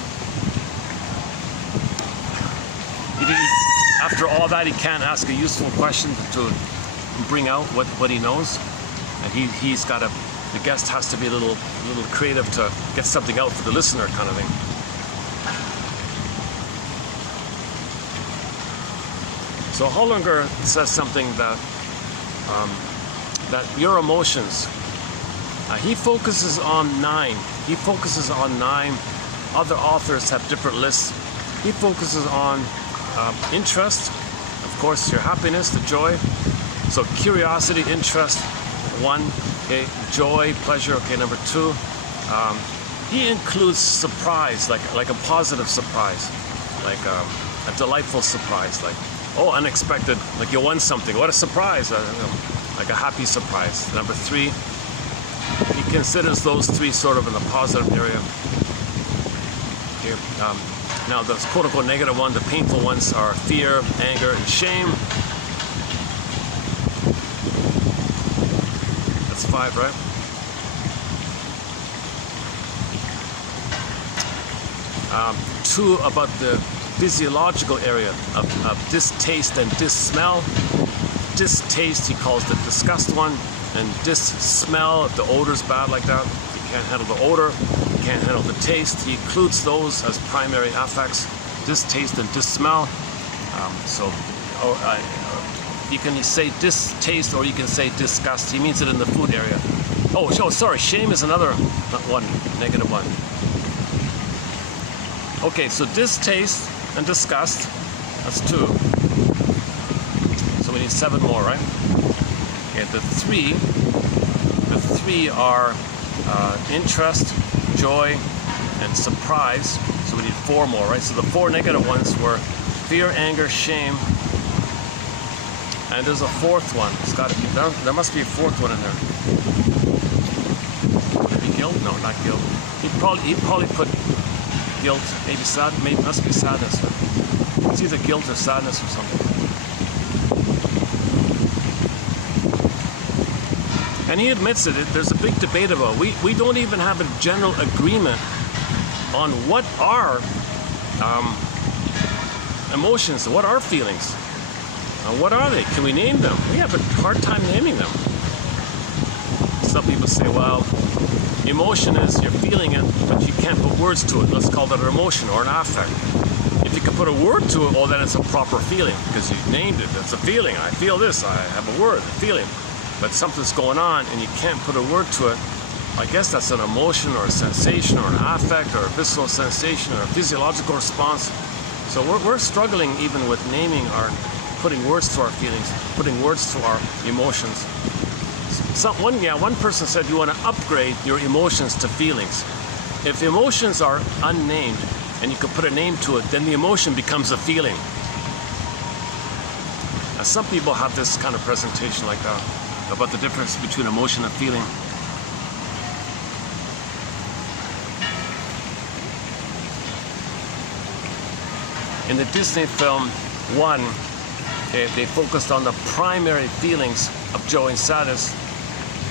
after all that, he can't ask a useful question to bring out what he knows. And the guest has to be a little creative to get something out for the listener, kind of thing. So Hollinger says something that your emotions, he focuses on 9. He focuses on 9. Other authors have different lists. He focuses on interest, of course, your happiness, the joy. So curiosity, interest, 1. Okay, joy, pleasure. Okay, number 2. He includes surprise, like a positive surprise, like a delightful surprise, like, oh, unexpected, like you won something. What a surprise, like a happy surprise. Number 3, he considers those 3 sort of in the positive area. Okay. Now the quote-unquote negative one, the painful ones, are fear, anger, and shame. That's 5, right? 2 about the physiological area of distaste and dis-smell. Distaste, he calls the disgust one, and dis-smell, if the odor's bad like that, you can't handle the odor, you can't handle the taste. He includes those as primary affects, distaste and dis-smell. You can say distaste or you can say disgust. He means it in the food area. Oh, sorry, shame is another one, negative one. Okay, so distaste and disgust, that's 2. So we need 7 more, right? Okay, the three are interest, joy, and surprise. So we need 4 more, right? So the 4 negative ones were fear, anger, shame, and there's a 4th one. It's got to be there must be a 4th one in there. Maybe guilt? No, not guilt. He probably put guilt, maybe sad, maybe must be sadness. It's either guilt or sadness or something. And he admits it. There's a big debate about it. We don't even have a general agreement on what are emotions, what are feelings, what are they? Can we name them? We have a hard time naming them. Some people say, well, emotion is you're feeling it, but you can't put words to it. Let's call that an emotion or an affect. If you can put a word to it, well, then it's a proper feeling because you named it. It's a feeling. I feel this. I have a word, a feeling. But something's going on and you can't put a word to it. I guess that's an emotion or a sensation or an affect or a visceral sensation or a physiological response. So we're struggling even with naming putting words to our feelings, putting words to our emotions. One person said you want to upgrade your emotions to feelings. If emotions are unnamed and you can put a name to it, then the emotion becomes a feeling. Now, some people have this kind of presentation like that about the difference between emotion and feeling. In the Disney film 1, they focused on the primary feelings of joy and sadness.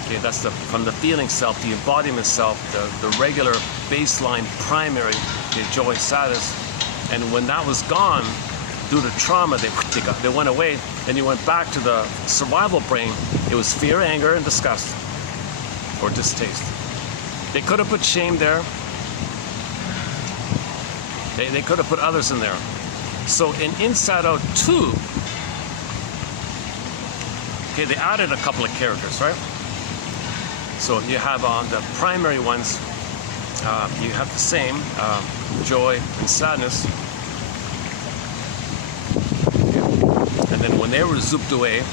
Okay, that's from the feeling self, the embodiment self, the regular baseline primary joy and sadness. And when that was gone, due to trauma, they went away. Then you went back to the survival brain. It was fear, anger, and disgust, or distaste. They could have put shame there. They could have put others in there. So in Inside Out 2, okay, they added a couple of characters, right? So you have the primary ones, you have the same, joy and sadness. And then when they were zooped away,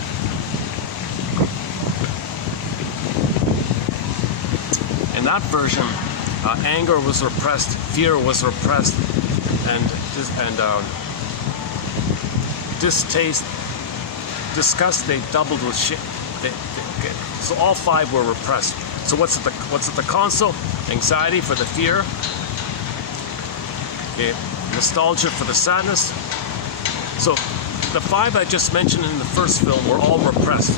in that version, anger was repressed, fear was repressed, and distaste, disgust, they doubled with shit. So all 5 were repressed. So what's at the console? Anxiety for the fear, okay, nostalgia for the sadness. So the 5 I just mentioned in the first film were all repressed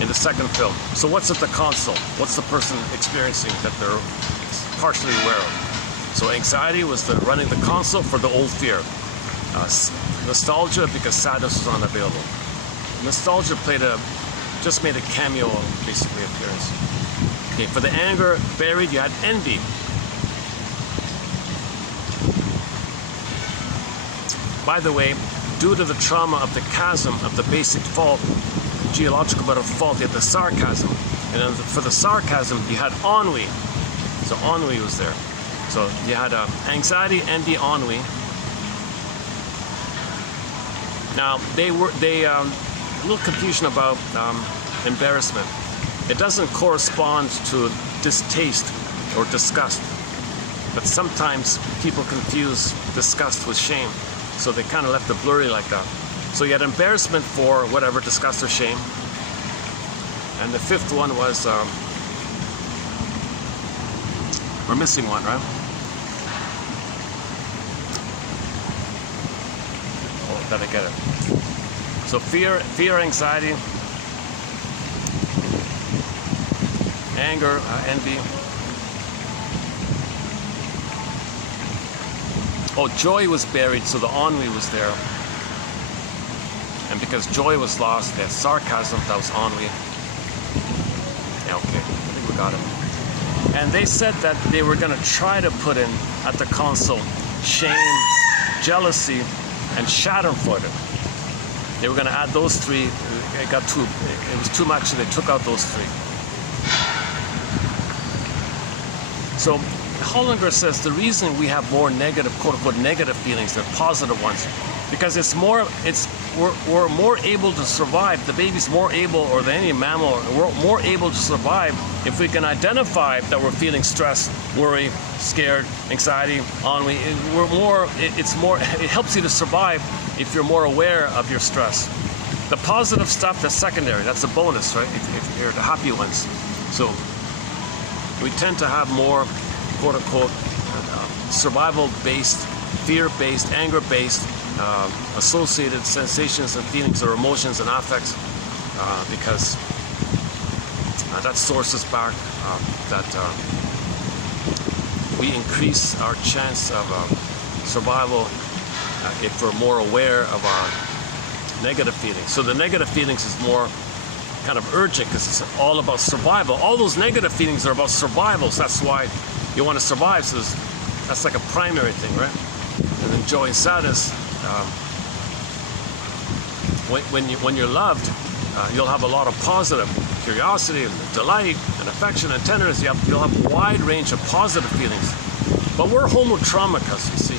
in the second film. So what's at the console? What's the person experiencing that they're partially aware of? So anxiety was running the console for the old fear. Nostalgia because sadness was unavailable. Nostalgia just made a cameo, basically, appearance. Okay, for the anger buried, you had envy. By the way, due to the trauma of the chasm of the basic fault, geological bit of fault, you had the sarcasm. And then for the sarcasm, you had ennui. So ennui was there. So you had anxiety, envy, ennui. Now, a little confusion about embarrassment. It doesn't correspond to distaste or disgust, but sometimes people confuse disgust with shame, so they kind of left it blurry like that. So you had embarrassment for whatever, disgust or shame, and the 5th one was, we're missing one, right? Oh, did I get it? So fear, anxiety, anger, envy. oh, joy was buried, so the ennui was there. And because joy was lost, they had sarcasm, that was ennui. Yeah, okay, I think we got it. And they said that they were going to try to put in at the council shame, jealousy, and schadenfreude. They were going to add those three. It was too much, so they took out those three. So Hollinger says the reason we have more negative, quote-unquote, negative feelings than positive ones, because we're more able to survive. The baby's more able, or than any mammal, we're more able to survive if we can identify that we're feeling stress, worry, scared, anxiety, ennui. It helps you to survive if you're more aware of your stress. The positive stuff, that's secondary. That's a bonus, right? If you're the happy ones. So we tend to have more, quote-unquote, survival-based, fear-based, anger-based, associated sensations and feelings or emotions and affects, because that sources back that we increase our chance of survival if we're more aware of our negative feelings. So the negative feelings is more kind of urgent because it's all about survival. All those negative feelings are about survival, so that's why you want to survive. So that's like a primary thing, right? And then joy and sadness, when you're loved, you'll have a lot of positive curiosity and delight and affection and tenderness. You'll have a wide range of positive feelings. But we're homotraumicus, you see.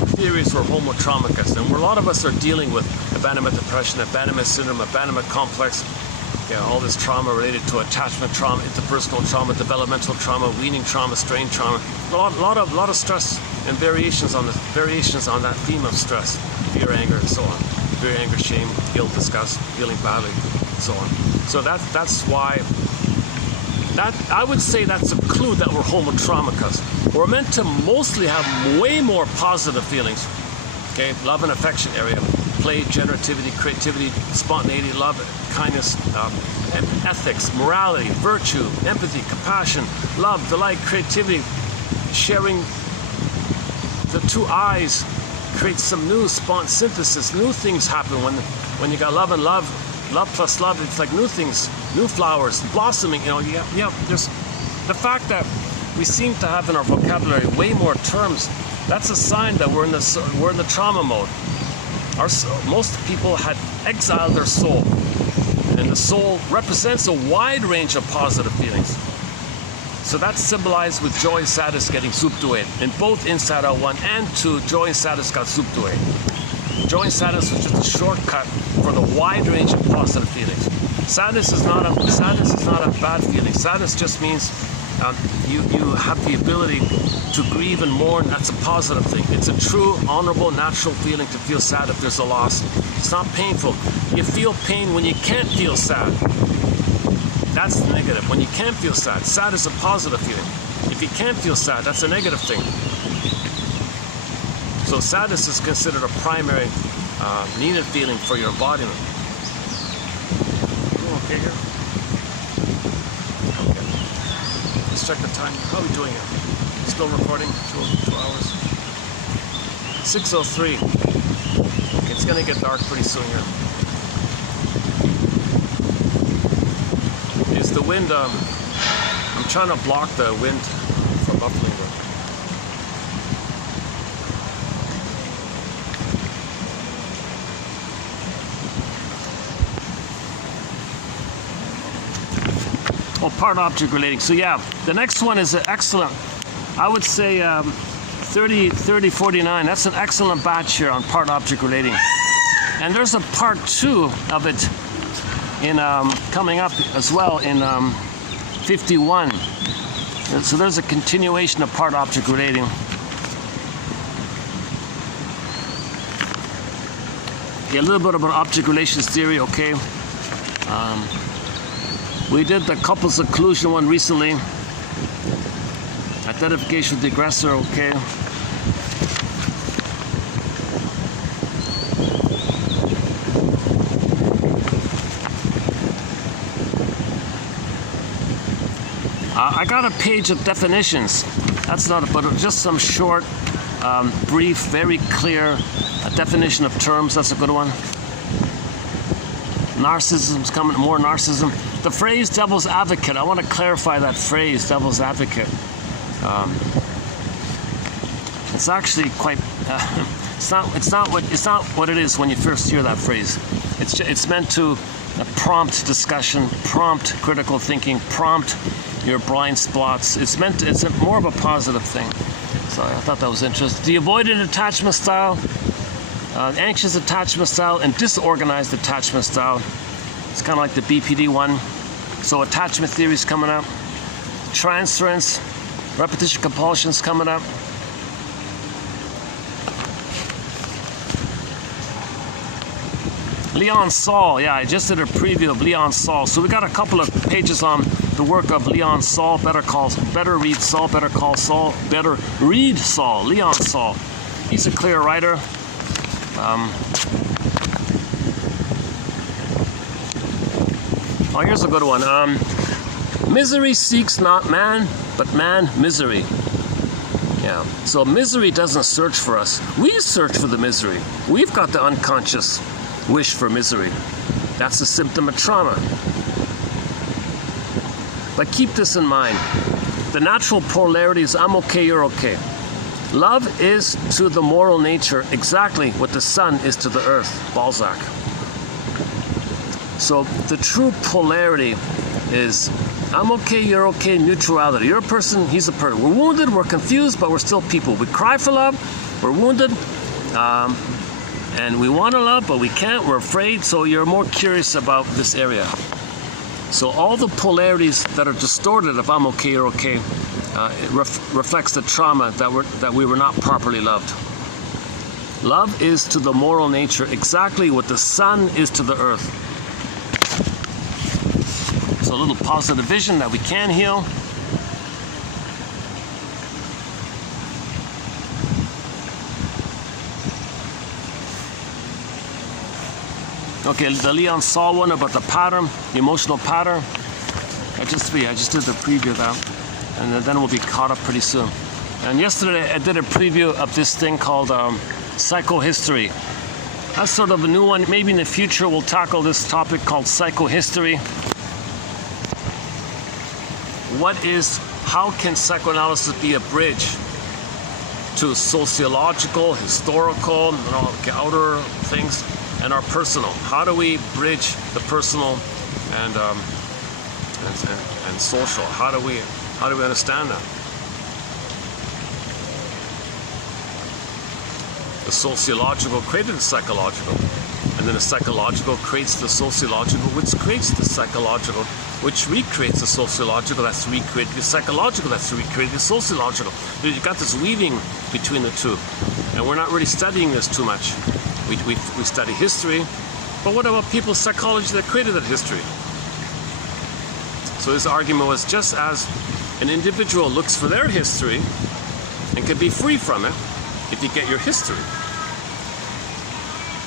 The theory is we're homotraumicus, and a lot of us are dealing with abandonment depression, abandonment syndrome, abandonment complex, all this trauma related to attachment trauma, interpersonal trauma, developmental trauma, weaning trauma, strain trauma. A lot of stress and variations on that theme of stress, fear, anger, and so on. Fear, anger, shame, guilt, disgust, feeling badly, and so on. So that's why. I would say that's a clue that we're homotraumicus. We're meant to mostly have way more positive feelings. Okay, love and affection area, play, generativity, creativity, spontaneity, love, kindness, and ethics, morality, virtue, empathy, compassion, love, delight, creativity, sharing. The two eyes create some new synthesis. New things happen when you got love and love plus love. It's like new things, new flowers blossoming. There's the fact that we seem to have in our vocabulary way more terms. That's a sign that we're in the trauma mode. Most people had exiled their soul, and the soul represents a wide range of positive feelings. So that's symbolized with joy and sadness getting subdued. In both Inside Out 1 and 2, joy and sadness got subdued. Joy and sadness was just a shortcut for the wide range of positive feelings. Sadness is not a bad feeling. Sadness just means you have the ability to grieve and mourn. That's a positive thing. It's a true, honorable, natural feeling to feel sad if there's a loss. It's not painful. You feel pain when you can't feel sad. That's the negative. When you can't feel sad, sad is a positive feeling. If you can't feel sad, that's a negative thing. So sadness is considered a primary needed feeling for your embodiment. You okay here? Okay. Let's check the time. How are we doing here? Still recording? 2 hours? 6:03. Okay, it's gonna get dark pretty soon here. Is the wind, I'm trying to block the wind from buffeting. Oh, part object relating. So yeah, the next one is excellent. I would say 3049. That's an excellent batch here on part object relating. And there's a part 2 of it in coming up as well in 51. So there's a continuation of part object relating. Okay, a little bit about object relations theory, okay. We did the couples occlusion one recently. Identification with the aggressor, okay. I got a page of definitions. That's not, but just some short brief, very clear definition of terms. That's a good one. Narcissism's coming, more narcissism. The phrase devil's advocate, I want to clarify that phrase, devil's advocate. It's actually quite, it's not what it is when you first hear that phrase. It's meant to prompt discussion, prompt critical thinking, prompt your blind spots. It's more of a positive thing. So I thought that was interesting. The avoidant attachment style, anxious attachment style, and disorganized attachment style. It's kind of like the BPD one. So attachment theory is coming up. Transference, repetition compulsion is coming up. Leon Saul, yeah, I just did a preview of Leon Saul. So we got a couple of pages on the work of Leon Saul. Better read Saul, better call Saul, better read Saul, Leon Saul. He's a clear writer. Oh, here's a good one. Misery seeks not man, but man misery. Yeah, so misery doesn't search for us. We search for the misery. We've got the unconscious wish for misery. That's a symptom of trauma. But keep this in mind. The natural polarity is I'm okay, you're okay. Love is to the moral nature exactly what the sun is to the earth, Balzac. So the true polarity is I'm okay, you're okay, neutrality. You're a person, he's a person. We're wounded, we're confused, but we're still people. We cry for love, we're wounded, and we want to love, but we can't, we're afraid, so you're more curious about this area. So all the polarities that are distorted if I'm okay, you're okay, it reflects the trauma that we were not properly loved. Love is to the moral nature exactly what the sun is to the earth. So a little positive vision that we can heal. Okay, the Leon Saul one about the pattern, the emotional pattern. I just did the preview of that, and then we'll be caught up pretty soon. And yesterday I did a preview of this thing called psychohistory. That's sort of a new one. Maybe in the future we'll tackle this topic called psychohistory. How can psychoanalysis be a bridge to sociological, historical, outer things, and our personal? How do we bridge the personal and social? How do we understand that? The sociological created the psychological, and then the psychological creates the sociological, which creates the psychological, which recreates the sociological, that's recreated the psychological, that's recreated the sociological. You've got this weaving between the two, and we're not really studying this too much. We study history, but what about people's psychology that created that history? So this argument was just as an individual looks for their history and can be free from it if you get your history.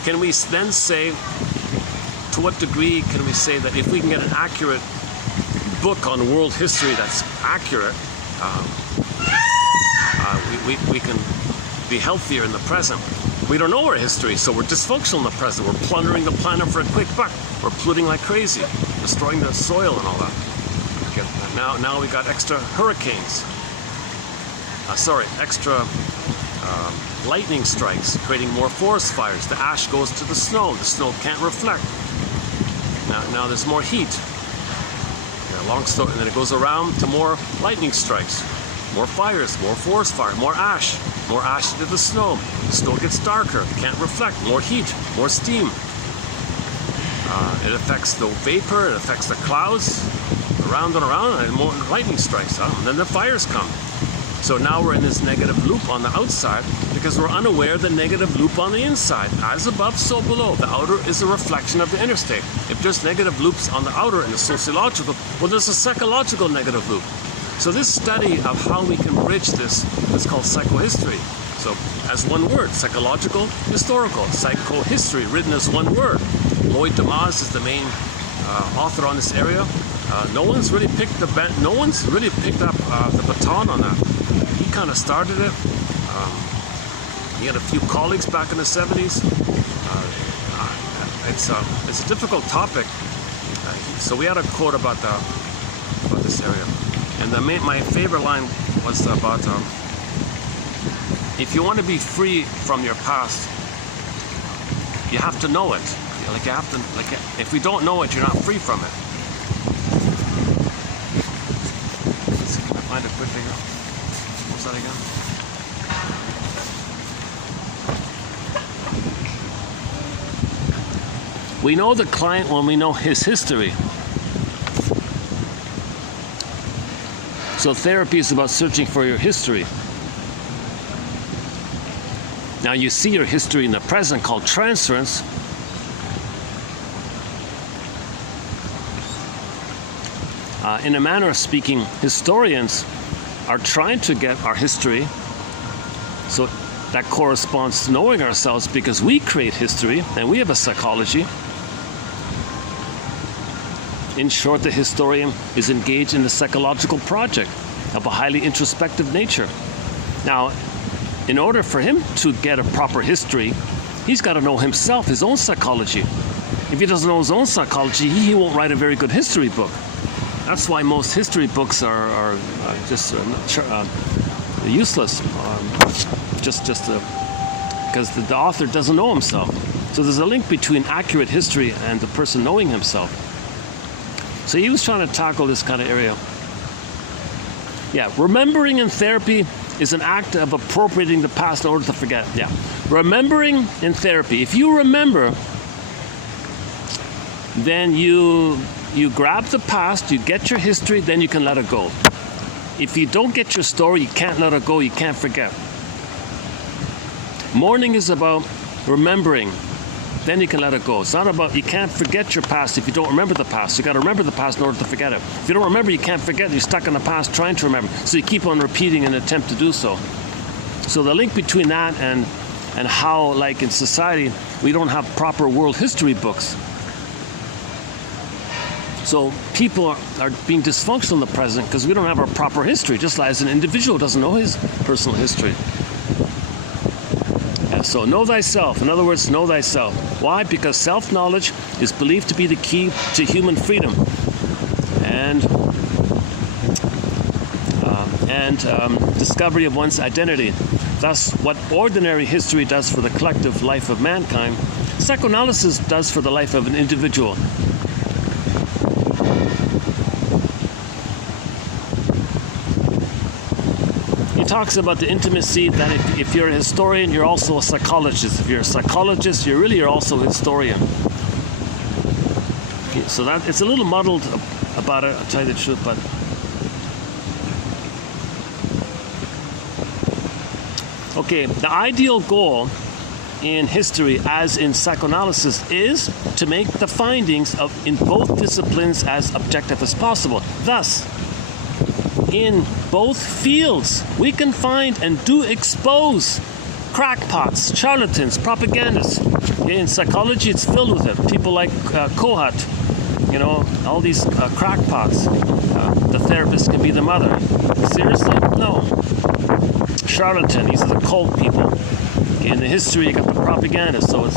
Can we then say, to what degree can we say that if we can get an accurate book on world history that's accurate, we can be healthier in the present? We don't know our history, so we're dysfunctional in the present. We're plundering the planet for a quick buck. We're polluting like crazy, destroying the soil and all that. Okay. Now we got extra hurricanes. Extra lightning strikes, creating more forest fires. The ash goes to the snow. The snow can't reflect. Now there's more heat. Long story, and then it goes around to more lightning strikes, more fires, more forest fire, more ash into the snow. The snow gets darker, can't reflect, more heat, more steam. It affects the vapor, it affects the clouds, around and around, and more lightning strikes. And then the fires come. So now we're in this negative loop on the outside because we're unaware of the negative loop on the inside. As above, so below. The outer is a reflection of the inner state. If there's negative loops on the outer and the sociological, well, there's a psychological negative loop. So this study of how we can bridge this is called psychohistory. So as one word, psychological, historical, psychohistory, written as one word. Lloyd Demas is the main author on this area. No one's really picked up the baton on that. He kind of started it. He had a few colleagues back in the 70s. It's a difficult topic. So we had a quote about this area, and my favorite line was about if you want to be free from your past, you have to know it. Like you have to, like if we don't know it, you're not free from it. Let's see, can I find it quickly here? What's that again? We know the client when we know his history. So therapy is about searching for your history. Now you see your history in the present called transference. In a manner of speaking, historians are trying to get our history, so that corresponds to knowing ourselves, because we create history and we have a psychology. In short, the historian is engaged in a psychological project of a highly introspective nature. Now, in order for him to get a proper history, he's got to know himself, his own psychology. If he doesn't know his own psychology, he won't write a very good history book. That's why most history books are just useless, because the author doesn't know himself. So there's a link between accurate history and the person knowing himself. So he was trying to tackle this kind of area. Yeah, remembering in therapy is an act of appropriating the past in order to forget. Yeah, remembering in therapy. If you remember, then you grab the past, you get your history, then you can let it go. If you don't get your story, you can't let it go, you can't forget. Mourning is about remembering, then you can let it go. It's not about, you can't forget your past if you don't remember the past. You got to remember the past in order to forget it. If you don't remember, you can't forget. You're stuck in the past trying to remember. So you keep on repeating an attempt to do so. So the link between that and how, like in society, we don't have proper world history books. So people are being dysfunctional in the present because we don't have our proper history, just as an individual doesn't know his personal history. So know thyself. In other words, know thyself. Why? Because self-knowledge is believed to be the key to human freedom and discovery of one's identity. Thus, what ordinary history does for the collective life of mankind, psychoanalysis does for the life of an individual. He talks about the intimacy that if you're a historian, you're also a psychologist. If you're a psychologist, you're also a historian. So that it's a little muddled about it, I'll tell you the truth, but okay, the ideal goal in history, as in psychoanalysis, is to make the findings in both disciplines as objective as possible. Thus, in both fields, we can find and do expose crackpots, charlatans, propagandists. In psychology, it's filled with it. People like Kohat, all these crackpots. The therapist can be the mother. Seriously? No. Charlatan, these are the cult people. In the history, you got the propagandists. So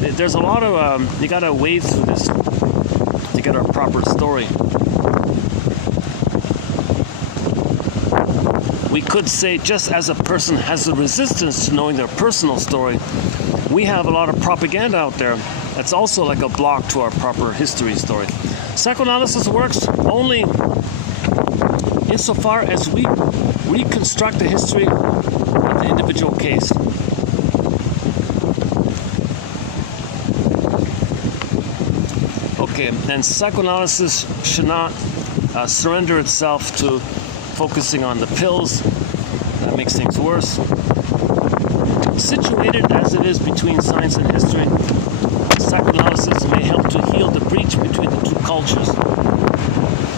there's a lot of, you got to wade through this to get a proper story. We could say, just as a person has a resistance to knowing their personal story, we have a lot of propaganda out there that's also like a block to our proper history story. Psychoanalysis works only insofar as we reconstruct the history of the individual case. Okay, and psychoanalysis should not surrender itself to focusing on the pills. That makes things worse. Situated as it is between science and history, psychoanalysis may help to heal the breach between the two cultures.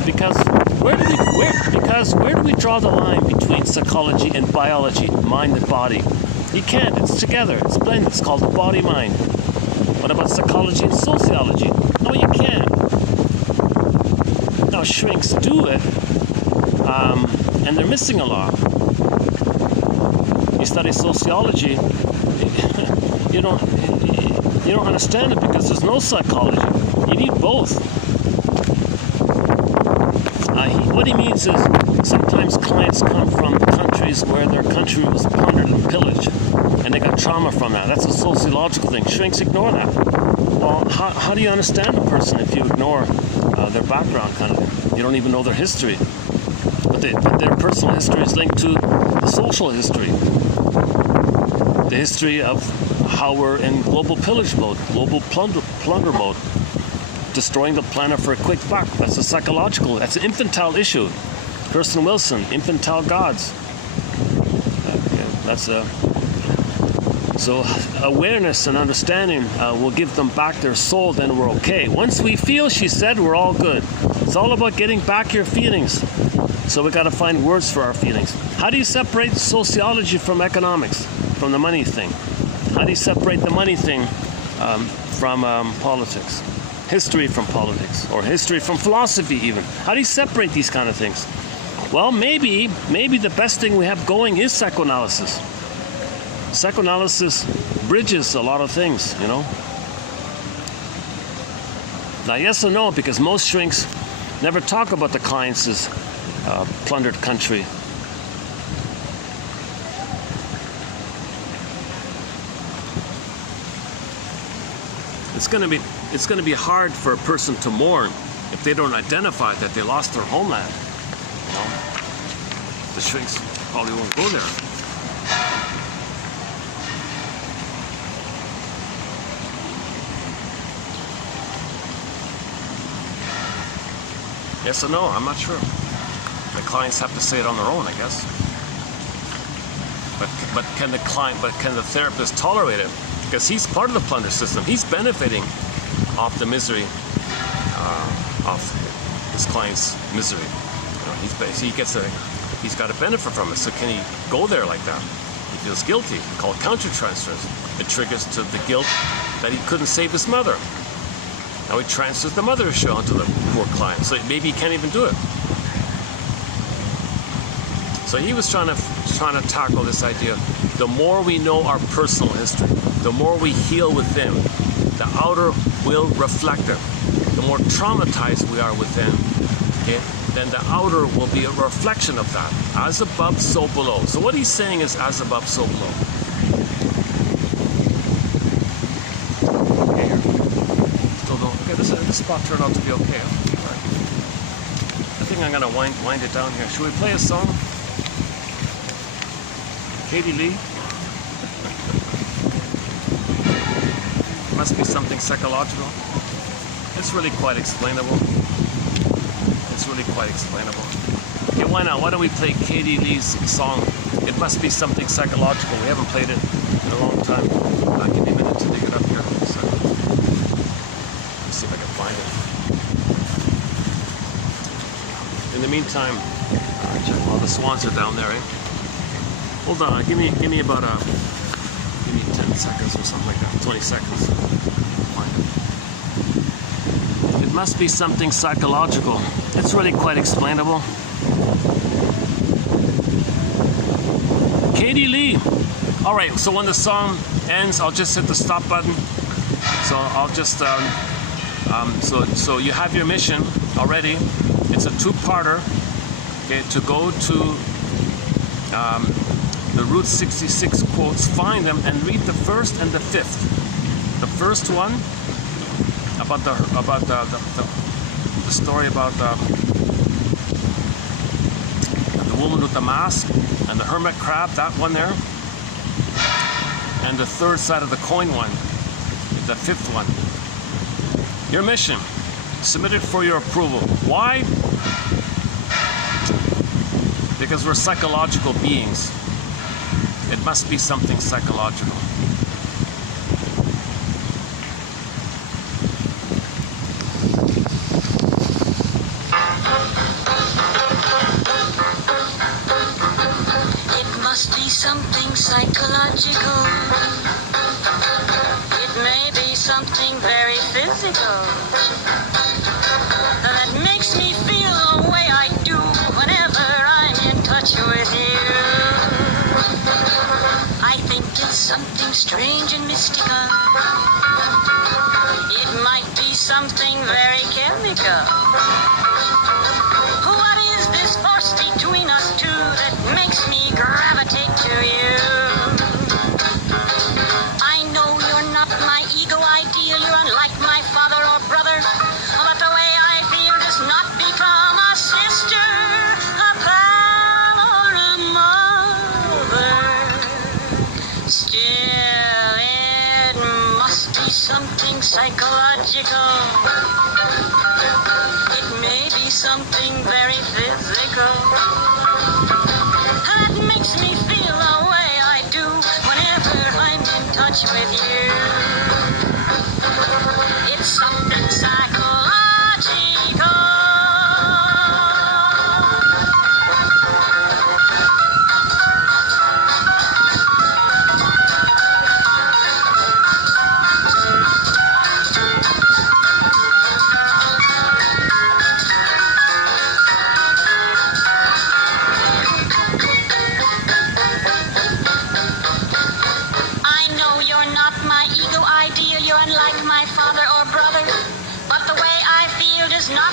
Because where do we draw the line between psychology and biology, mind and body? You can't. It's together. It's blended. It's called the body-mind. What about psychology and sociology? No, you can't. Now, shrinks do it. And they're missing a lot. You study sociology, you don't understand it because there's no psychology. You need both. What he means is sometimes clients come from countries where their country was plundered and pillaged, and they got trauma from that. That's a sociological thing. Shrinks ignore that. Well, how do you understand a person if you ignore their background, kind of thing? You don't even know their history. But their personal history is linked to the social history. The history of how we're in global pillage mode, global plunder mode, destroying the planet for a quick buck. That's a psychological, that's an infantile issue. Kirsten Wilson, infantile gods. So awareness and understanding will give them back their soul, then we're okay. Once we feel, she said, we're all good. It's all about getting back your feelings. So we got to find words for our feelings. How do you separate sociology from economics, from the money thing? How do you separate the money thing from politics? History from politics, or history from philosophy even? How do you separate these kind of things? Well, maybe the best thing we have going is psychoanalysis. Psychoanalysis bridges a lot of things, you know. Now, yes or no, because most shrinks never talk about the clients' plundered country. It's going to be hard for a person to mourn if they don't identify that they lost their homeland. You know? The shrinks probably won't go there. Yes or no? I'm not sure. The clients have to say it on their own, I guess. But can the therapist tolerate it? Because he's part of the plunder system. He's benefiting off the misery, off his client's misery. You know, he's got a benefit from it. So can he go there like that? He feels guilty. Called countertransfers. It triggers to the guilt that he couldn't save his mother. Now he transfers the mother issue onto the poor client. So maybe he can't even do it. So he was trying to tackle this idea. The more we know our personal history, the more we heal within, the outer will reflect it. The more traumatized we are within, okay, then the outer will be a reflection of that. As above, so below. So what he's saying is as above, so below. Okay, here. Still don't. Okay, this spot turned out to be okay. All right. I think I'm gonna wind it down here. Should we play a song? Katie Lee. Must be something psychological. It's really quite explainable. Okay, why not? Why don't we play Katie Lee's song? It must be something psychological. We haven't played it in a long time. Give me a minute to dig it up here. So, let's see if I can find it. In the meantime, check while the swans are down there, eh? Hold on, give me about 10 seconds or something like that, 20 seconds. It must be something psychological. It's really quite explainable. Katie Lee. All right, so when the song ends, I'll just hit the stop button. So I'll just, so you have your mission already. It's a two-parter, okay, to go to the Route 66 quotes, find them, and read the first and the fifth. The first one about the story about the woman with the mask and the hermit crab, that one there, and the third side of the coin one, the fifth one. Your mission, submitted for your approval. Why? Because we're psychological beings. It must be something psychological. It must be something psychological. It may be something very physical that makes me feel the way I do whenever I'm in touch with you. I think it's something strange and mysterious. mystical. It might be something very chemical. What is this force between us two that makes me gravitate to you? I know you're not my ego ideal, you're unlike my father or brother, but the way I feel does not become a sister, a pal, or a mother. Still, it must be something psychological. It may be something very physical that makes me feel the way I do whenever I'm in touch with you. It's something psychological. You're unlike my father or brother, but the way I feel does not